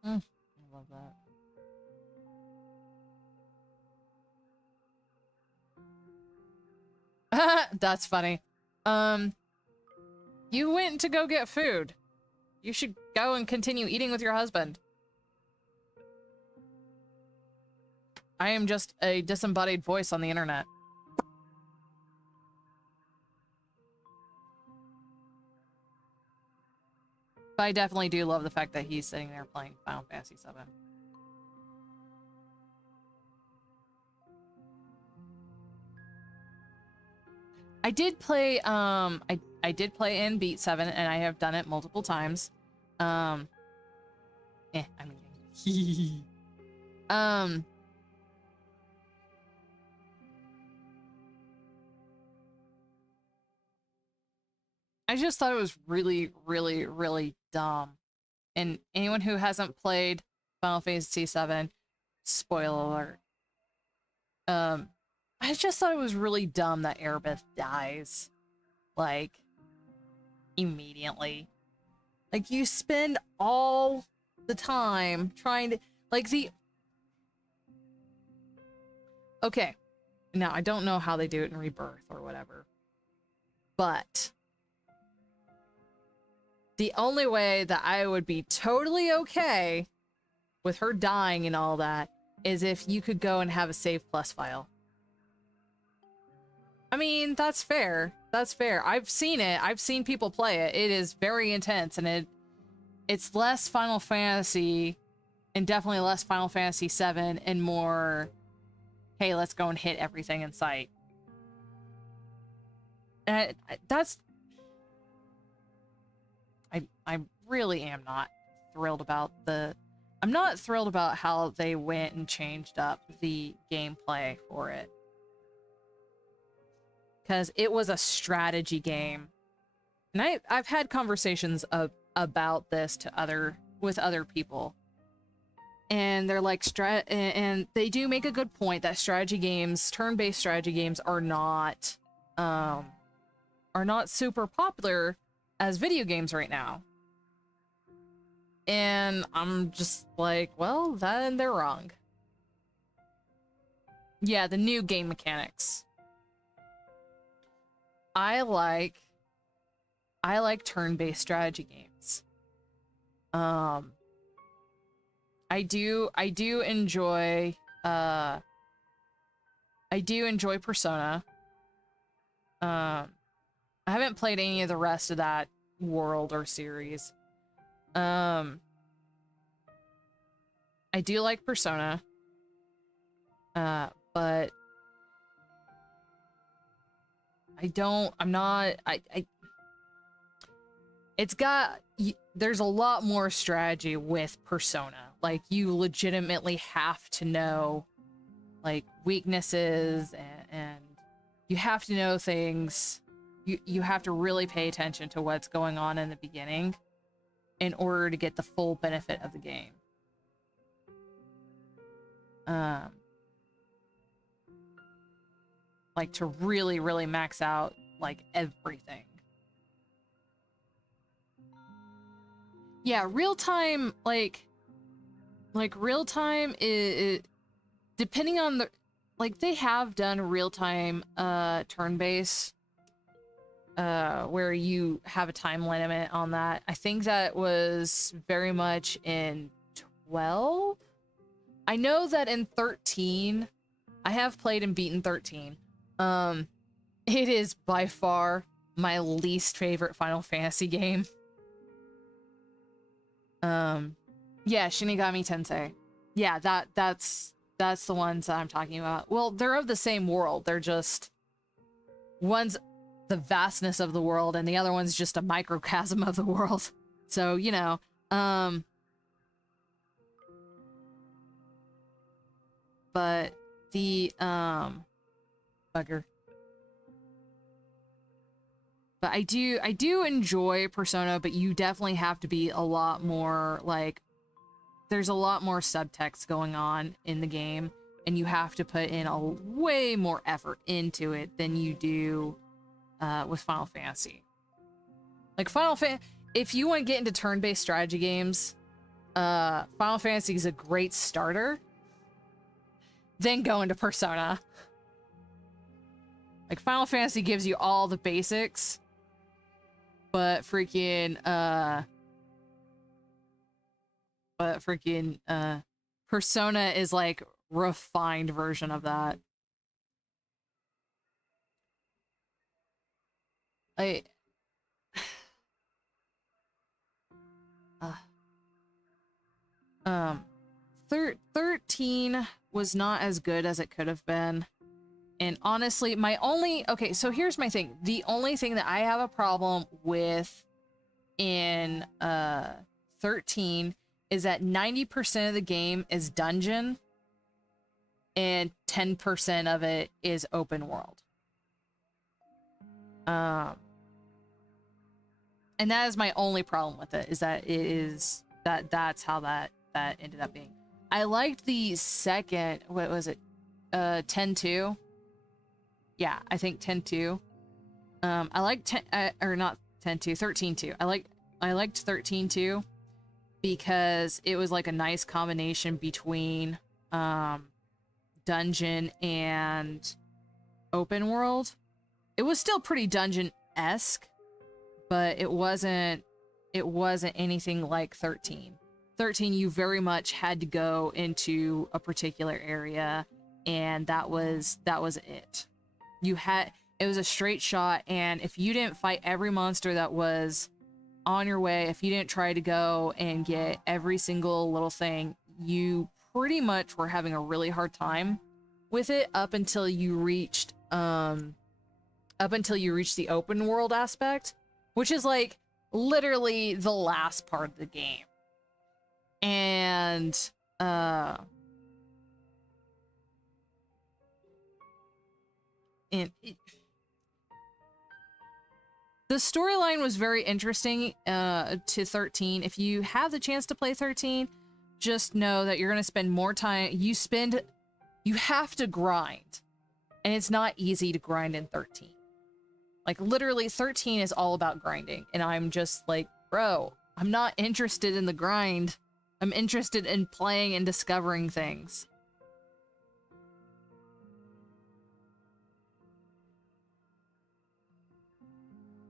I love that. That's funny. You went to go get food. You should go and continue eating with your husband. I am just a disembodied voice on the internet. But I definitely do love the fact that he's sitting there playing Final Fantasy VII. I did play I did play in Beat 7 and I have done it multiple times. I mean I just thought it was really, really, really dumb. And anyone who hasn't played Final Fantasy VII, spoiler alert. I just thought it was really dumb that Erebeth dies. Like, immediately. Like, you spend all the time trying to... Like, the... Okay. Now, I don't know how they do it in Rebirth or whatever. But... the only way that I would be totally okay with her dying and all that is if you could go and have a save plus file. I mean, that's fair. That's fair. I've seen it. I've seen people play it. It is very intense, and it's less Final Fantasy, and definitely less Final Fantasy VII, and more, hey, let's go and hit everything in sight. And that's... I really am not thrilled about the... I'm not thrilled about how they went and changed up the gameplay for it. Because it was a strategy game. And I've had conversations about this with other people. And they're like, and they do make a good point that strategy games, turn-based strategy games, are not super popular as video games right now. And I'm just like, well, then they're wrong. Yeah, the new game mechanics. I like turn-based strategy games. I do enjoy Persona. I haven't played any of the rest of that world or series. I do like Persona. But there's a lot more strategy with Persona. Like, you legitimately have to know, like, weaknesses, and you have to know things. You have to really pay attention to what's going on in the beginning in order to get the full benefit of the game. Like, to really, really max out, like, everything. Yeah, real-time, like real-time is depending on the... Like, they have done real-time, turn-based, where you have a time limit on that. I think that was very much in 12? I know that in 13, I have played and beaten 13. It is by far my least favorite Final Fantasy game. Yeah, Shinigami Tensei. Yeah, that's the ones that I'm talking about. Well, they're of the same world. They're just one's the vastness of the world and the other one's just a microcosm of the world. So, you know, but the bugger. But I do enjoy Persona, but you definitely have to be a lot more, like, there's a lot more subtext going on in the game, and you have to put in a way more effort into it than you do with Final Fantasy. Like, if you want to get into turn-based strategy games, Final Fantasy is a great starter. Then go into Persona. Like, Final Fantasy gives you all the basics, but freaking, Persona is like refined version of that. I 13 was not as good as it could have been. And honestly, okay, so here's my thing. The only thing that I have a problem with in 13 is that 90% of the game is dungeon and 10% of it is open world. And that is my only problem with it, is that that's how that ended up being. I liked the second, what was it? 10-2. Yeah, I think 10-2. I liked or not 10-2, 13-2. I liked 13-2 because it was like a nice combination between dungeon and open world. It was still pretty dungeon-esque, but it wasn't anything like 13. 13, you very much had to go into a particular area, and that was it. It was a straight shot, and if you didn't fight every monster that was on your way, if you didn't try to go and get every single little thing, you pretty much were having a really hard time with it up until you reached the open world aspect, which is like literally the last part of the game. And the storyline was very interesting to 13. If you have the chance to play 13, just know that you're going to spend more time. You have to grind. And it's not easy to grind in 13. Like, literally, 13 is all about grinding. And I'm just like, bro, I'm not interested in the grind. I'm interested in playing and discovering things.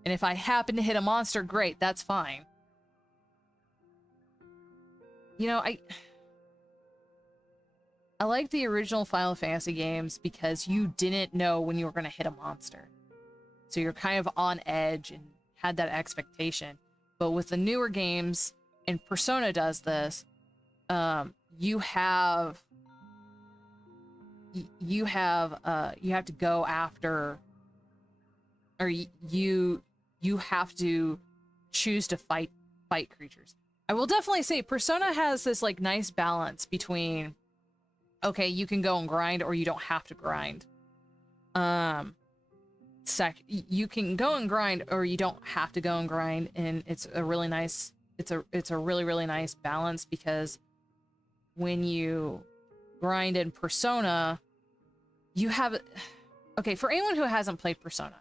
And if I happen to hit a monster, great, that's fine. You know, I like the original Final Fantasy games because you didn't know when you were going to hit a monster. So you're kind of on edge and had that expectation. But with the newer games, and Persona does this, you have to go after, or you have to choose to fight creatures. I will definitely say Persona has this like nice balance between, okay, you can go and grind or you don't have to grind. You can go and grind or you don't have to go and grind, and it's a really nice, it's a really, really nice balance, because when you grind in Persona, you have, okay, for anyone who hasn't played Persona,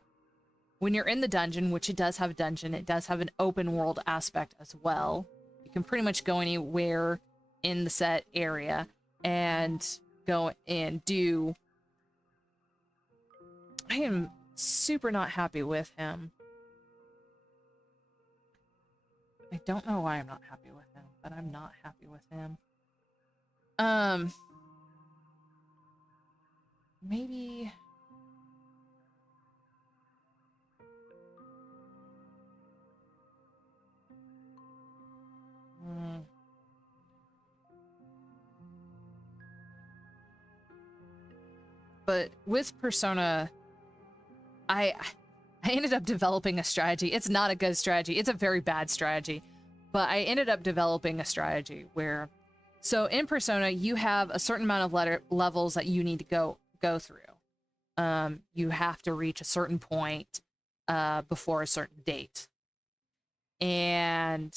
when you're in the dungeon, which it does have a dungeon, it does have an open world aspect as well. You can pretty much go anywhere in the set area and go and do... I am super not happy with him. I don't know why I'm not happy with him, but I'm not happy with him. maybe... But with Persona, I ended up developing a strategy. It's not a good strategy. It's a very bad strategy. But I ended up developing a strategy where... So in Persona, you have a certain amount of levels that you need to go through. You have to reach a certain point before a certain date. And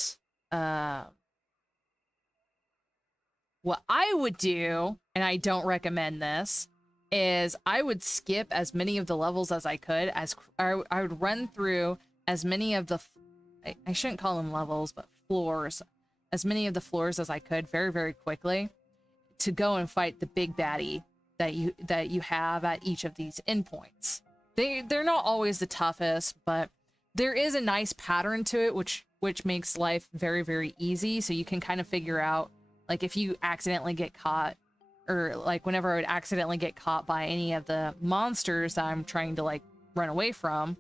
what I would do, and I don't recommend this, is I would skip as many of the levels as I could. I would run through as many of the... I shouldn't call them levels, but floors. As many of the floors as I could very, very quickly to go and fight the big baddie that you have at each of these endpoints. They're not always the toughest, but there is a nice pattern to it, which makes life very, very easy. So you can kind of figure out, like, if you accidentally get caught, or like whenever I would accidentally get caught by any of the monsters that I'm trying to like run away from,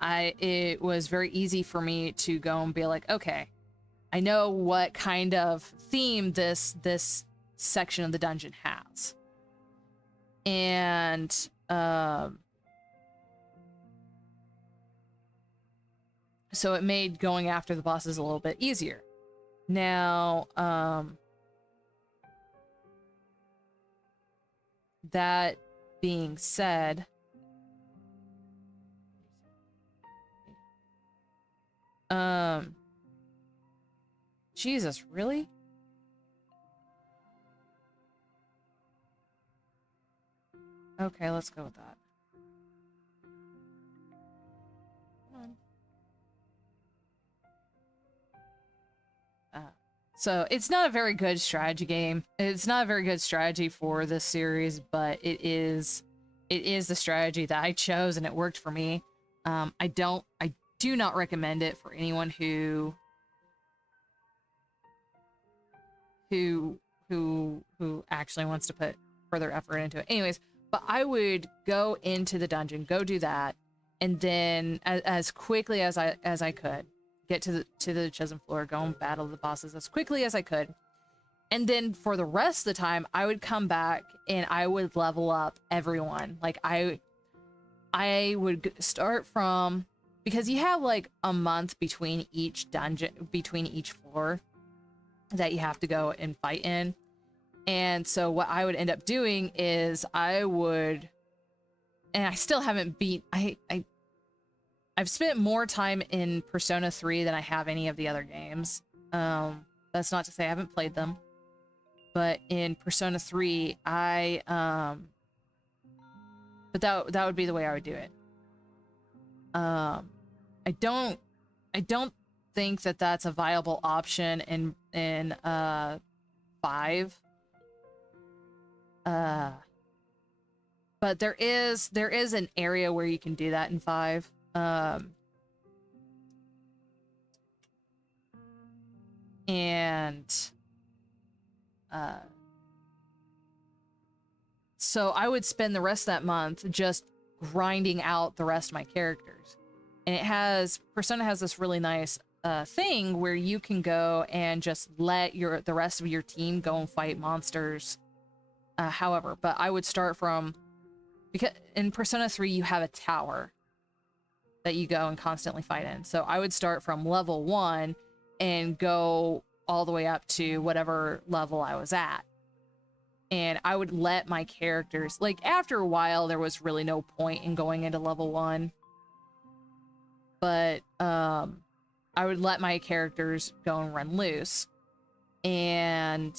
it was very easy for me to go and be like, okay, I know what kind of theme this section of the dungeon has. And so it made going after the bosses a little bit easier. Now, that being said, Jesus, really? Okay, let's go with that. Come on. So it's not a very good strategy game. It's not a very good strategy for this series, but it is the strategy that I chose and it worked for me. I do not recommend it for anyone who actually wants to put further effort into it. Anyways, but I would go into the dungeon, go do that, and then as quickly as I could, get to the chosen floor, go and battle the bosses as quickly as I could. And then for the rest of the time, I would come back and I would level up everyone. Like I would start from, because you have like a month between each dungeon, between each floor that you have to go and fight in. And so what I would end up doing is I would, and I still haven't beat, I've spent more time in Persona 3 than I have any of the other games. That's not to say I haven't played them, but in Persona 3, but that would be the way I would do it. I don't think that that's a viable option in 5. But there is an area where you can do that in 5. So I would spend the rest of that month just grinding out the rest of my characters. And Persona has this really nice thing where you can go and just let the rest of your team go and fight monsters. However, but I would start from, because in Persona 3 you have a tower that you go and constantly fight in. So I would start from level 1 and go all the way up to whatever level I was at. And I would let my characters, like after a while, there was really no point in going into level 1. But I would let my characters go and run loose. And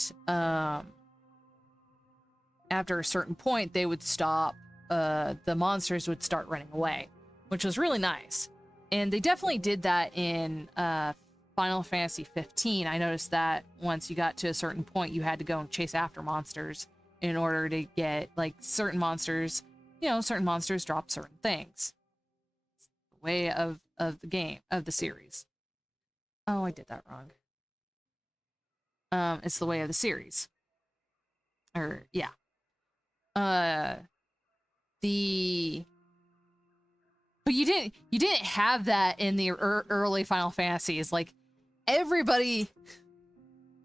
after a certain point, they would stop. The monsters would start running away, which was really nice. And they definitely did that in Final Fantasy 15. I noticed that once you got to a certain point, you had to go and chase after monsters in order to get, like, certain monsters, certain monsters drop certain things. It's the way of the game, of the series. Oh, I did that wrong. It's the way of the series. Or yeah. Uh the But you didn't have that in the early Final Fantasies. Like everybody,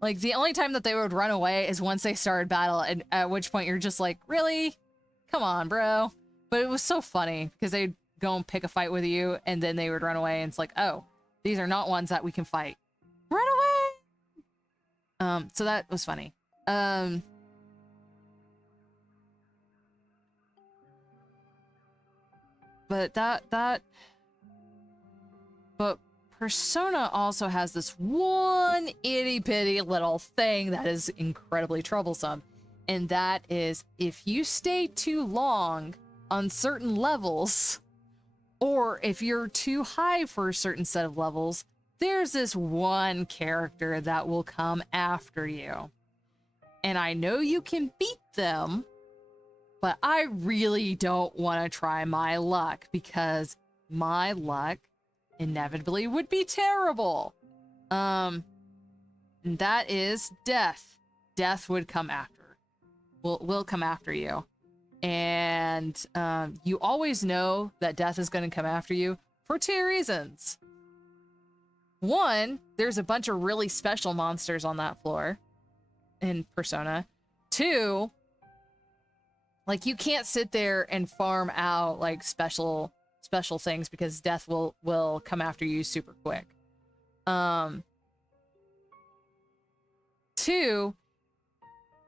like the only time that they would run away is once they started battle, and at which point you're just like, really? Come on, bro. But it was so funny because they'd go and pick a fight with you, and then they would run away, and it's like, oh, these are not ones that we can fight. Run away! So that was funny. But but Persona also has this one itty bitty little thing that is incredibly troublesome. And that is if you stay too long on certain levels, or if you're too high for a certain set of levels, there's this one character that will come after you. And I know you can beat them, but I really don't want to try my luck because my luck inevitably would be terrible. And that is death. Death would come after. Will come after you. And you always know that death is going to come after you for two reasons. One, there's a bunch of really special monsters on that floor in Persona. Two, like you can't sit there and farm out like special things because death will come after you super quick. Two,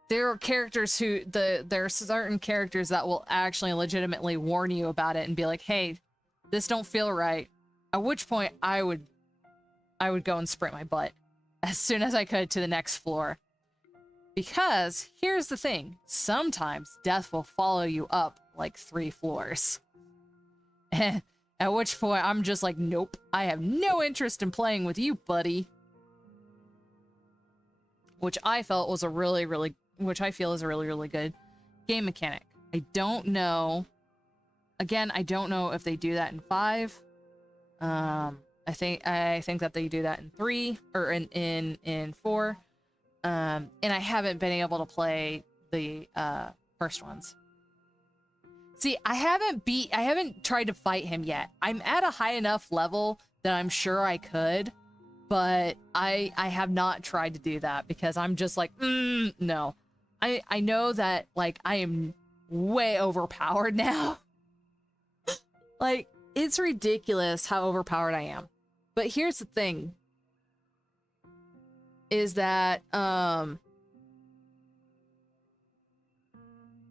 there are characters who there are certain characters that will actually legitimately warn you about it and be like, hey, this don't feel right. At which point I would go and sprint my butt as soon as I could to the next floor. Because here's the thing, sometimes death will follow you up like 3 floors. At which point I'm just like, nope, I have no interest in playing with you, buddy. Which I felt was a which I feel is a really good game mechanic. I don't know. Again, I don't know if they do that in 5. I think that they do that in 3 or in 4. And I haven't been able to play the first ones. See, I haven't tried to fight him yet. I'm at a high enough level that I'm sure I could, but I have not tried to do that because I'm just like, no. I know that like I am way overpowered now. Like, it's ridiculous how overpowered I am. But here's the thing. Is that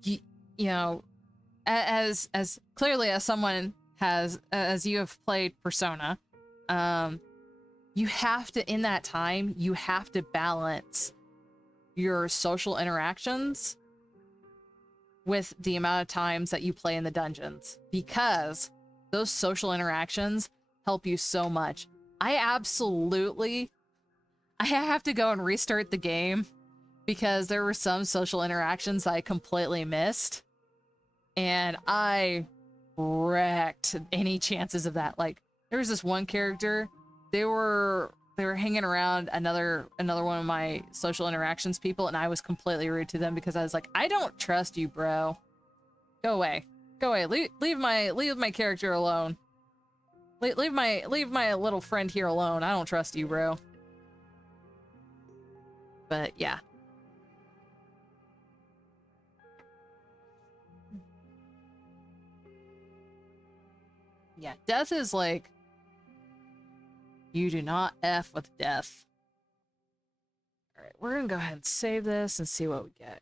you know, as clearly as someone has, as you have played Persona, you have to, in that time, you have to balance your social interactions with the amount of times that you play in the dungeons, because those social interactions help you so much. I have to go and restart the game because there were some social interactions I completely missed, and I wrecked any chances of that. Like, there was this one character, they were hanging around another one of my social interactions people, and I was completely rude to them because I was like, I don't trust you, bro. Go away. Leave my character alone. Leave my little friend here alone. I don't trust you, bro. But yeah. Yeah, death is like, you do not F with death. Alright, we're gonna go ahead and save this and see what we get.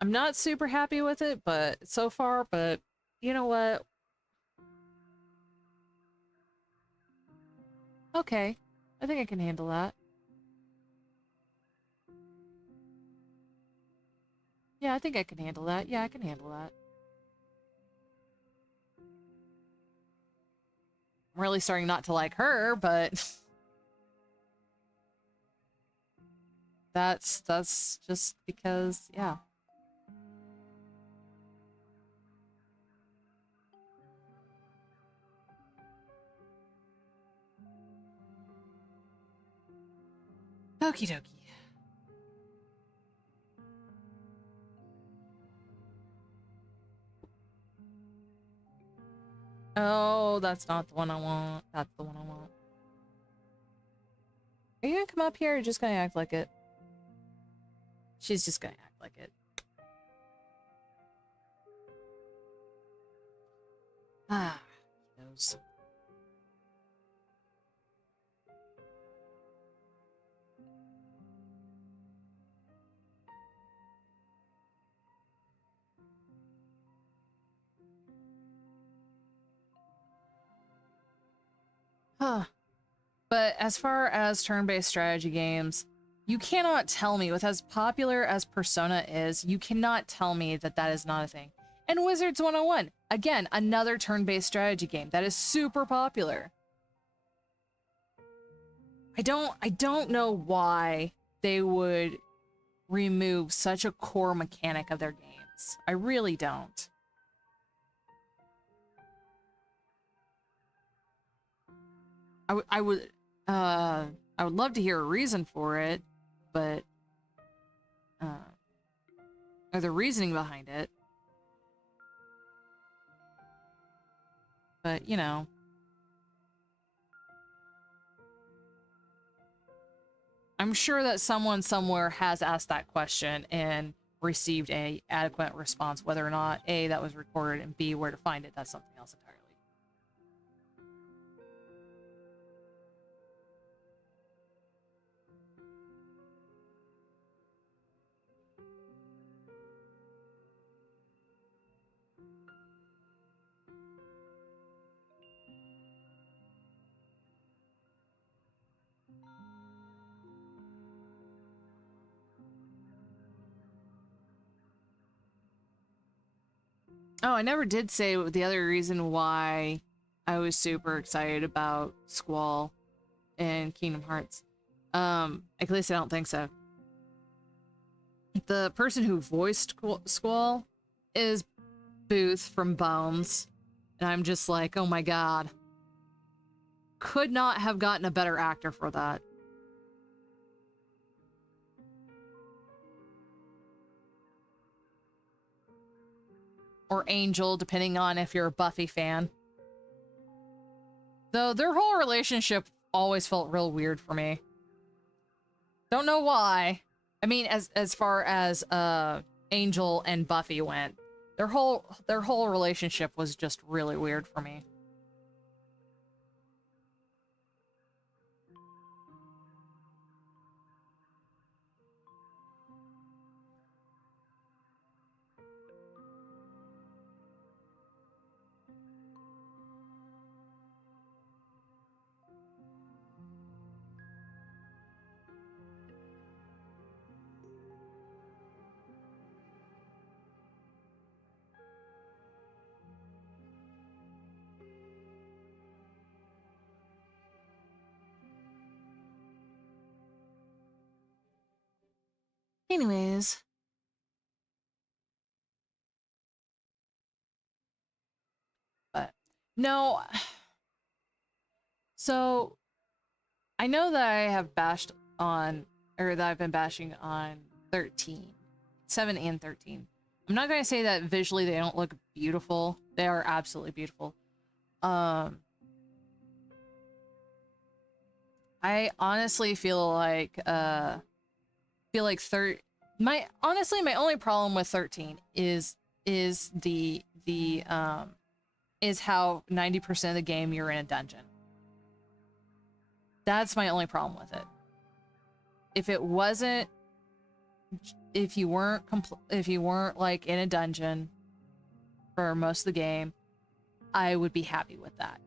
I'm not super happy with it, but so far, but you know what? Okay, I think I can handle that. Yeah, I think I can handle that. Yeah, I can handle that. I'm really starting not to like her, but that's just because, yeah. Okie dokie. Oh, that's not the one I want. That's the one I want. Are you gonna come up here or just gonna act like it? She's just gonna act like it. Ah, those. Huh. But as far as turn-based strategy games, you cannot tell me, with as popular as Persona is, you cannot tell me that that is not a thing. And Wizards 101, again, another turn-based strategy game that is super popular. I don't know why they would remove such a core mechanic of their games. I really don't. I would love to hear a reason for it, but or the reasoning behind it. But, you know, I'm sure that someone somewhere has asked that question and received a adequate response. Whether or not A, that was recorded, and B, where to find it, that's something else entirely. Oh, I never did say the other reason why I was super excited about Squall and Kingdom Hearts. At least I don't think so. The person who voiced Squall is Booth from Bones, and I'm just like, oh my god. Could not have gotten a better actor for that. Or Angel, depending on if you're a Buffy fan. Though their whole relationship always felt real weird for me. Don't know why. I mean, as far as Angel and Buffy went, their whole relationship was just really weird for me. Anyways. But, no. So, I know that I have bashed on, or that I've been bashing on 13. 7 and 13. I'm not going to say that visually they don't look beautiful. They are absolutely beautiful. I honestly feel like, my only problem with 13 is how 90% of the game you're in a dungeon. That's my only problem with it. If you weren't like in a dungeon for most of the game, I would be happy with that.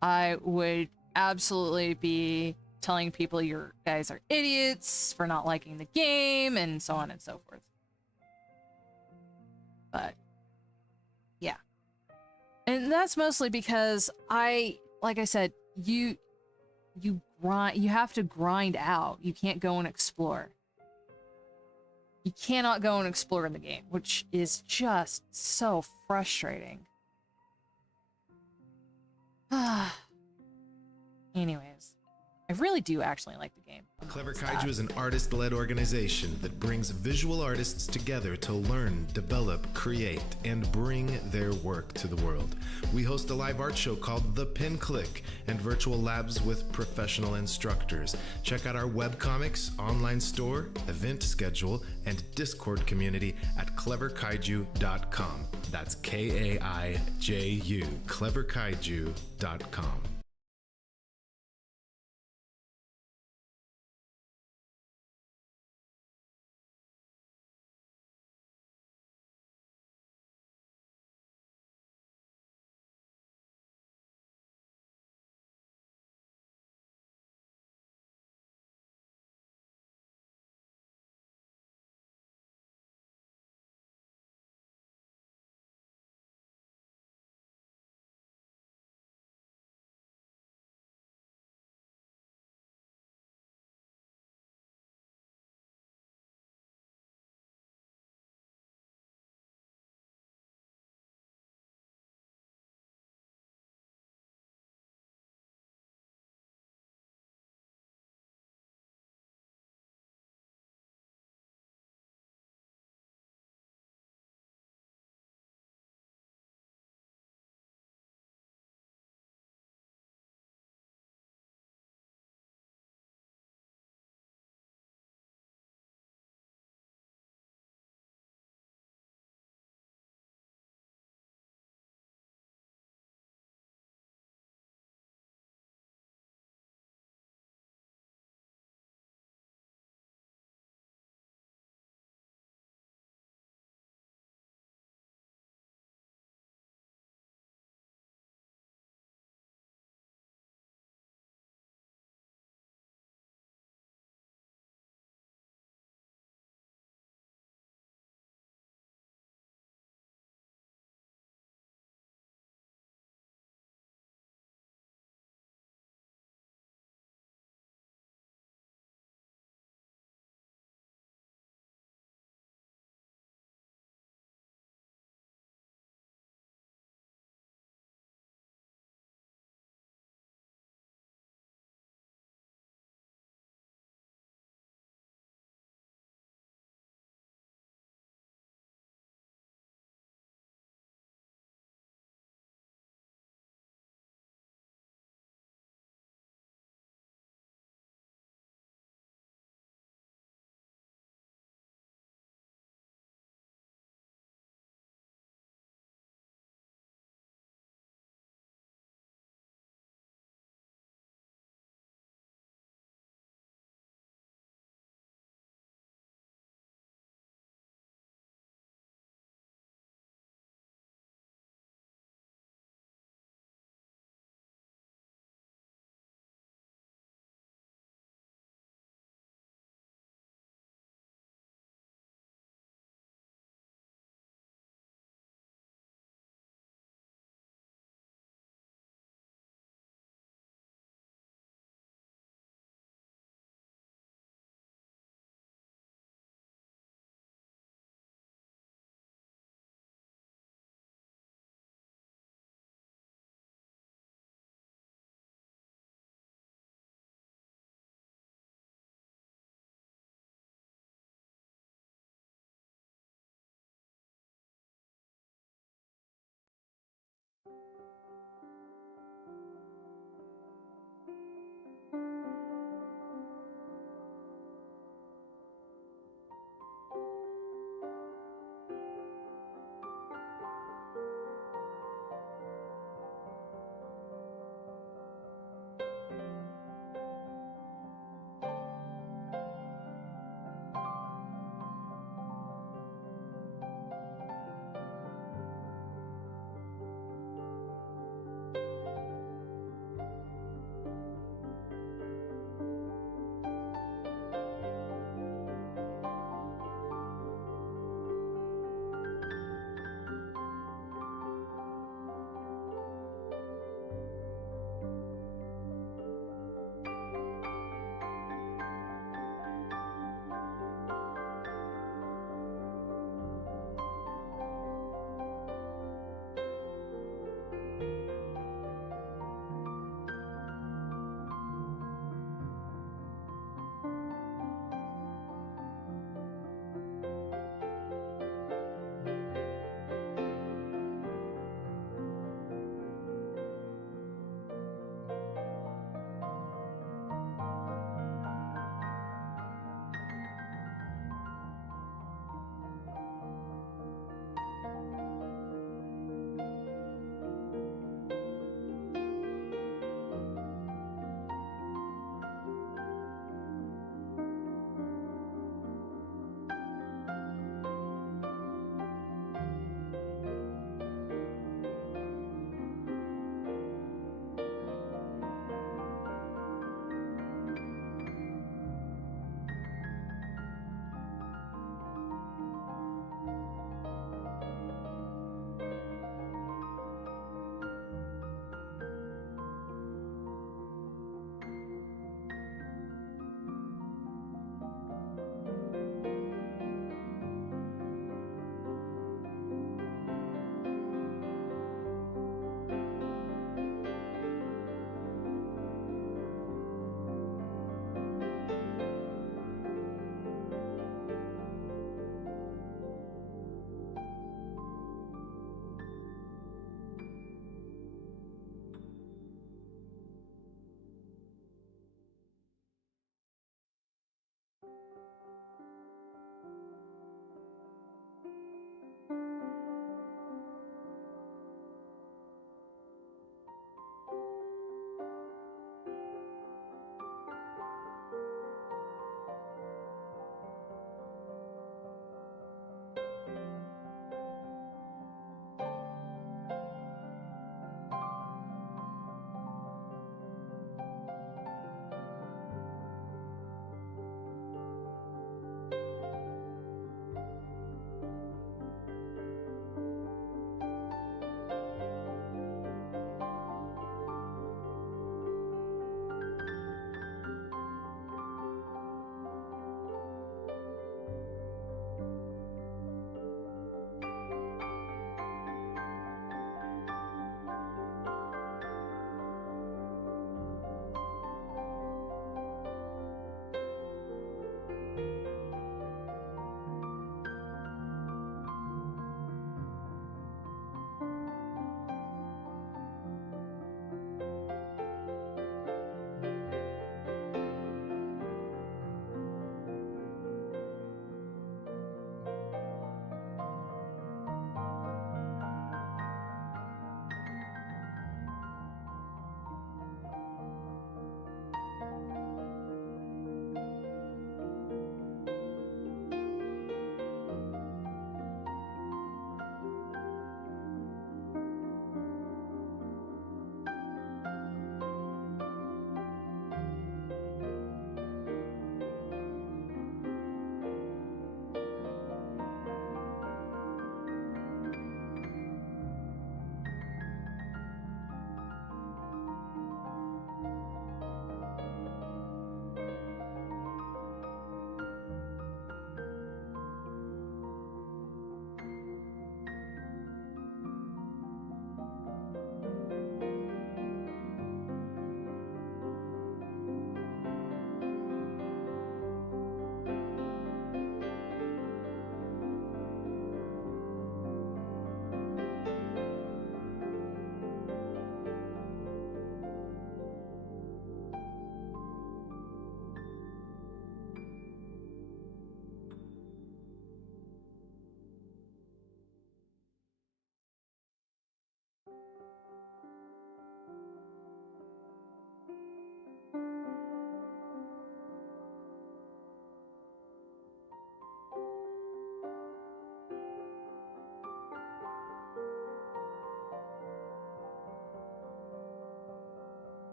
I would absolutely be telling people you guys are idiots for not liking the game and so on and so forth. But yeah. And that's mostly because like I said, you have to grind out. You can't go and explore. You cannot go and explore in the game, which is just so frustrating. Anyways. I really do actually like the game. Clever Kaiju is an artist-led organization that brings visual artists together to learn, develop, create, and bring their work to the world. We host a live art show called The Pin Click and virtual labs with professional instructors. Check out our webcomics, online store, event schedule, and Discord community at cleverkaiju.com. That's Kaiju, cleverkaiju.com.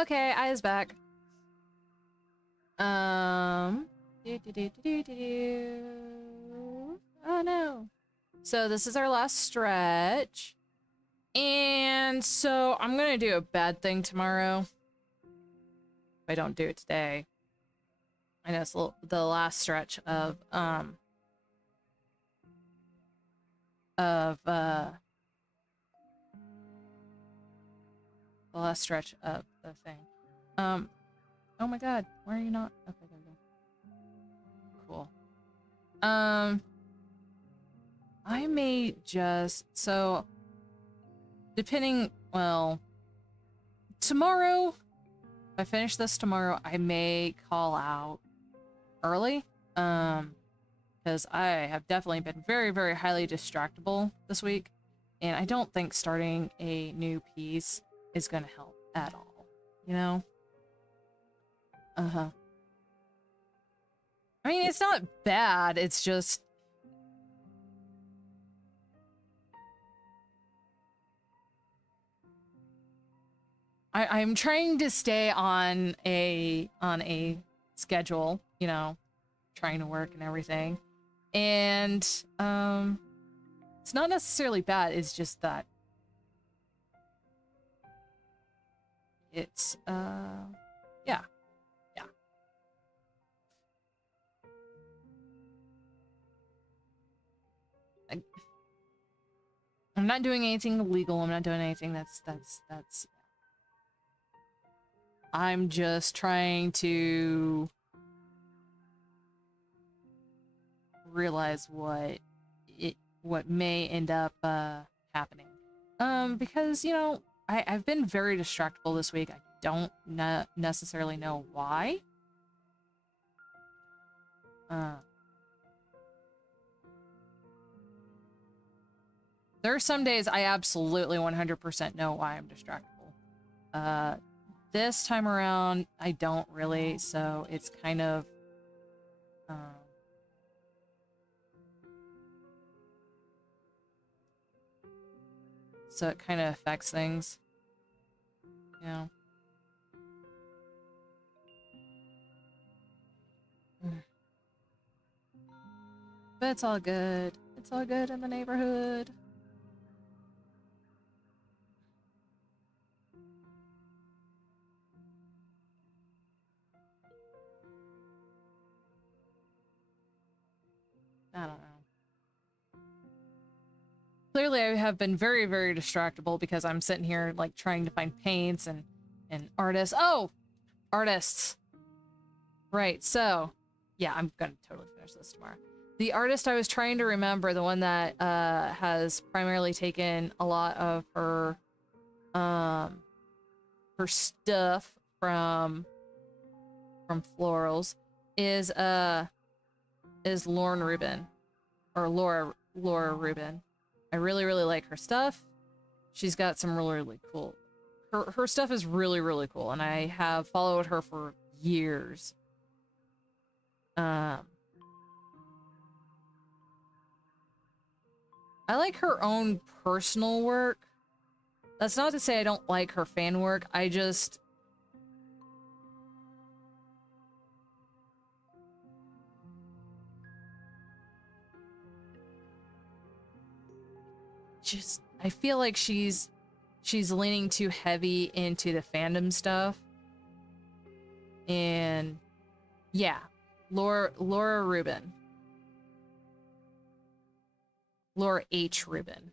Okay, Aya's back. Oh no. So this is our last stretch. And so I'm gonna do a bad thing tomorrow. If I don't do it today. I know it's the last stretch of the last stretch of the thing. Oh my god, why are you not? Okay, there we go. Cool. I may just, so, depending, well, tomorrow, if I finish this tomorrow, I may call out early, because I have definitely been very, very highly distractible this week, and I don't think starting a new piece is gonna help at all, you know? I mean, it's not bad, it's just... I'm trying to stay on a schedule, you know, trying to work and everything. And it's not necessarily bad, it's just that it's yeah. I'm not doing anything illegal, I'm not doing anything that's I'm just trying to realize what may end up happening. Because, you know, I've been very distractible this week. I don't necessarily know why. There are some days I absolutely 100% know why I'm distractible. This time around, I don't really, so it's kind of... so it kind of affects things. You know? But it's all good. It's all good in the neighborhood. I don't know. Clearly, I have been very, very distractible because I'm sitting here, like, trying to find paints and artists. Oh! Artists. Right, so... yeah, I'm gonna totally finish this tomorrow. The artist I was trying to remember, the one that has primarily taken a lot of her stuff from Florals is Lauren Rubin, or Laura Rubin. I really, really like her stuff. She's got some really, really cool... Her stuff is really, really cool, and I have followed her for years. I like her own personal work. That's not to say I don't like her fan work, I just... I feel like she's leaning too heavy into the fandom stuff. And yeah, Laura Rubin. Laura H. Rubin.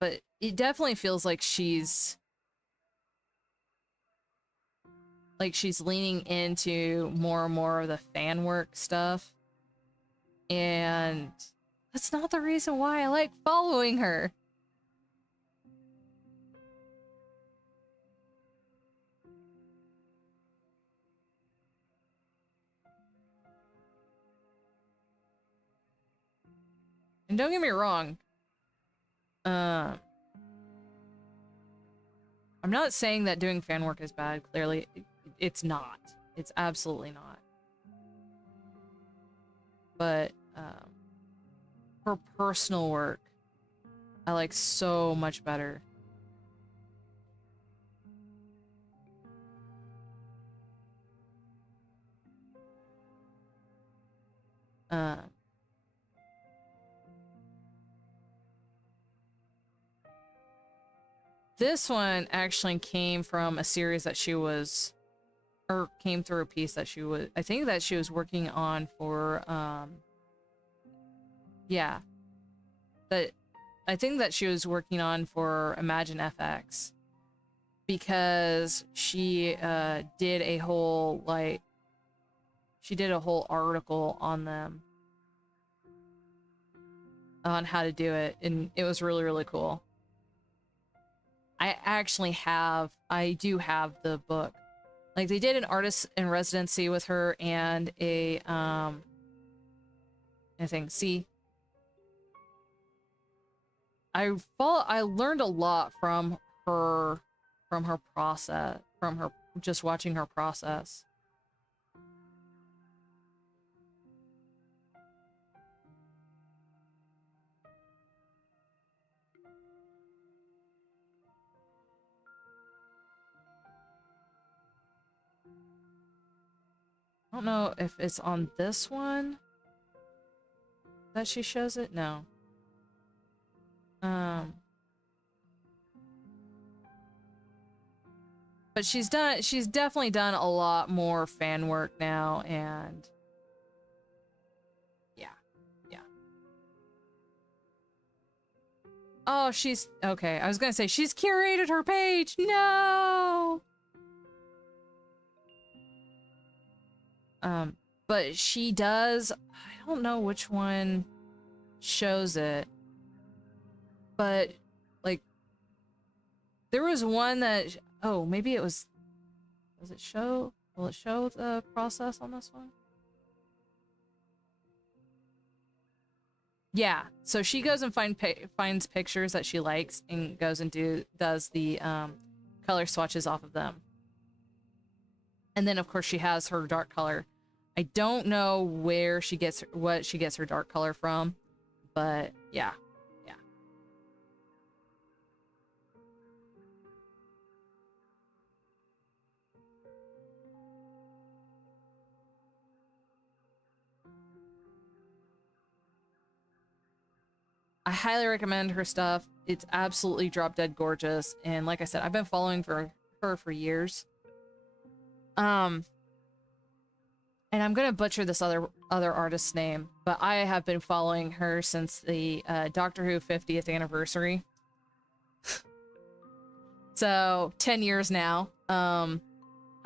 But it definitely feels like she's leaning into more and more of the fan work stuff. And that's not the reason why I like following her. And don't get me wrong, I'm not saying that doing fan work is bad. Clearly, it's not. It's absolutely not. But her personal work I like so much better. This one actually came from a series that she was, or came through a piece that she was, I think that she was working on for, yeah. But I think that she was working on for Imagine FX. Because she did a whole, like, she did a whole article on them. On how to do it, and it was really, really cool. I do have the book. Like, they did an artist in residency with her and a, I think, see, I learned a lot from her process, from her, just watching her process. I don't know if it's on this one that she shows it. No. But she's definitely done a lot more fan work now, and yeah. Oh, she's okay. I was gonna say she's curated her page. No. But she does. I don't know which one shows it, but like there was one that. Oh, maybe it was. Does it show? Will it show the process on this one? Yeah. So she goes and finds pictures that she likes and goes and does the color swatches off of them. And then of course she has her dark color. I don't know where she gets her dark color from, but yeah. I highly recommend her stuff. It's absolutely drop dead gorgeous, and like I said, I've been following her for years. And I'm gonna butcher this other artist's name, but I have been following her since the Doctor Who 50th anniversary. So 10 years now.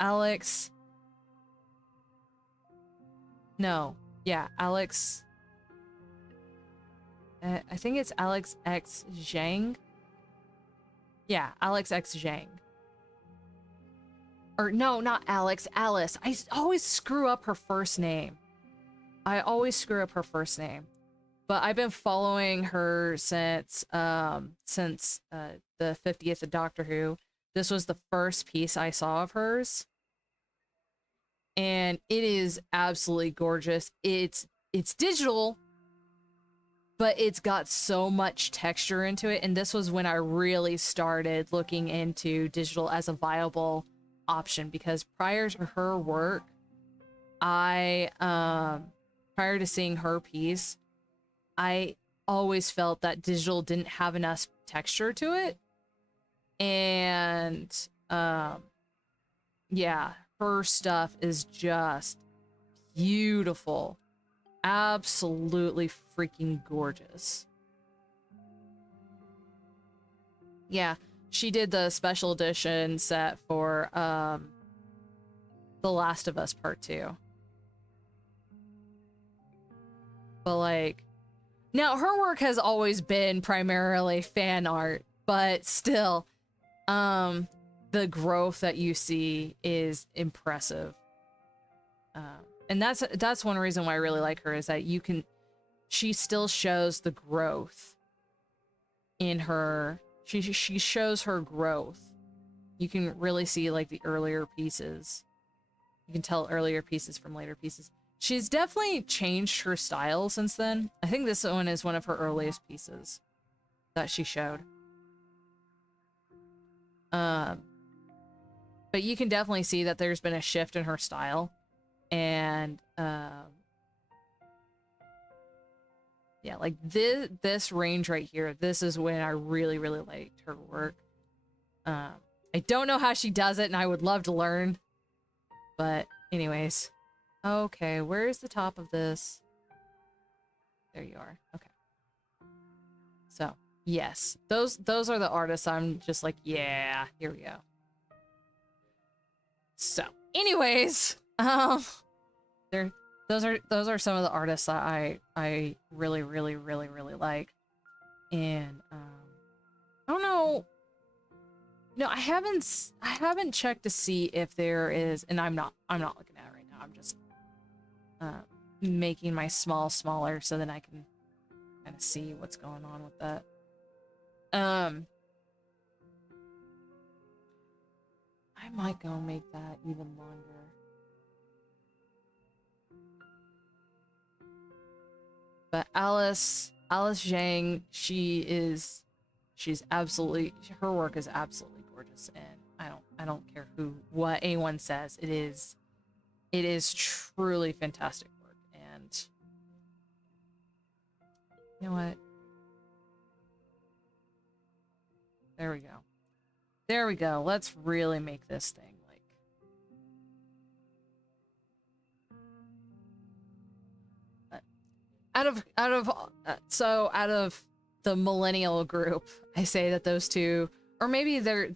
Alex. No, yeah, Alex. I think it's Alex X Zhang. Yeah, Alex X Zhang. Or no, not Alex, Alice. I always screw up her first name. But I've been following her since the 50th of Doctor Who. This was the first piece I saw of hers. And it is absolutely gorgeous. It's digital, but it's got so much texture into it. And this was when I really started looking into digital as a viable option, because prior to her work, prior to seeing her piece, I always felt that digital didn't have enough texture to it. And yeah, her stuff is just beautiful. Absolutely freaking gorgeous. Yeah, she did the special edition set for The Last of Us Part 2. But like, now her work has always been primarily fan art, but still, the growth that you see is impressive. And that's one reason why I really like her, is that she still shows the growth in her. She shows her growth. You can really see like the earlier pieces. You can tell earlier pieces from later pieces. She's definitely changed her style since then. I think this one is one of her earliest pieces. that she showed. But you can definitely see that there's been a shift in her style. And, yeah, like this range right here, this is when I really, really liked her work. I don't know how she does it, and I would love to learn. But anyways. Okay, where's the top of this? There you are. Okay. So, yes. Those are the artists I'm just like, yeah, here we go. So, anyways, those are some of the artists that I really, really, really, really like. And I don't know. No, I haven't checked to see if there is, and I'm not looking at it right now. I'm just making my smaller so then I can kind of see what's going on with that. I might go make that even longer. But Alice Zhang, she's absolutely, her work is absolutely gorgeous, and I don't care what anyone says. It is truly fantastic work. And you know what? There we go. Let's really make this thing like out of the millennial group, I say that those two, or maybe they're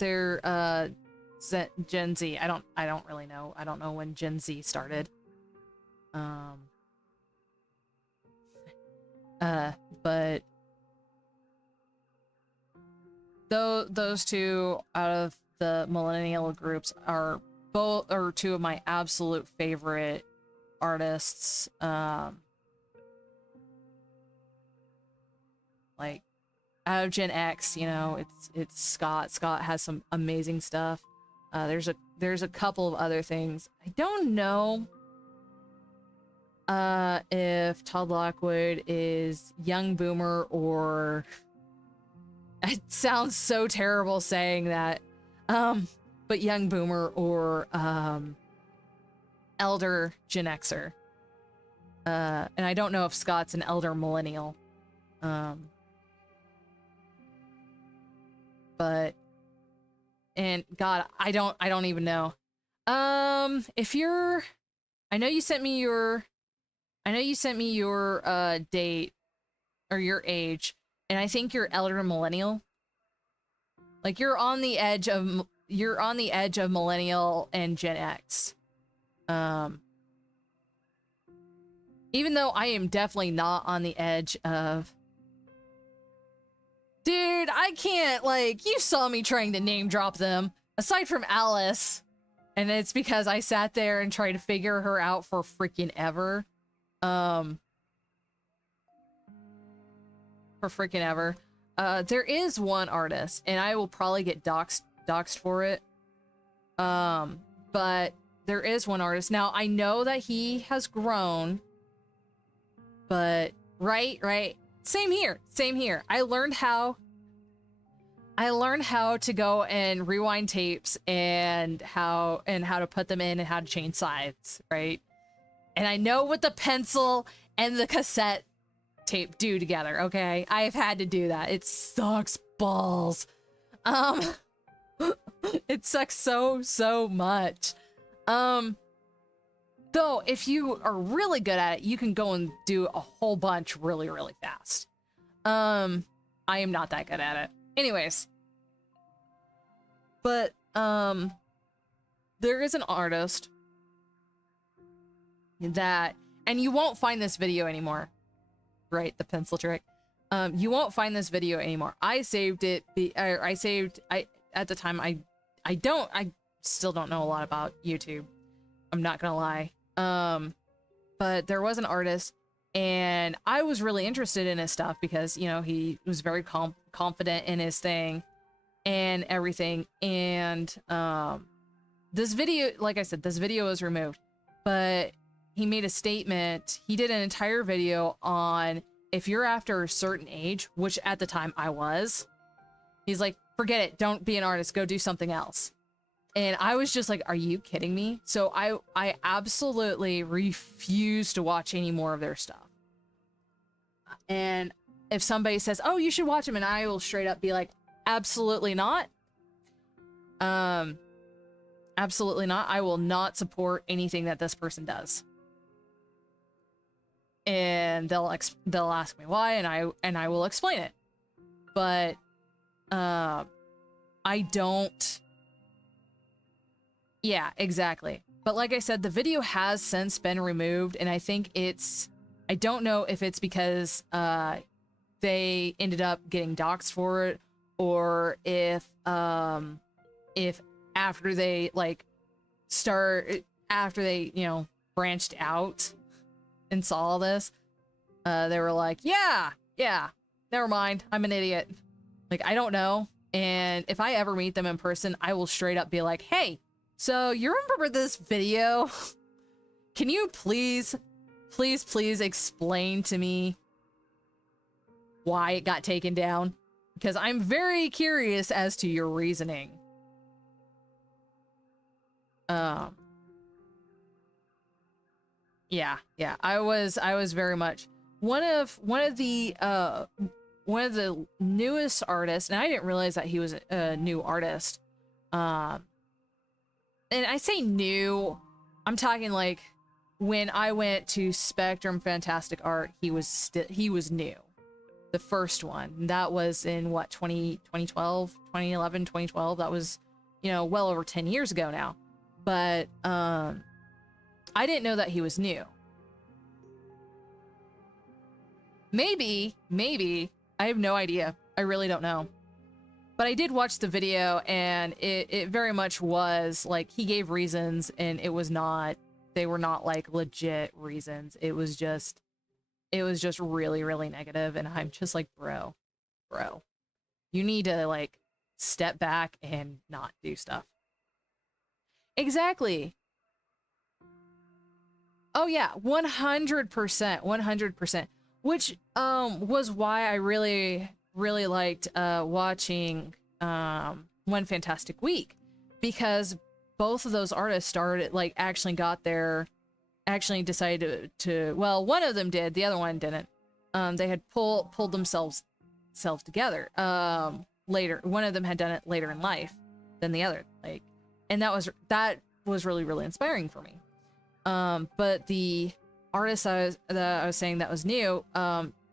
Gen Z. I don't really know. I don't know when Gen Z started. But those two out of the millennial groups are two of my absolute favorite artists. Like out of Gen X, you know, it's Scott. Scott has some amazing stuff. There's a couple of other things. I don't know if Todd Lockwood is young boomer or it sounds so terrible saying that, but young boomer or elder Gen Xer. And I don't know if Scott's an elder millennial. But and God, I don't even know. If you're, I know you sent me your date or your age, and I think you're elder millennial. Like you're on the edge of millennial and Gen X. Even though I am definitely not on the edge of. Dude, I can't, like, you saw me trying to name drop them. Aside from Alice, and it's because I sat there and tried to figure her out for freaking ever. There is one artist, and I will probably get doxed for it. But there is one artist. Now, I know that he has grown, but right. Same here. I learned how to go and rewind tapes and how to put them in and how to change sides, right? And I know what the pencil and the cassette tape do together, okay? I've had to do that. It sucks balls. It sucks so much. Though, if you are really good at it, you can go and do a whole bunch really, really fast. I am not that good at it. Anyways. But, there is an artist that, and you won't find this video anymore. Right, the pencil trick. You won't find this video anymore. I saved it, at the time, I still don't know a lot about YouTube. I'm not gonna lie. But there was an artist, and I was really interested in his stuff because, you know, he was very confident in his thing and everything. And this video, like I said, this video was removed, but he made a statement. He did an entire video on if you're after a certain age, which at the time I was, he's like, forget it, don't be an artist, go do something else. And I was just like, are you kidding me? So I absolutely refuse to watch any more of their stuff. And if somebody says, oh, you should watch them, and I will straight up be like, absolutely not. Absolutely not. I will not support anything that this person does. And they'll ask me why, and I will explain it. But I don't. Yeah, exactly. But like I said, the video has since been removed, and I think I don't know if it's because they ended up getting doxxed for it, or if after they after they, you know, branched out and saw all this, they were like, yeah, never mind, I'm an idiot. Like, I don't know. And if I ever meet them in person, I will straight up be like, hey, so you remember this video? Can you please explain to me why it got taken down? Because I'm very curious as to your reasoning. Yeah, I was very much one of the newest artists, and I didn't realize that he was a new artist. And I say new, I'm talking like when I went to Spectrum Fantastic Art, he was new. The first one, that was in what, 2012, 2011, 2012. That was, you know, well over 10 years ago now. But I didn't know that he was new. Maybe, I have no idea. I really don't know. But I did watch the video, and it very much was like he gave reasons, and they were not like legit reasons. It was just really, really negative, and I'm just like, bro, you need to like step back and not do stuff. Exactly. Oh yeah, 100%. Which was why I really liked watching One Fantastic Week, because both of those artists started, like, actually decided to, well, one of them did, the other one didn't. They had pulled themselves together later. One of them had done it later in life than the other, like, and that was really, really inspiring for me. But the artist I was saying that was new,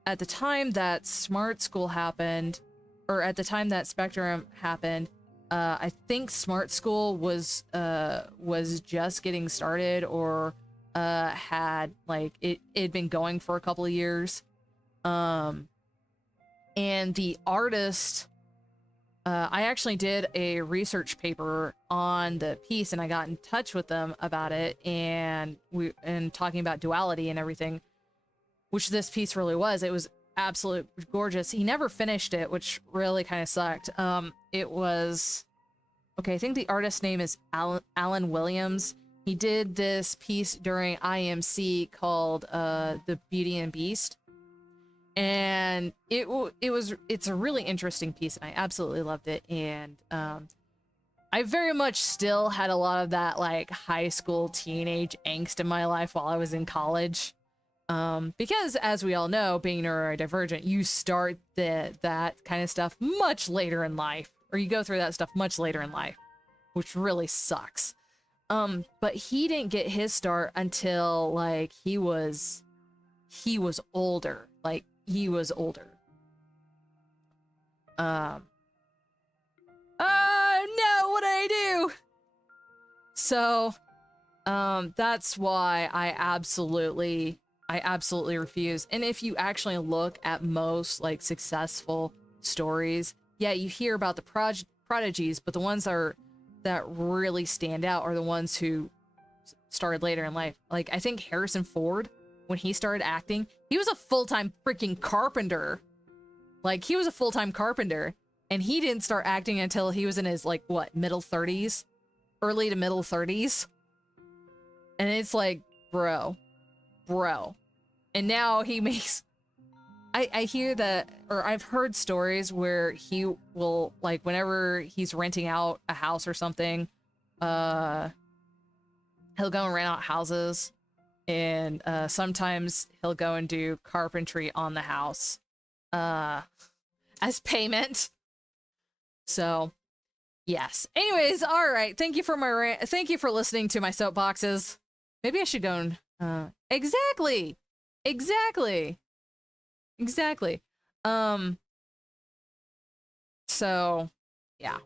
at the time that Smart School happened, or at the time that Spectrum happened, I think Smart School was just getting started, or had, like, it'd been going for a couple of years. And the artist, I actually did a research paper on the piece, and I got in touch with them about it, and talking about duality and everything, which this piece really was. It was absolute gorgeous. He never finished it, which really kind of sucked. It was, okay, I think the artist's name is Alan Williams. He did this piece during IMC called The Beauty and Beast. And it's a really interesting piece, and I absolutely loved it. And I very much still had a lot of that, like, high school teenage angst in my life while I was in college. Because, as we all know, being neurodivergent, you start that kind of stuff much later in life, or you go through that stuff much later in life, which really sucks. But he didn't get his start until, like, he was older. Like, he was older. No, what did I do? So, that's why I absolutely refuse. And if you actually look at most, like, successful stories, yeah, you hear about the prodigies, but the ones that really stand out are the ones who started later in life. Like, I think Harrison Ford, when he started acting, he was a full-time freaking carpenter. Like, he was a full-time carpenter, and he didn't start acting until he was in his, like, what, middle 30s? Early to middle 30s? And it's like, bro. And now he makes I hear that, or I've heard stories where he will, like, whenever he's renting out a house or something, he'll go and rent out houses, and sometimes he'll go and do carpentry on the house as payment. So, yes. Anyways, all right. Thank you for my rant. Thank you for listening to my soapboxes. Maybe I should go and exactly. So yeah.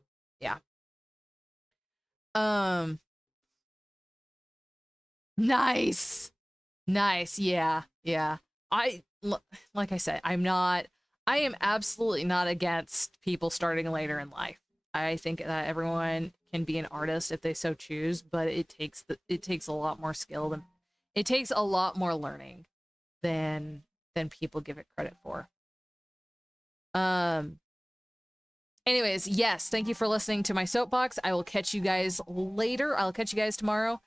Nice. Yeah. Like I said, I am absolutely not against people starting later in life. I think that everyone can be an artist if they so choose, but it takes a lot more skill than it takes a lot more learning than people give it credit for. Anyways, yes, thank you for listening to my soapbox. I will catch you guys later. I'll catch you guys tomorrow.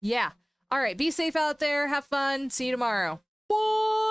Yeah. All right, be safe out there. Have fun. See you tomorrow. Bye.